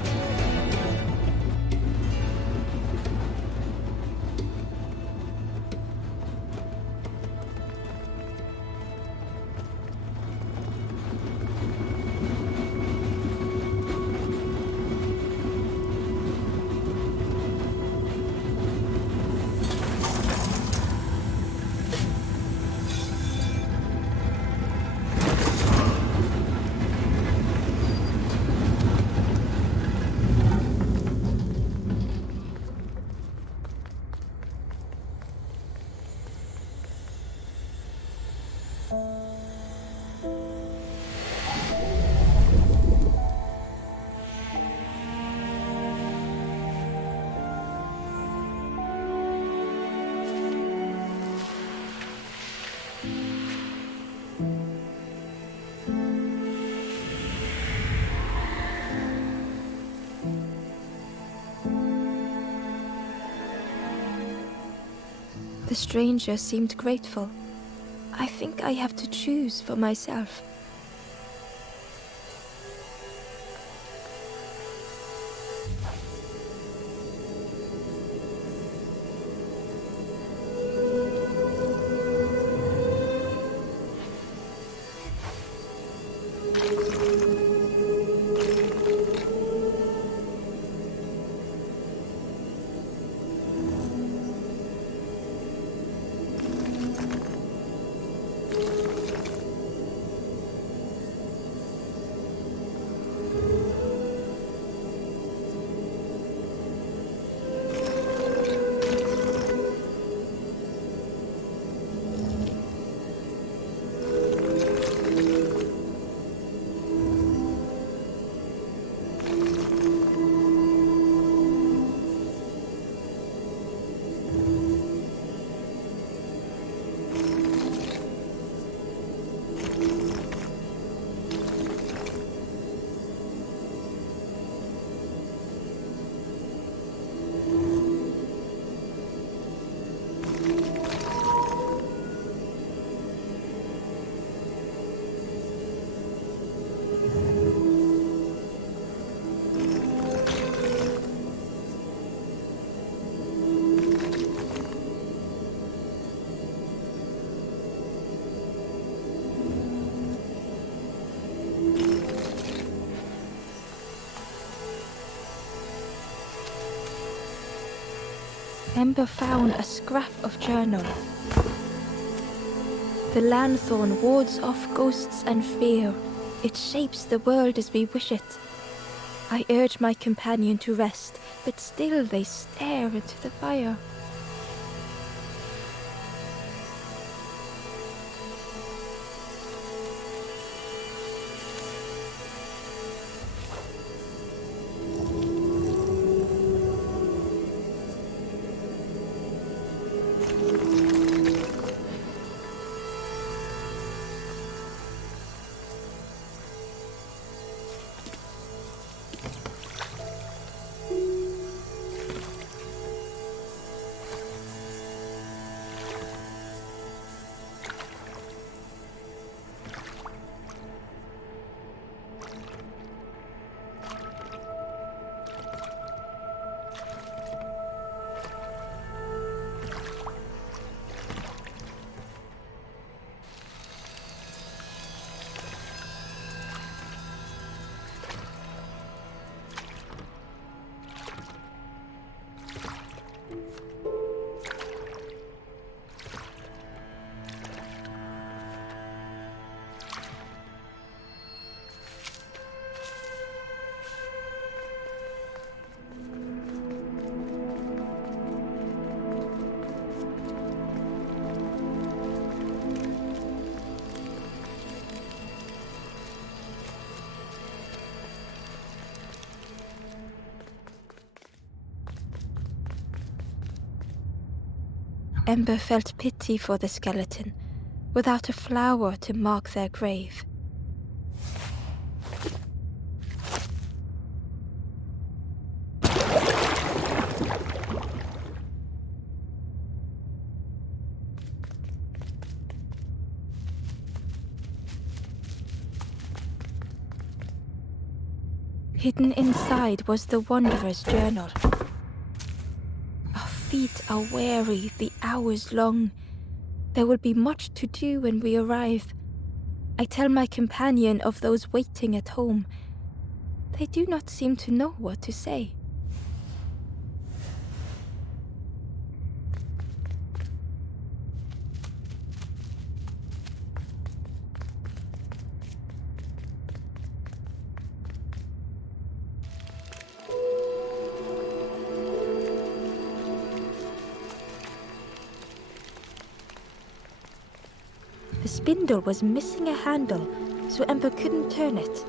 The stranger seemed grateful. I think I have to choose for myself. Ember found a scrap of journal. The lanthorn wards off ghosts and fear. It shapes the world as we wish it. I urge my companion to rest, but still they stare into the fire. Ember felt pity for the skeleton, without a flower to mark their grave. Hidden inside was the Wanderer's journal. Our feet are weary, the hours long. There will be much to do when we arrive. I tell my companion of those waiting at home. They do not seem to know what to say. The spindle was missing a handle, so Ember couldn't turn it.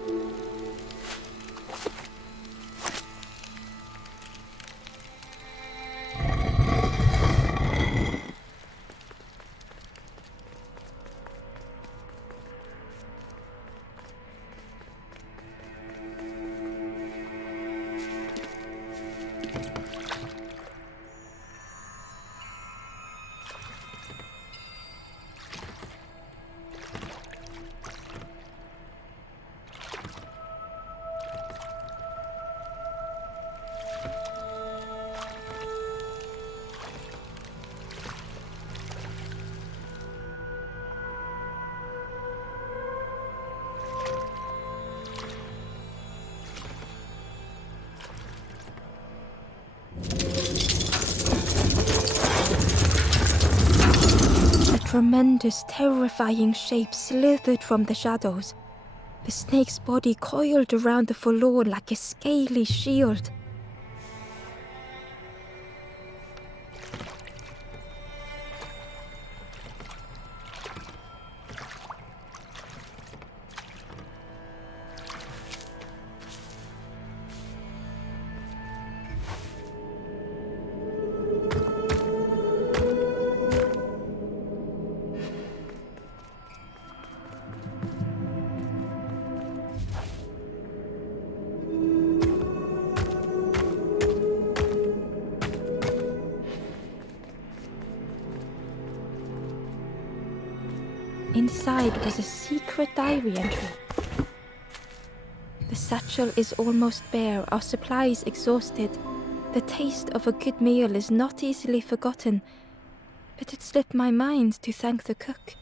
Tremendous, terrifying shape slithered from the shadows. The snake's body coiled around the forlorn like a scaly shield. Inside was a secret diary entry. The satchel is almost bare, our supplies exhausted. The taste of a good meal is not easily forgotten, but it slipped my mind to thank the cook.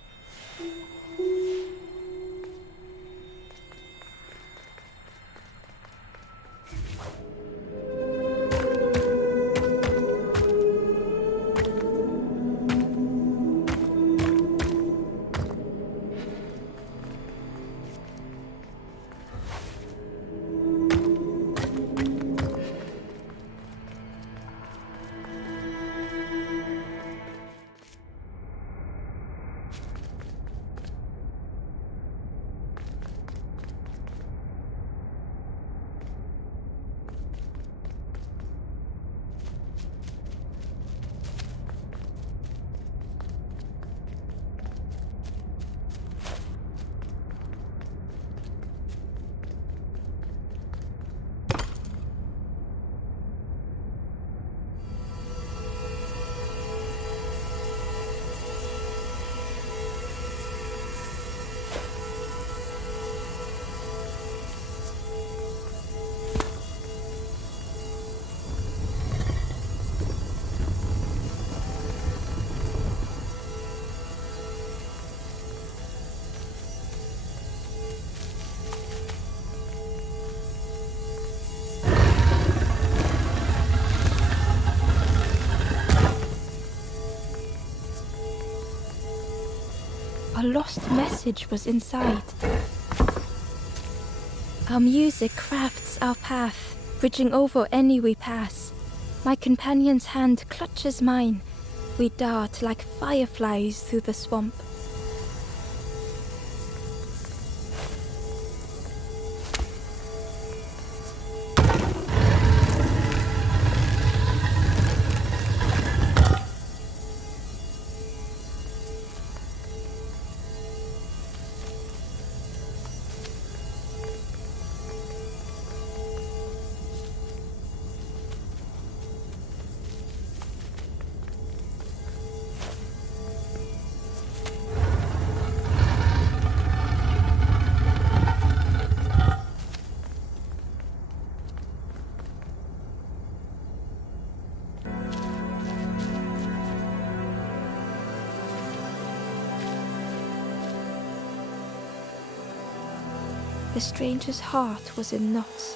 A lost message was inside. Our music crafts our path, bridging over any we pass. My companion's hand clutches mine. We dart like fireflies through the swamp. The stranger's heart was in knots.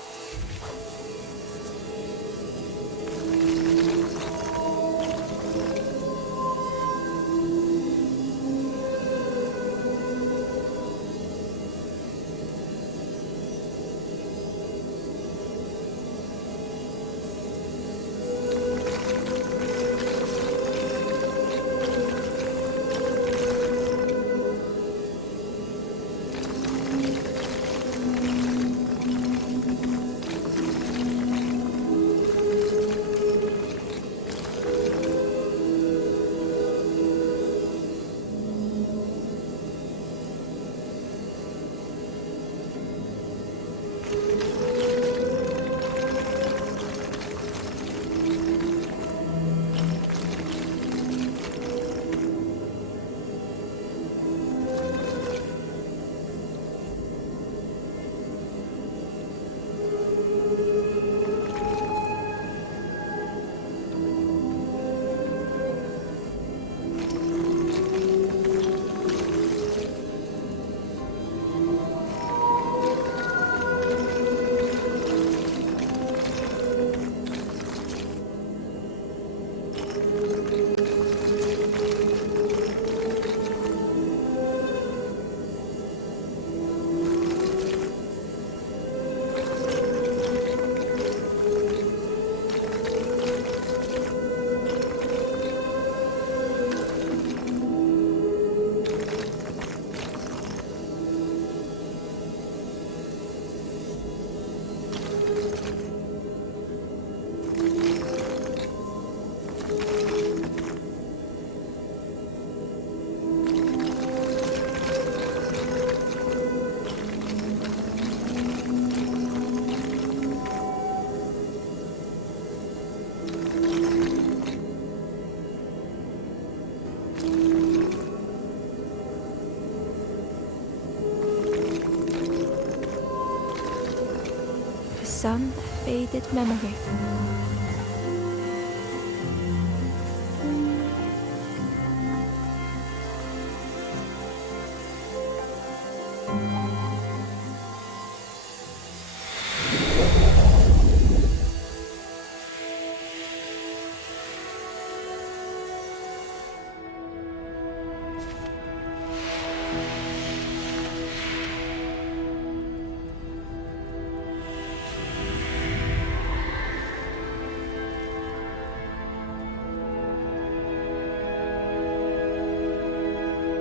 Some faded memory.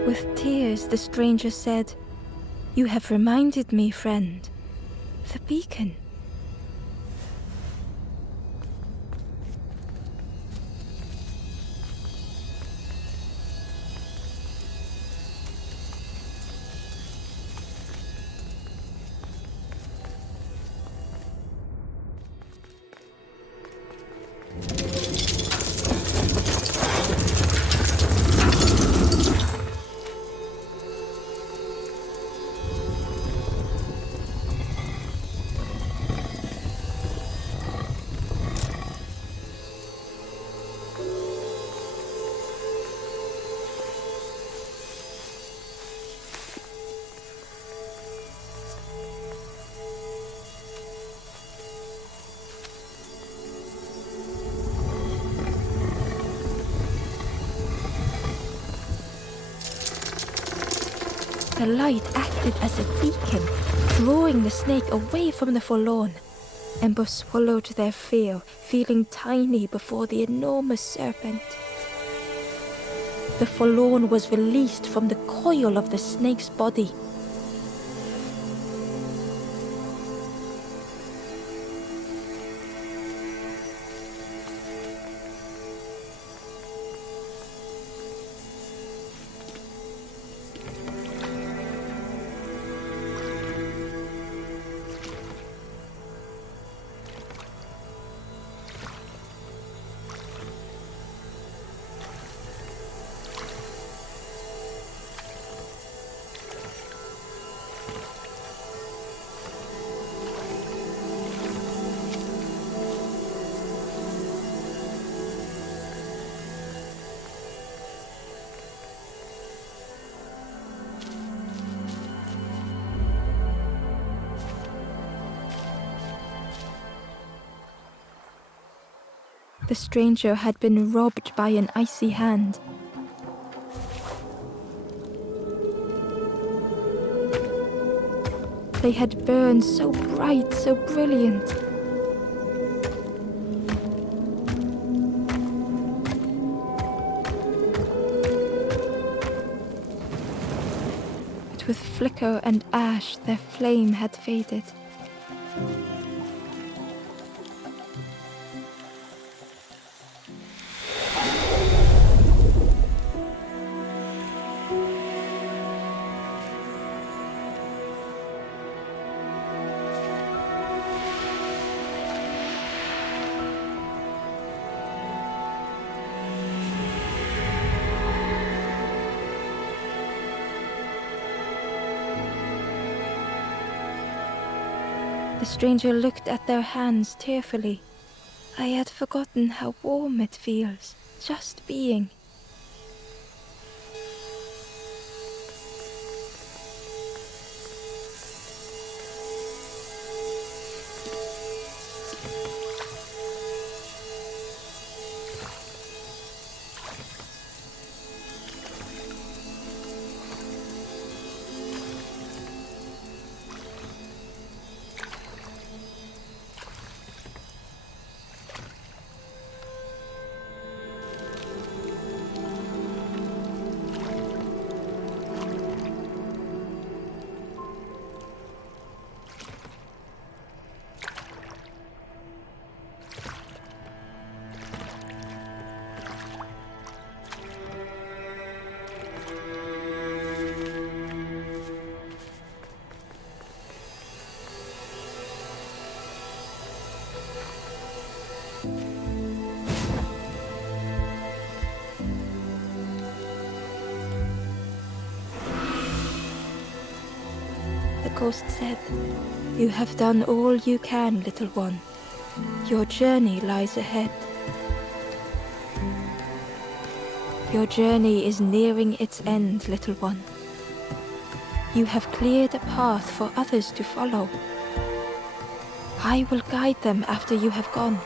With tears, the stranger said, "You have reminded me, friend. The beacon." The light acted as a beacon, drawing the snake away from the forlorn. Ember swallowed their fear, feeling tiny before the enormous serpent. The forlorn was released from the coil of the snake's body. The stranger had been robbed by an icy hand. They had burned so bright, so brilliant. But with flicker and ash, their flame had faded. The stranger looked at their hands tearfully. I had forgotten how warm it feels, just being. The ghost said, "You have done all you can, little one. Your journey lies ahead. Your journey is nearing its end, little one. You have cleared a path for others to follow. I will guide them after you have gone."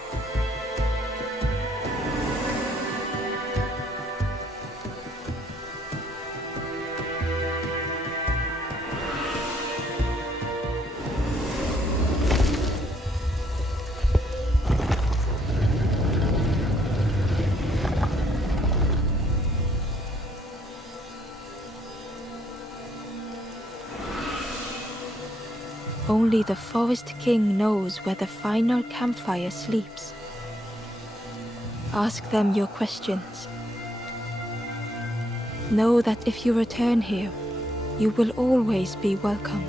Only the Forest King knows where the final campfire sleeps. Ask them your questions. Know that if you return here, you will always be welcome.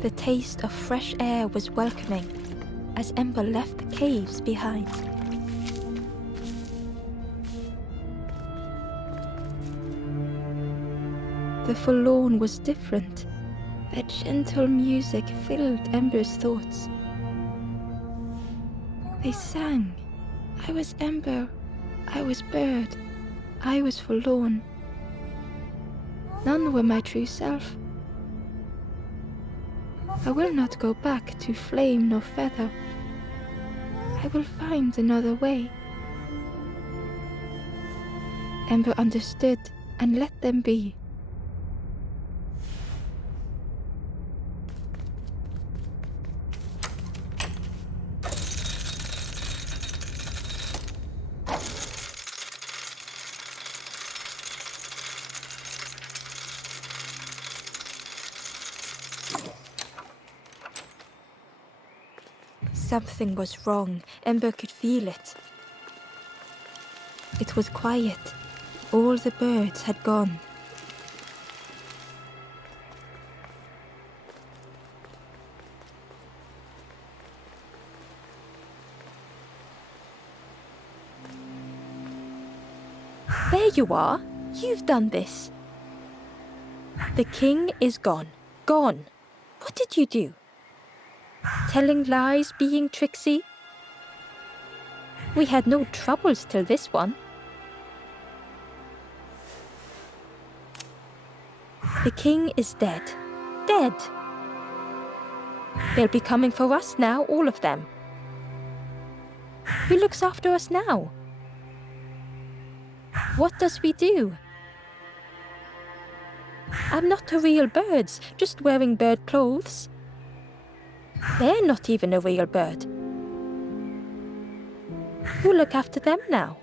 The taste of fresh air was welcoming as Ember left the caves behind. The forlorn was different. A gentle music filled Ember's thoughts. They sang. I was Ember. I was bird. I was forlorn. None were my true self. I will not go back to flame nor feather. I will find another way. Ember understood and let them be. Something was wrong. Ember could feel it. It was quiet. All the birds had gone. you are. You've done this. The king is gone. Gone. What did you do? Telling lies, being tricksy? We had no troubles till this one. The king is dead. Dead. They'll be coming for us now, all of them. Who looks after us now? What does we do? I'm not a real bird, just wearing bird clothes. They're not even a real bird. Who'll look after them now?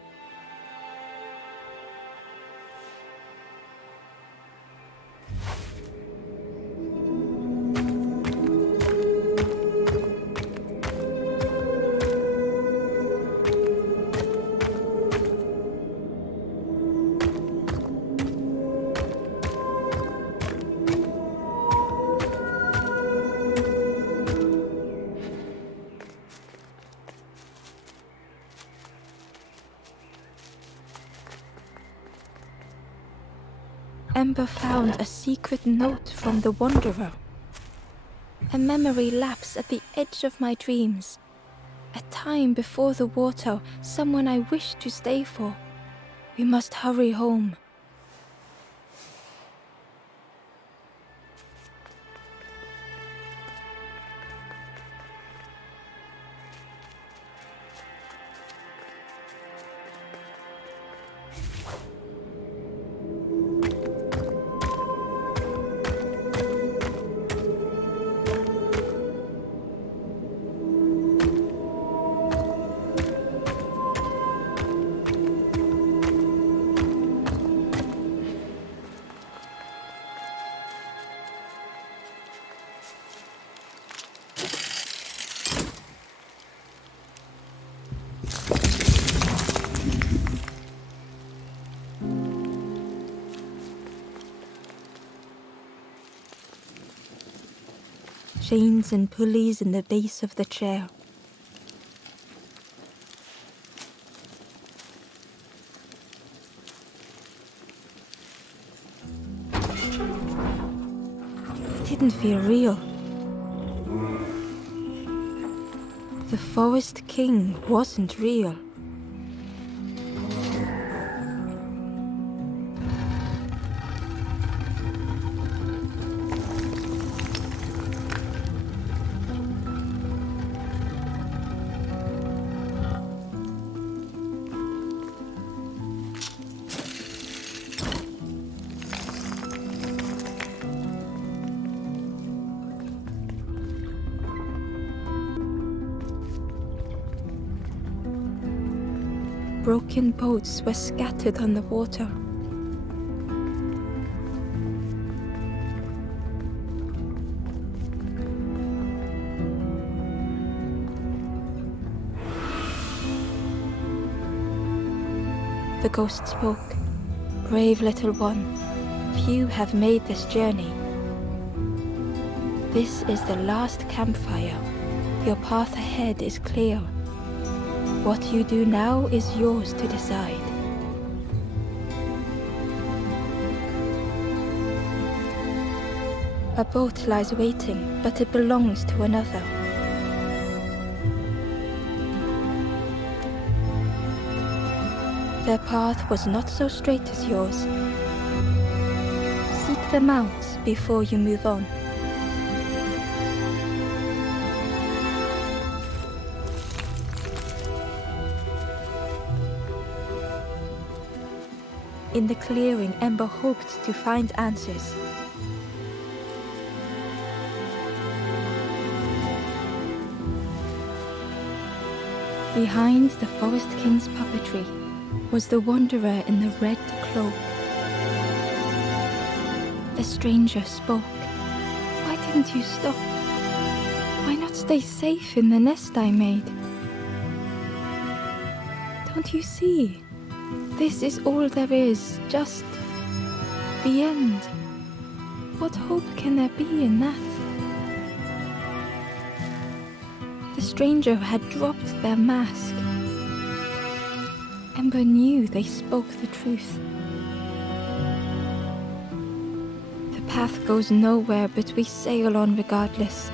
Ember found a secret note from the Wanderer. A memory lapse at the edge of my dreams. A time before the water, someone I wished to stay for. We must hurry home. Chains and pulleys in the base of the chair. It didn't feel real. The Forest King wasn't real. Broken boats were scattered on the water. The ghost spoke. Brave little one, few have made this journey. This is the last campfire. Your path ahead is clear. What you do now is yours to decide. A boat lies waiting, but it belongs to another. Their path was not so straight as yours. Seek them out before you move on. In the clearing, Ember hoped to find answers. Behind the Forest King's puppetry was the Wanderer in the red cloak. The stranger spoke. Why didn't you stop? Why not stay safe in the nest I made? Don't you see? This is all there is, just the end. What hope can there be in that? The stranger had dropped their mask. Ember knew they spoke the truth. path goes nowhere, but we sail on regardless,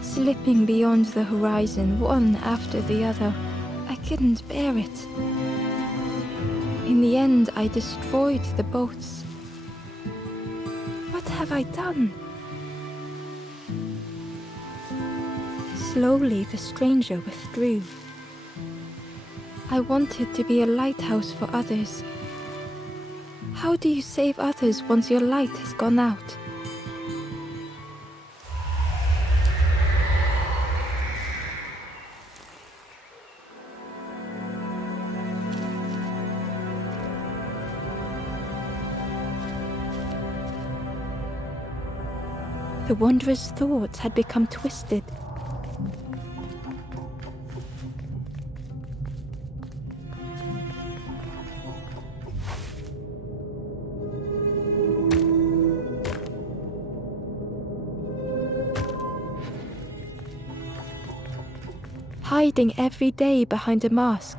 slipping beyond the horizon, one after the other. I couldn't bear it. In the end, I destroyed the boats. What have I done? Slowly, the stranger withdrew. I wanted to be a lighthouse for others. How do you save others once your light has gone out? The wanderer's thoughts had become twisted. Hiding every day behind a mask.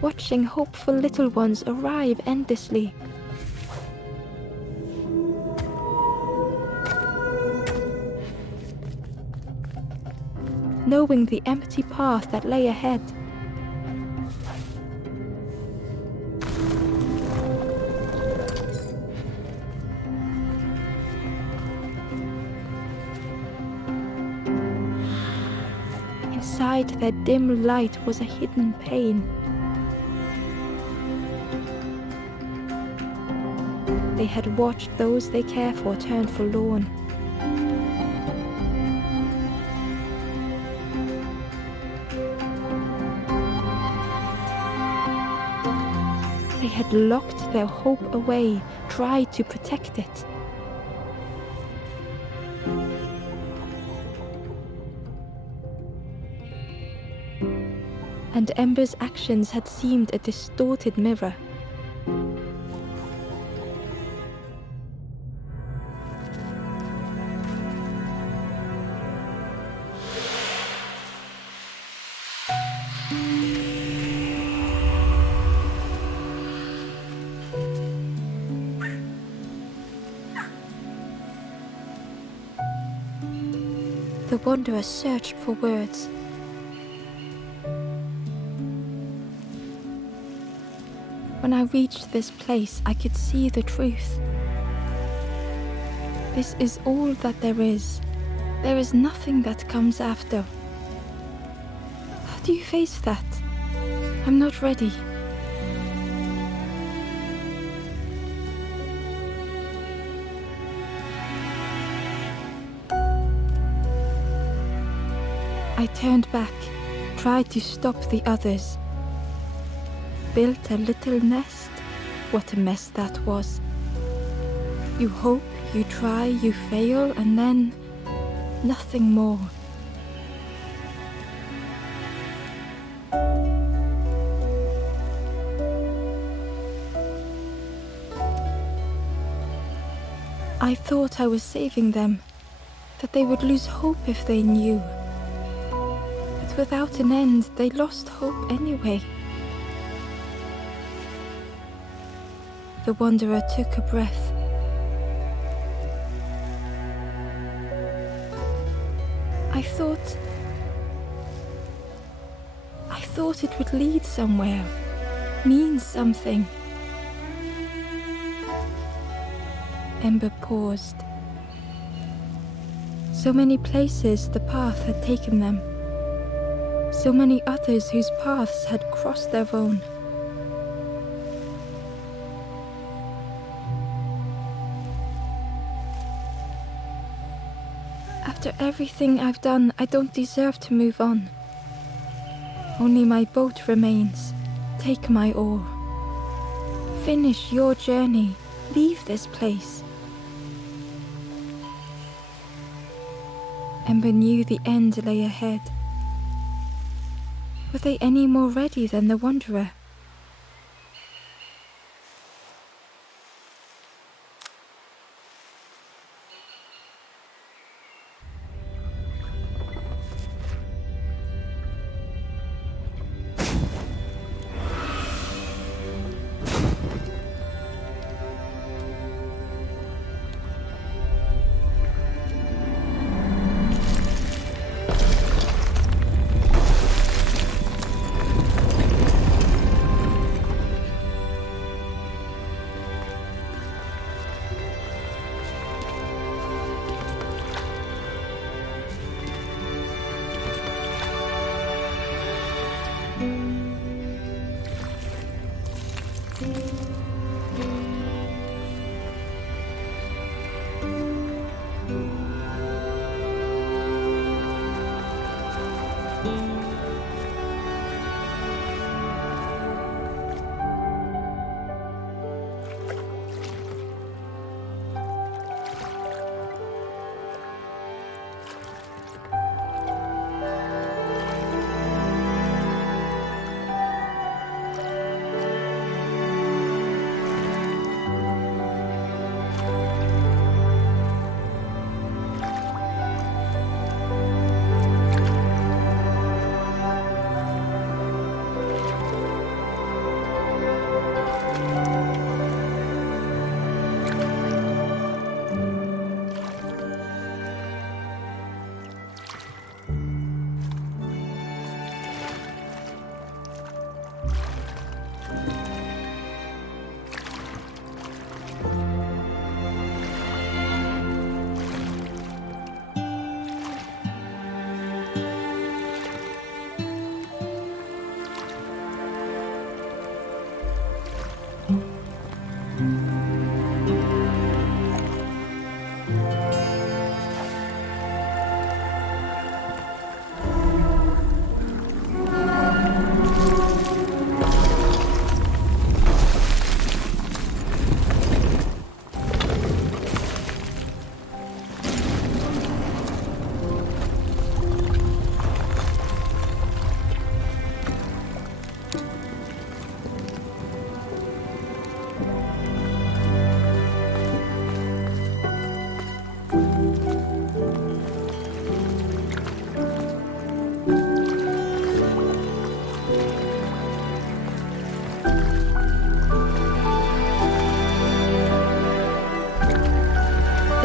Watching hopeful little ones arrive endlessly. Knowing the empty path that lay ahead. Inside their dim light was a hidden pain. They had watched those they care for turn forlorn. They had locked their hope away, tried to protect it. And Ember's actions had seemed a distorted mirror. The wanderer searched for words. When I reached this place, I could see the truth. This is all that there is. There is nothing that comes after. How do you face that? I'm not ready. I turned back, tried to stop the others. Built a little nest. What a mess that was. You hope, you try, you fail, and then nothing more. I thought I was saving them, that they would lose hope if they knew. But without an end, they lost hope anyway. The wanderer took a breath. I thought it would lead somewhere, mean something. Ember paused. So many places the path had taken them. So many others whose paths had crossed their own. After everything I've done, I don't deserve to move on. Only my boat remains. Take my oar. Finish your journey. Leave this place. Ember knew the end lay ahead. Were they any more ready than the wanderer?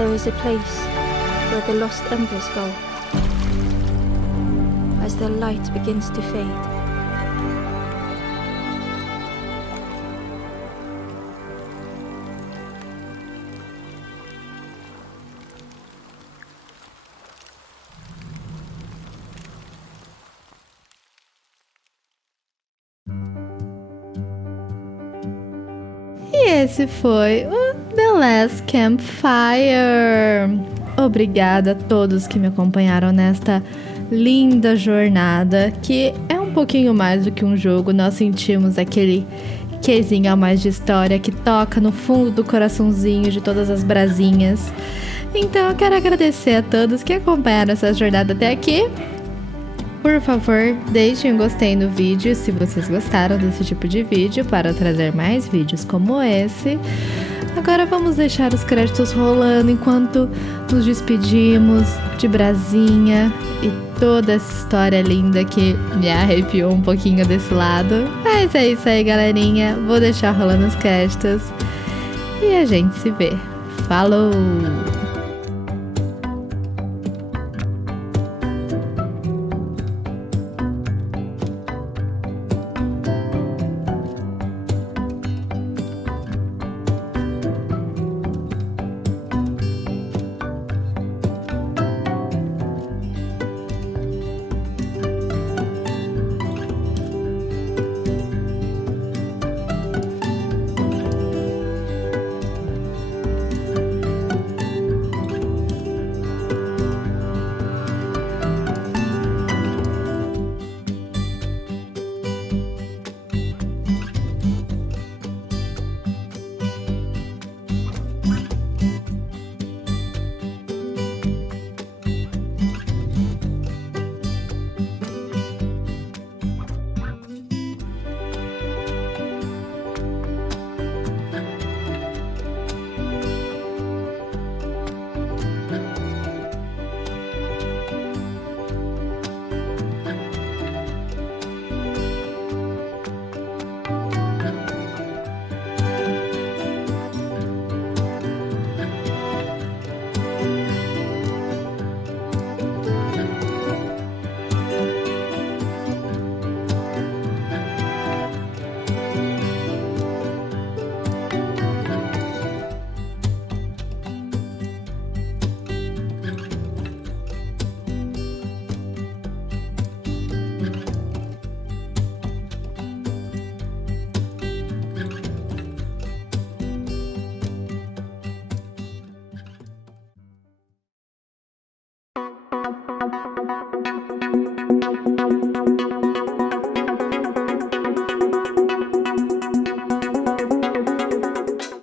There is a place where the lost embers go as their light begins to fade. E esse foi o The Last Campfire. Obrigada a todos que me acompanharam nesta linda jornada, que é um pouquinho mais do que um jogo. Nós sentimos aquele quesinho a mais de história que toca no fundo do coraçãozinho de todas as brasinhas. Então eu quero agradecer a todos que acompanharam essa jornada até aqui. Por favor, deixem um gostei no vídeo se vocês gostaram desse tipo de vídeo, para trazer mais vídeos como esse. Agora vamos deixar os créditos rolando enquanto nos despedimos de brasinha e toda essa história linda que me arrepiou um pouquinho desse lado. Mas é isso aí, galerinha. Vou deixar rolando os créditos e a gente se vê. Falou!